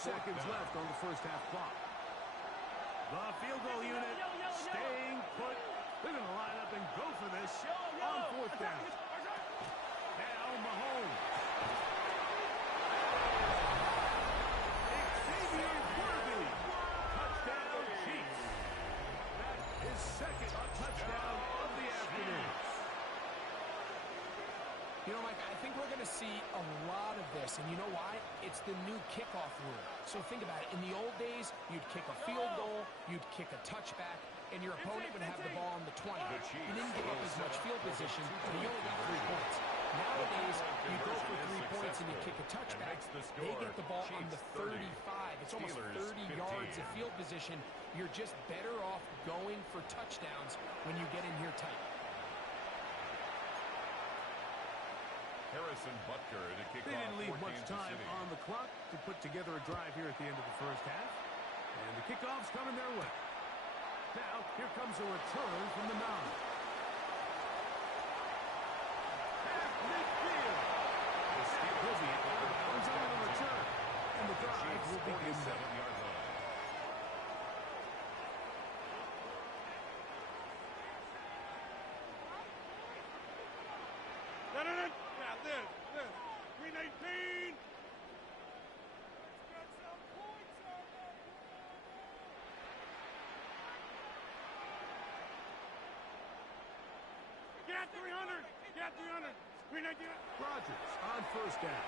seconds left on the first half clock. The field goal unit staying put. They're going to line up and go for this on fourth down. Now Mahomes. Touchdown Chiefs. That is second touchdown of the afternoon. You know, Mike, I think we're going to see a lot of this, and you know why? It's the new kickoff rule. So think about it. In the old days, you'd kick a field goal, you'd kick a touchback, and your opponent would have the ball on the 20. You didn't give up as much field position, but you only got 3 points. Nowadays, you go for 3 points and you kick a touchback. They get the ball on the 35. It's almost 30 yards of field position. You're just better off going for touchdowns when you get in here tight. Harrison Butker to kick They off didn't leave for much Kansas time City. on the clock to put together a drive here at the end of the first half. And the kickoff's coming their way. Now, here comes a return from the mound. At midfield. Will be out of bounds on the return. And the drive will begin there. 47-yard line. This. 319. Get 300. Get 300. 319. Rodgers on first down.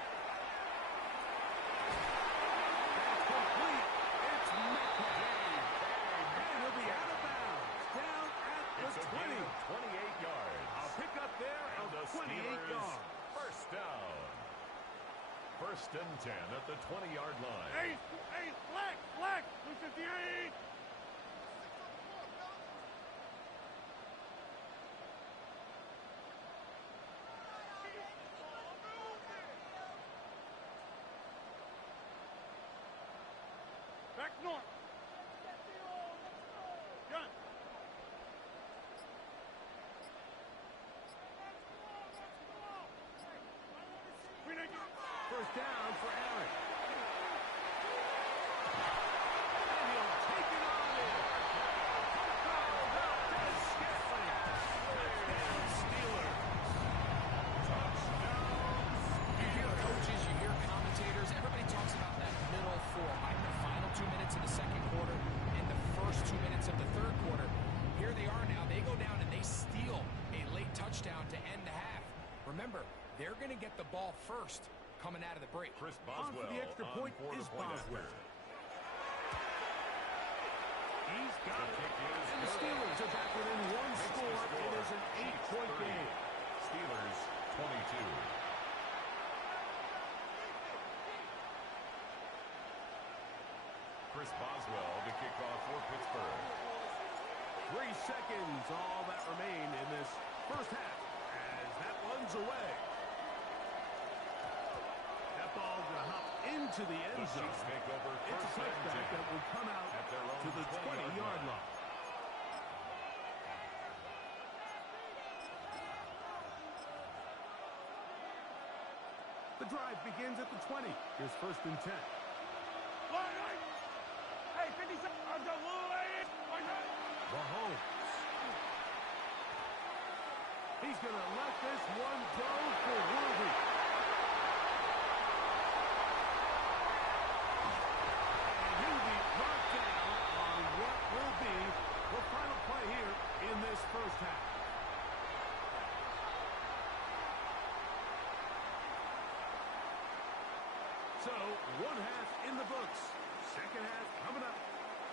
That's complete. It's Metcalf. And he'll be out of bounds. Down at the It's a 20. gain of 28 yards. A pickup there of The 28 Steelers yards. first down. First and 10 at the 20-yard line. Hey, flag. 258. Back north. Gun. First down for Aaron. And he'll take it on in. Touchdown, Steelers. You hear coaches, you hear commentators, everybody talks about that middle 4, like the final 2 minutes of the second quarter and the first 2 minutes of the third quarter. Here they are now. They go down and they steal a late touchdown to end the half. Remember, they're going to get the ball first coming out of the break. Chris On Boswell for the extra point is Boswell. He's got it. And the Steelers are back within one score. It is an 8-point game. Steelers 22. Chris Boswell to kick off for Pittsburgh. 3 seconds, all that remain in this first half as that one's away. That ball going to hop into the end zone. Chiefs make over It's a first and touchback 10 that will come out at their own to the 20-yard 20-yard line. line. The drive begins at the 20. Here's first and 10. Hey, 50 seconds. Mahomes. He's going to let this one go for Worthy. And he'll be brought down on what will be the final play here in this first half. So, one half in the books. Second half coming up.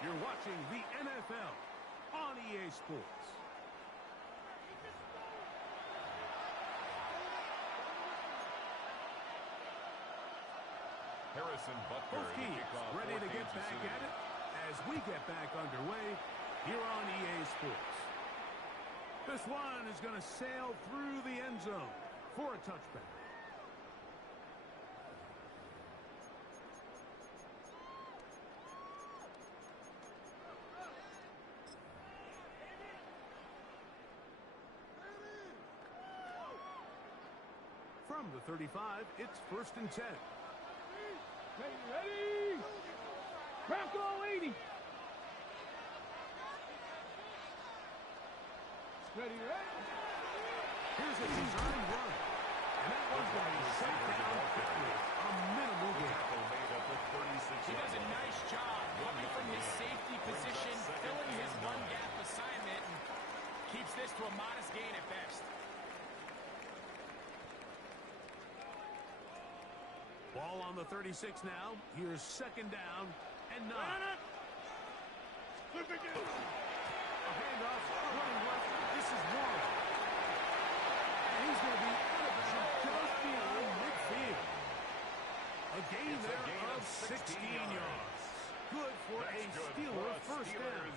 You're watching the NFL on EA Sports. Harrison Butker Both to teams kick off ready for to get Kansas back City. at it as we get back underway here on EA Sports. This one is going to sail through the end zone for a touchback. From the 35, it's first and 10. Ready? Bronco 80. Ready, right? Here's a design run. And that one's going to be shut down quickly. A minimal gain. He does a nice job coming from his safety position, filling his run gap assignment, and keeps this to a modest gain at best. Ball on the 36 now. Here's second down and 9. A handoff, running left. This is Warren. And he's going to be out of bounds just beyond midfield. A gain there of 16 yards. Good for a Steeler first down.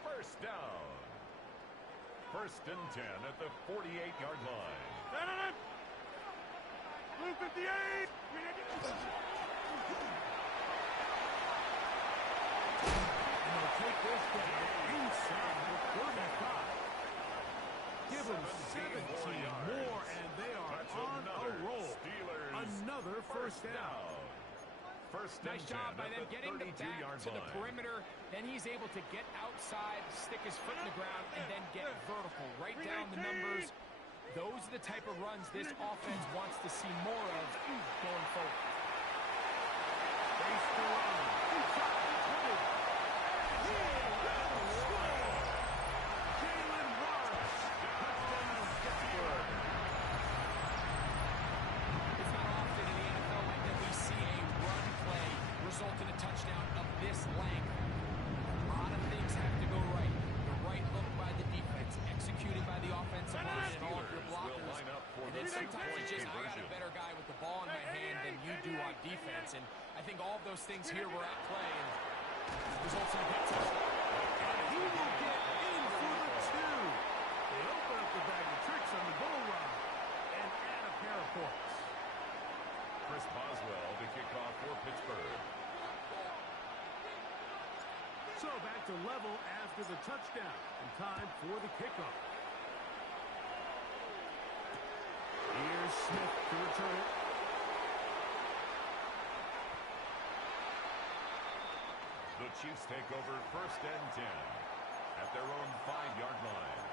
First down. First and 10 at the 48-yard line. Blue 58. And they'll take this down inside the 35. Give them 17 more, and they are on a roll. Another first down. First Nice job by them getting the back to the perimeter. Then he's able to get outside, stick his foot in the ground, and then get vertical. Right down the numbers. Those are the type of runs this offense wants to see more of going forward. Face the run. Inside the 20. Jalen Morris. Touchdown, Pittsburgh. It's not often in the NFL that we see a run play result in a touchdown of this length. A lot of things have to go right. The right look by the defense, executed by the offensive line and all of your blockers. And then sometimes it's just, I got a better guy with the ball in my hand than you do on defense. And I think all of those things here were at play and results in a big touchdown. And he will get in for the 2. They open up the bag of tricks on the goal line and add a pair of points. Chris Boswell to kick off for Pittsburgh. So back to level after the touchdown and time for the kickoff. Here's Smith to return it. The Chiefs take over first and 10 at their own 5-yard line.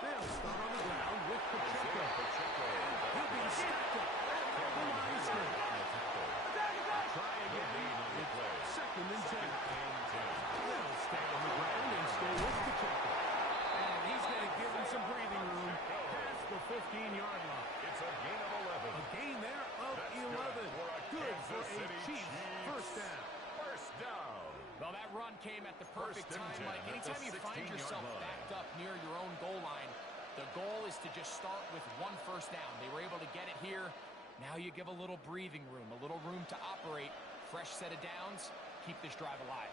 They'll start on the ground with Pacheco. He'll be stacked up at the line of scrimmage. Try again. It's second and 10. They'll stay on the ground and stay with Pacheco. And he's going to give him some breathing room past the 15-yard line. It's a gain of 11. A gain there of 11. Good for a Chiefs first down. First down. Well, that run came at the perfect time. Like, anytime you find yourself backed up near your own goal line, the goal is to just start with one first down. They were able to get it here. Now you give a little breathing room, a little room to operate. Fresh set of downs. Keep this drive alive.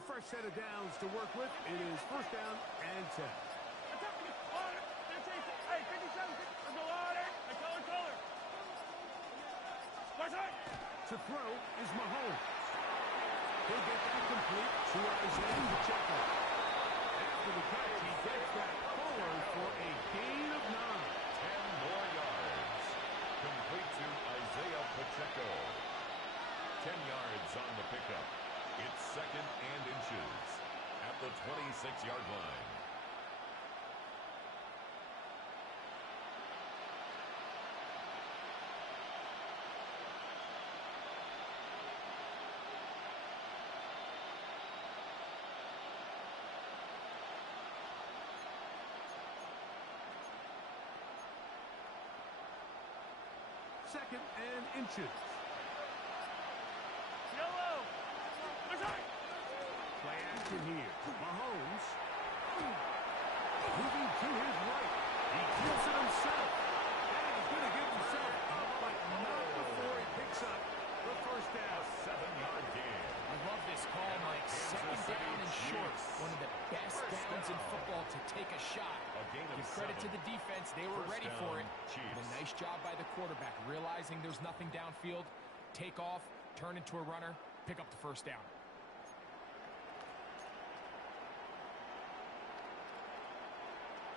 A fresh set of downs to work with. It is first down and 10. To throw is Mahomes. He'll get that complete to Isaiah Pacheco. After the catch, he gets that forward for a gain of 9. 10 more yards. Complete to Isaiah Pacheco. 10 yards on the pickup. It's second and inches at the 26-yard line. Second and inches. Play action here. Mahomes. Moving to his right. He kills it himself. And he's going to give himself up, but not before he picks up the first down. 7-yard gain. I love this call, Mike. Second down and short. One of the best downs in football to take a shot. gain of Give credit 7. to the defense. They were First ready down, for it. Chiefs. And a nice job by the quarterback, realizing there's nothing downfield. Take off, turn into a runner, pick up the first down.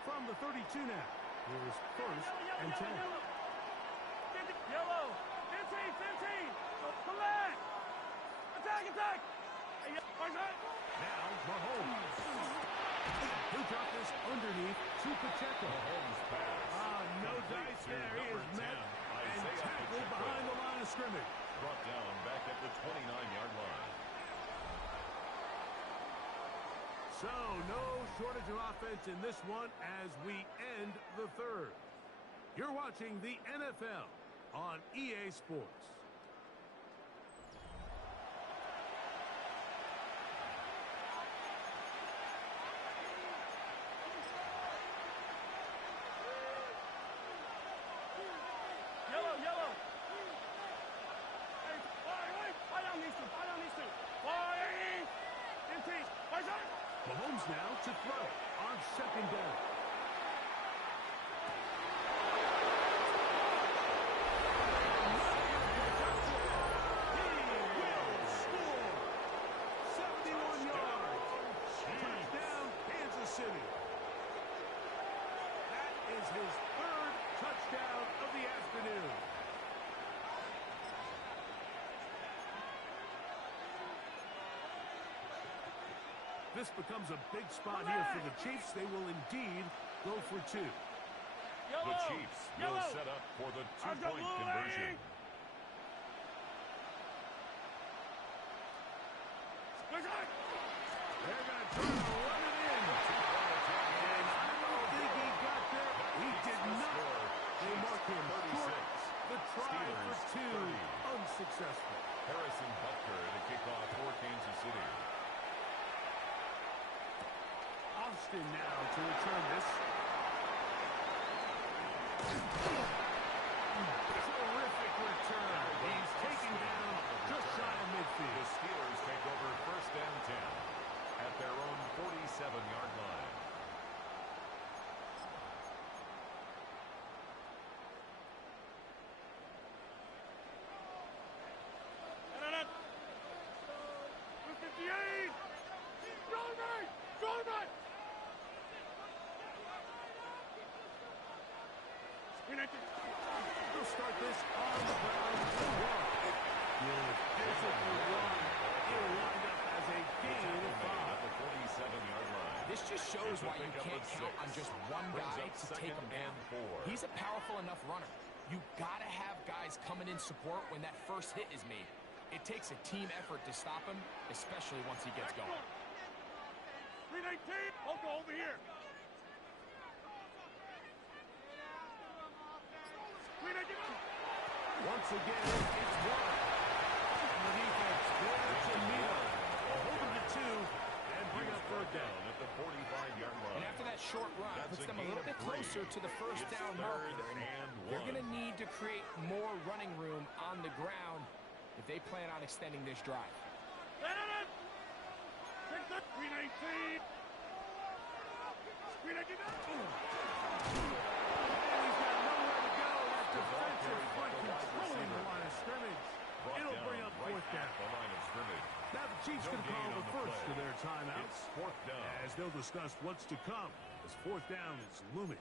From the 32 now. Here's first and 10. Yellow. 15. Come back. Attack. Now, Mahomes. He'll drop this underneath to Pacheco. Mahomes pass. No Complete dice to there. He is number 10, met and Isaiah tackled Pacheco. behind the line of scrimmage. Brought down back at the 29-yard line. So, no shortage of offense in this one as we end the third. You're watching the NFL on EA Sports. Yellow. Hey, why down these two? Mahomes now to throw on second down. He will score. 71 yards. Touchdown, Kansas City. That is his third touchdown of the afternoon. This becomes a big spot here for the Chiefs. They will indeed go for two. The Chiefs will set up for the two-point conversion. They're going to try to run it in. And I don't think he got there. He did not. They mark him short. The try for two, unsuccessful. Harrison Butker to kick off for Kansas City. Austin now to return this. Terrific return. He's taken down just shy of midfield. The Steelers take over first and 10 at their own 47-yard line. They'll start this on the ground. Good physical run. It'll wind up as a gain of 5. At the 47-yard line. This just shows why you can't count on just one guy to take him down. He's a powerful enough runner. You got to have guys coming in support when that first hit is made. It takes a team effort to stop him, especially once he gets going. 319. I'll go over here. Once again, it's one. The defense going to meet him. Hold him to two and bring up third down. At the 45-yard line. And after that short run, That's puts a them a little gain bit of 3. closer to the first It's down third marker. And and they're 1. going to need to create more running room on the ground if they plan on extending this drive. 319. And he's got nowhere to go. That defensive front controlling the line of scrimmage. It'll bring up fourth down. The line of scrimmage. Now the Chiefs No can call gain the on the first play. of their timeouts. It's fourth down. As they'll discuss what's to come as fourth down is looming.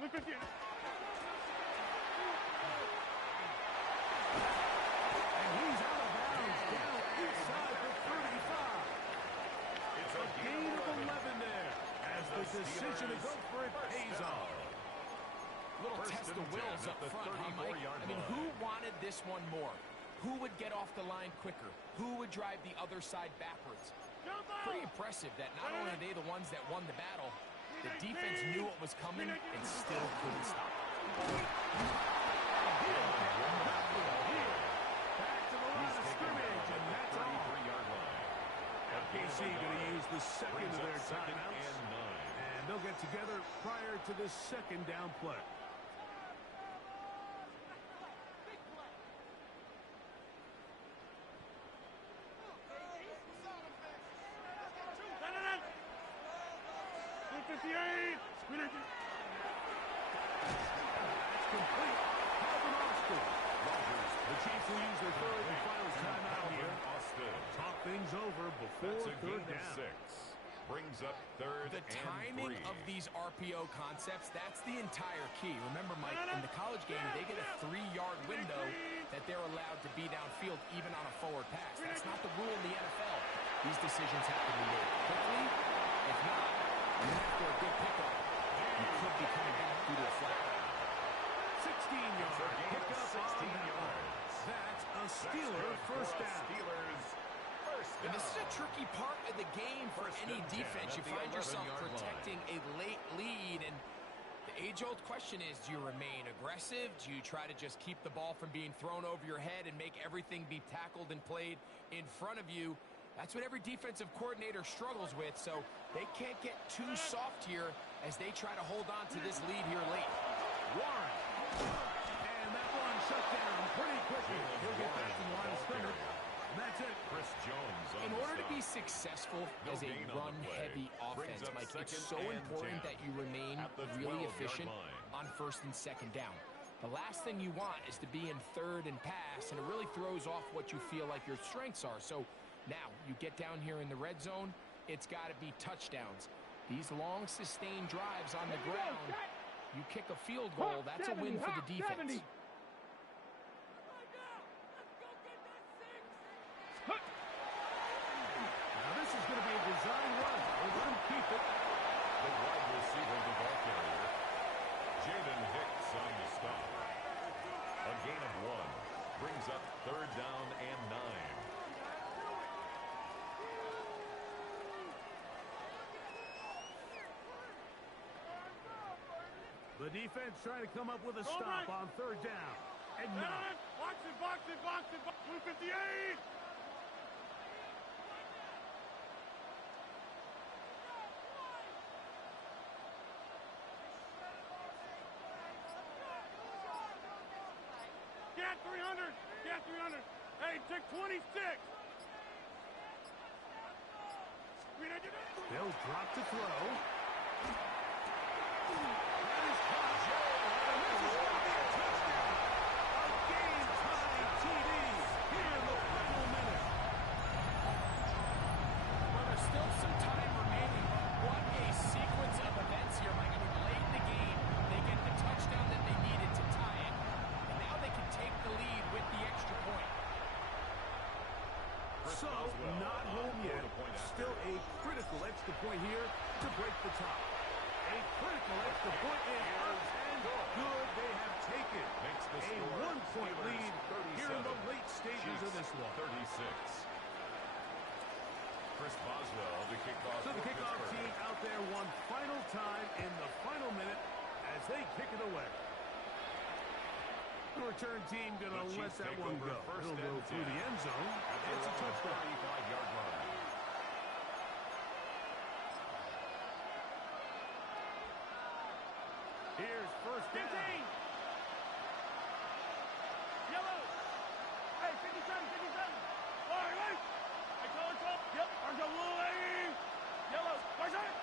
Look at you. And he's out of bounds down inside the 35. position to go for it pays off. Little test of wills up front, huh, Mike? I mean, who wanted this one more? Who would get off the line quicker? Who would drive the other side backwards? Pretty impressive that not only are they the ones that won the battle, the defense knew what was coming and still couldn't stop it. Back to the line of scrimmage, and that's all. KC going to use the second of their timeouts, and they'll get together prior to this second down play. That's complete. Rogers, the Chiefs will use their third and final timeout here. Talk things over before third down. Brings up third The timing of these RPO concepts, that's the entire key. Remember, Mike, in the college game, they get a 3-yard window that they're allowed to be downfield even on a forward pass. That's not the rule in the NFL. These decisions have to be made quickly. If not, after a good pickup, you could be coming back due to a flag. 16-yard pickup on that one. That's a Steeler first down. And this is a tricky part of the game for any defense. You find yourself protecting a late lead, and the age-old question is, do you remain aggressive? Do you try to just keep the ball from being thrown over your head and make everything be tackled and played in front of you? That's what every defensive coordinator struggles with, so they can't get too soft here as they try to hold on to this lead here late. Warren. And that one shut down pretty quickly. He'll get back to the line of scrimmage. And that's it. Chris Jones In order to be successful as a run-heavy offense, Mike, it's so important that you remain really efficient on first and second down. The last thing you want is to be in third and pass, and it really throws off what you feel like your strengths are. So now you get down here in the red zone, it's got to be touchdowns. These long, sustained drives on the ground, you kick a field goal, that's a win for the defense. Now this is going to be a design run. They're going to keep it. The wide receiver, the ball carrier, Jaden Hicks on the stop. A gain of 1 brings up third down and 9. The defense trying to come up with a stop on third down. And not. Box it, box it, box it, 158! Get 300! Get 300! Hey, take 26! They'll drop to throw. So, not home yet. Still a critical extra point here to break the tie. A critical extra point is and good they have taken. A 1-point lead here in the late stages of this one. 36. Chris Boswell, the kickoff. So the kickoff team out there one final time in the final minute as they kick it away. The return team going to let that one go. It'll go through the end zone. It's a touchdown. 35-yard line. Here's first down. 15! Yellow! Hey, 57, 57! All right, wait! I call it up. Yep, orange up, blue, hey! Yellow, watch it!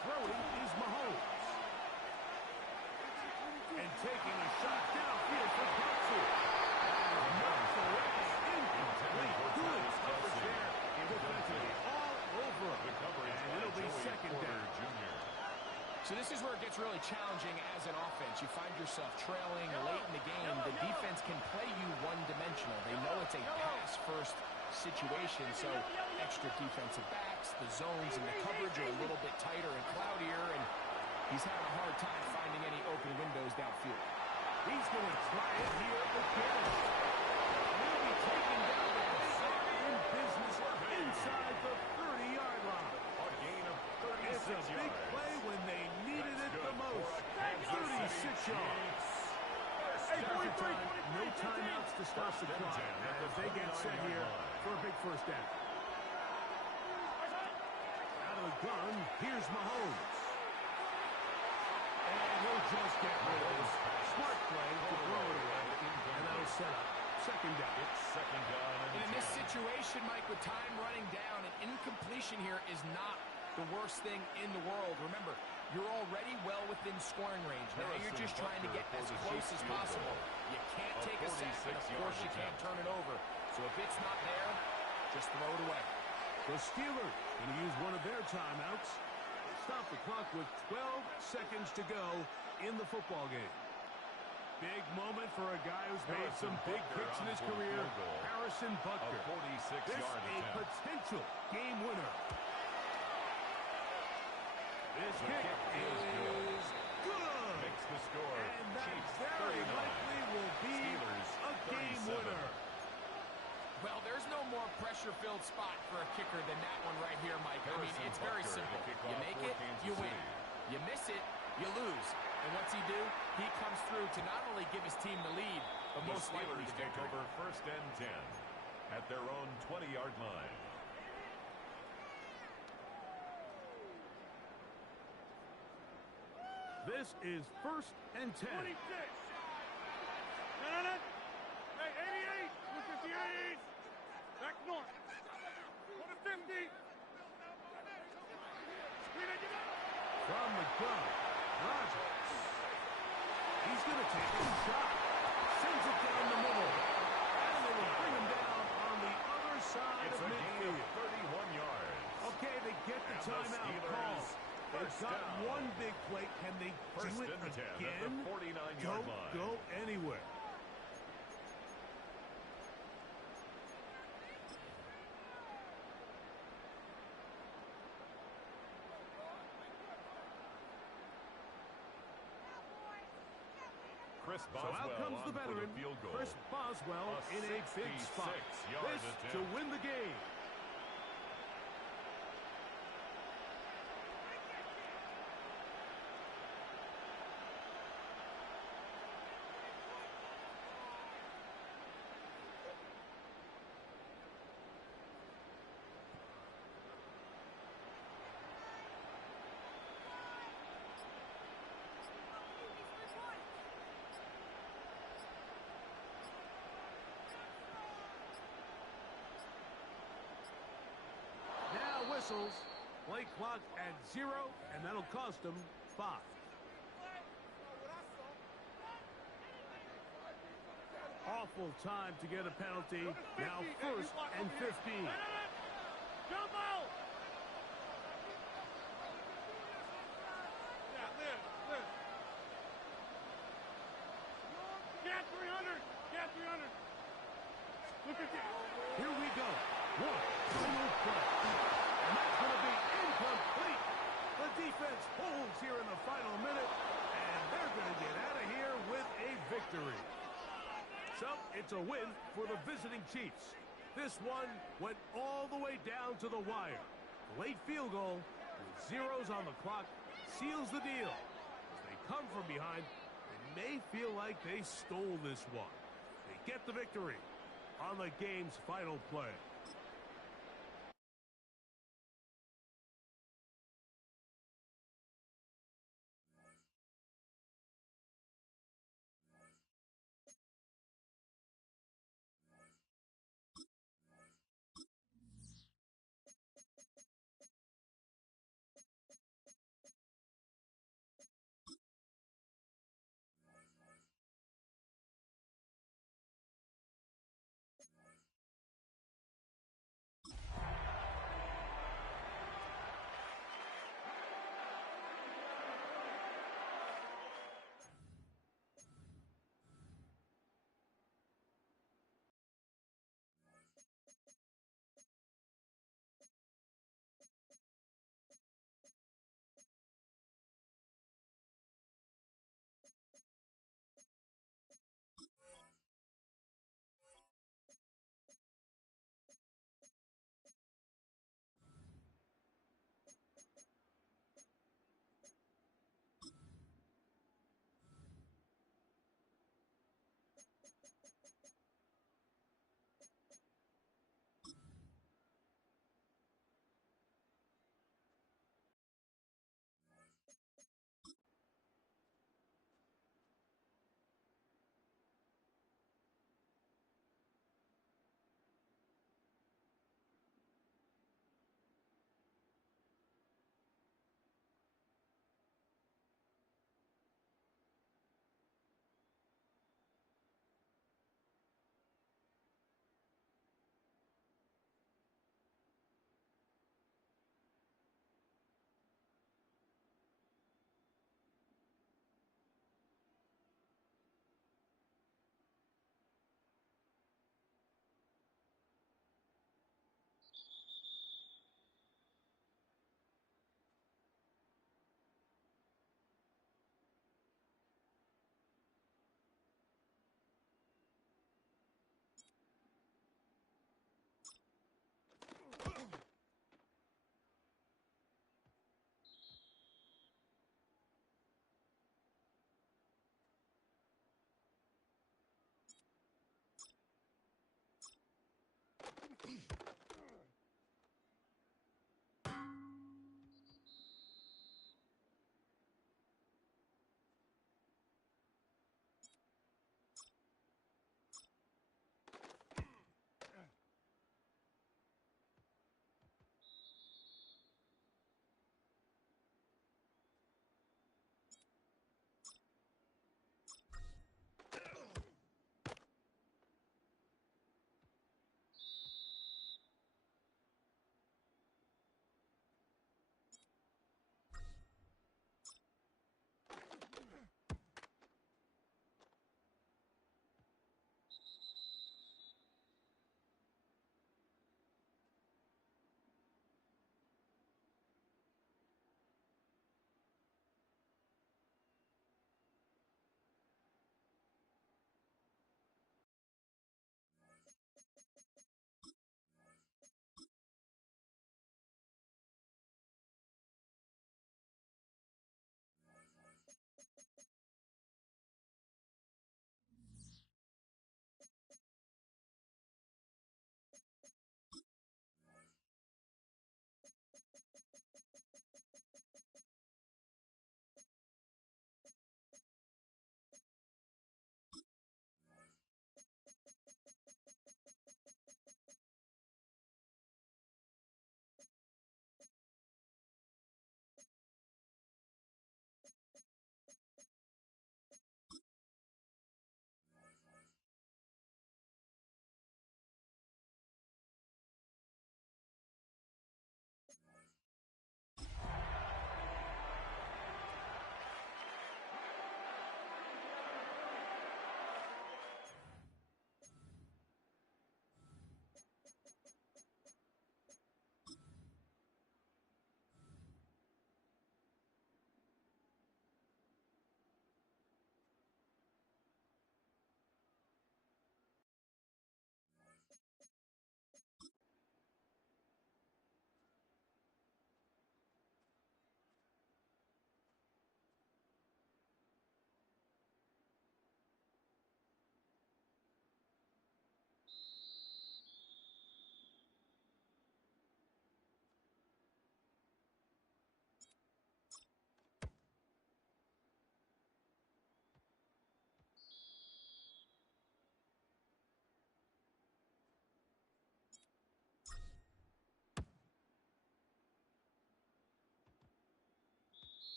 Throwing is Mahomes. And taking a shot downfield for Peazy. Knocks away. Incomplete. Good coverage there. Defensively all over. And it'll be second down. So this is where it gets really challenging as an offense. You find yourself trailing late in the game. The defense can play you one-dimensional. They know it's a pass-first situation, so extra defensive backs, the zones and the coverage are a little bit tighter and cloudier, and He's having a hard time finding any open windows downfield. He's going to try it here again. He'll be taken down. They are in business inside the 30-yard line. A gain of 36 It's a big yards. play when they needed it the most. 36 yards. Hey, 43, no timeouts to stop the clock as they get set here for a big first down. Out of the gun, here's Mahomes. And he'll just get rid of this. Smart play to throw it away. And that'll set up second down. It's second down and In this 10. situation, Mike, with time running down, an incompletion here is not the worst thing in the world. Remember, you're already well within scoring range. Now you're just trying to get as close as possible. You can't take a sack, and of course you can't turn it over. So if it's not there, just throw it away. The Steelers going to use one of their timeouts. Stop the clock with 12 seconds to go in the football game. Big moment for a guy who's made some big kicks in his career, Harrison Butker. A 46-yard This a attempt. potential game winner. This The kick kick is is good. Makes the score. And that Chiefs very 39. likely will be Steelers a game 37. winner. Well, there's no more pressure-filled spot for a kicker than that one right here, Mike. I mean, Harrison it's very Butker to simple. kick You off make for it, Kansas you win. City. You miss it, you lose. And what's he do? He comes through to not only give his team the lead, but The most likely Steelers the take victory. over first and 10 at their own 20-yard line. This is first and 10. 26. No. Hey, 88. 258. Back north. Go to 50. From the gun, Rodgers. He's going to take a shot. Sends it down the middle. And they will bring him down on the other side It's of a gain of midfield. 31 yards. Okay, they get the And the timeout Steelers call. They've first got down. one big play. Can they First do it and 10 at the again? 49-yard Don't line. go anywhere. Chris So Boswell out comes on the for veteran, field goal. Chris Boswell, A in a big spot. 66-yard This attempt. to win the game. Now whistles. Play clock at 0, and that'll cost them 5. Awful time to get a penalty. Now first and 15. Jump out. Yeah, live. Get 300. Get 300. Look at that. Here we go. One final play. And that's going to be incomplete. The defense holds here in the final minute, and they're going to get out of here with a victory. So it's a win for the visiting Chiefs. This one went all the way down to the wire. Late field goal with zeros on the clock seals the deal. As they come from behind, they may feel like they stole this one. They get the victory on the game's final play.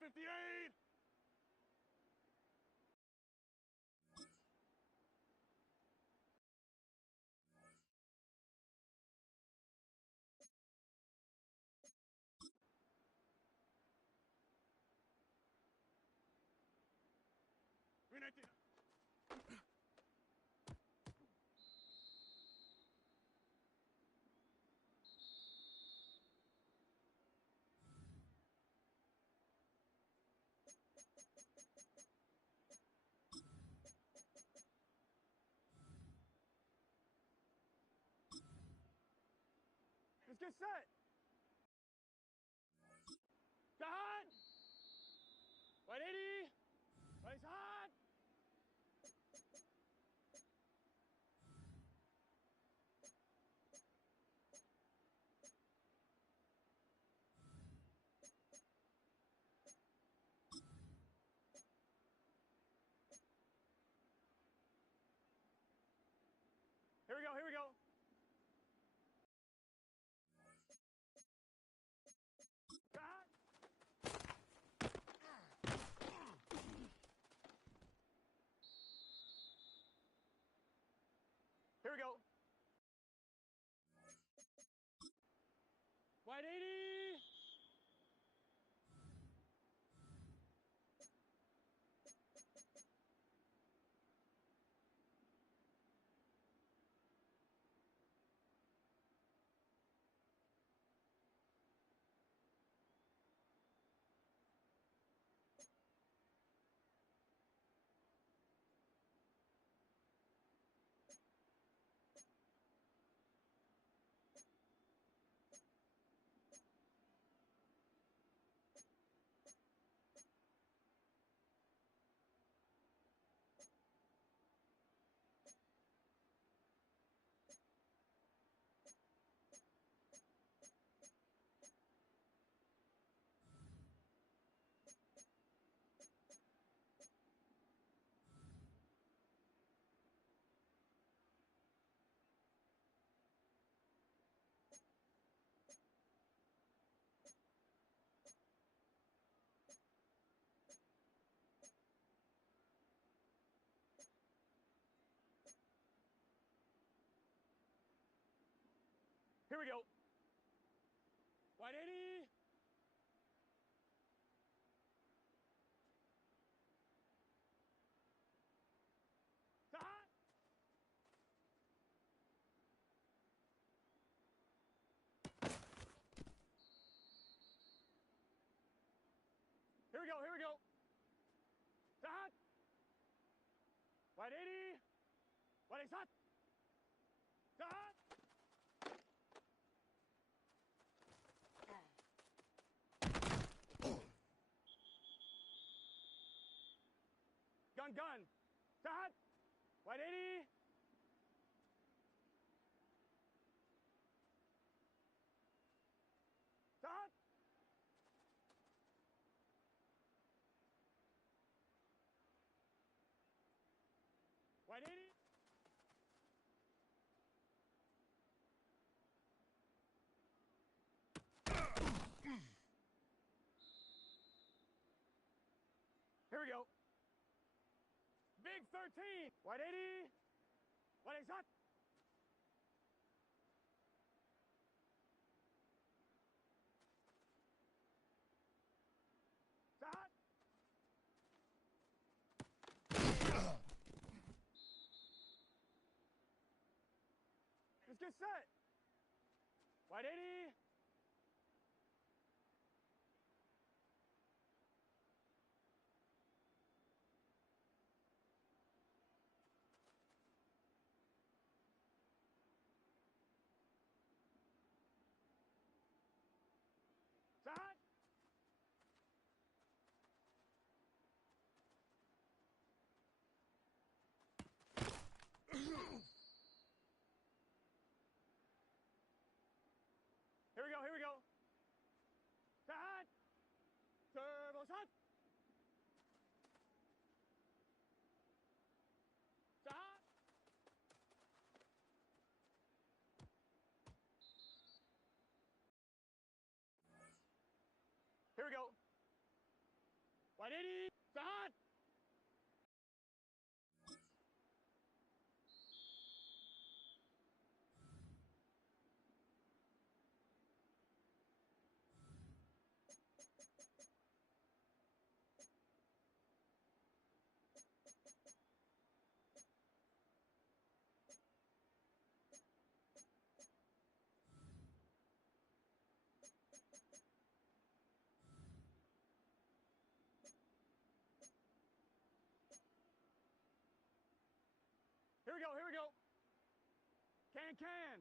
58! Minute. Let's get set. Hot. 180. Race hot. Here we go, here we go. Hot. Here we go. 180. Here we go. 180. Hot. Here we go, here we go. Hot. 180. What is hot? Hot. Gun. Hot. 180. Hot. White 80. Here we go. Big 13. White 80. White is hot. Hot. Let's get set. White 80. Hot. Here we go. Hot. Turbo's hot. Hot. Here we go. ready, start. Here we go, here we go. Can.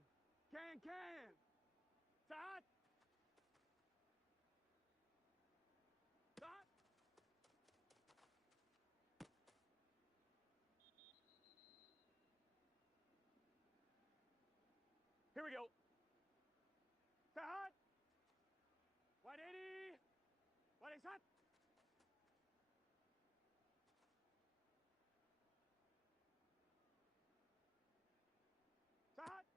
Start. Start. Here we go. Start. 180. 180, start. Start.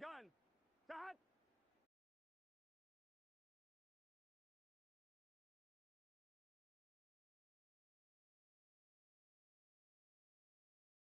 Gun.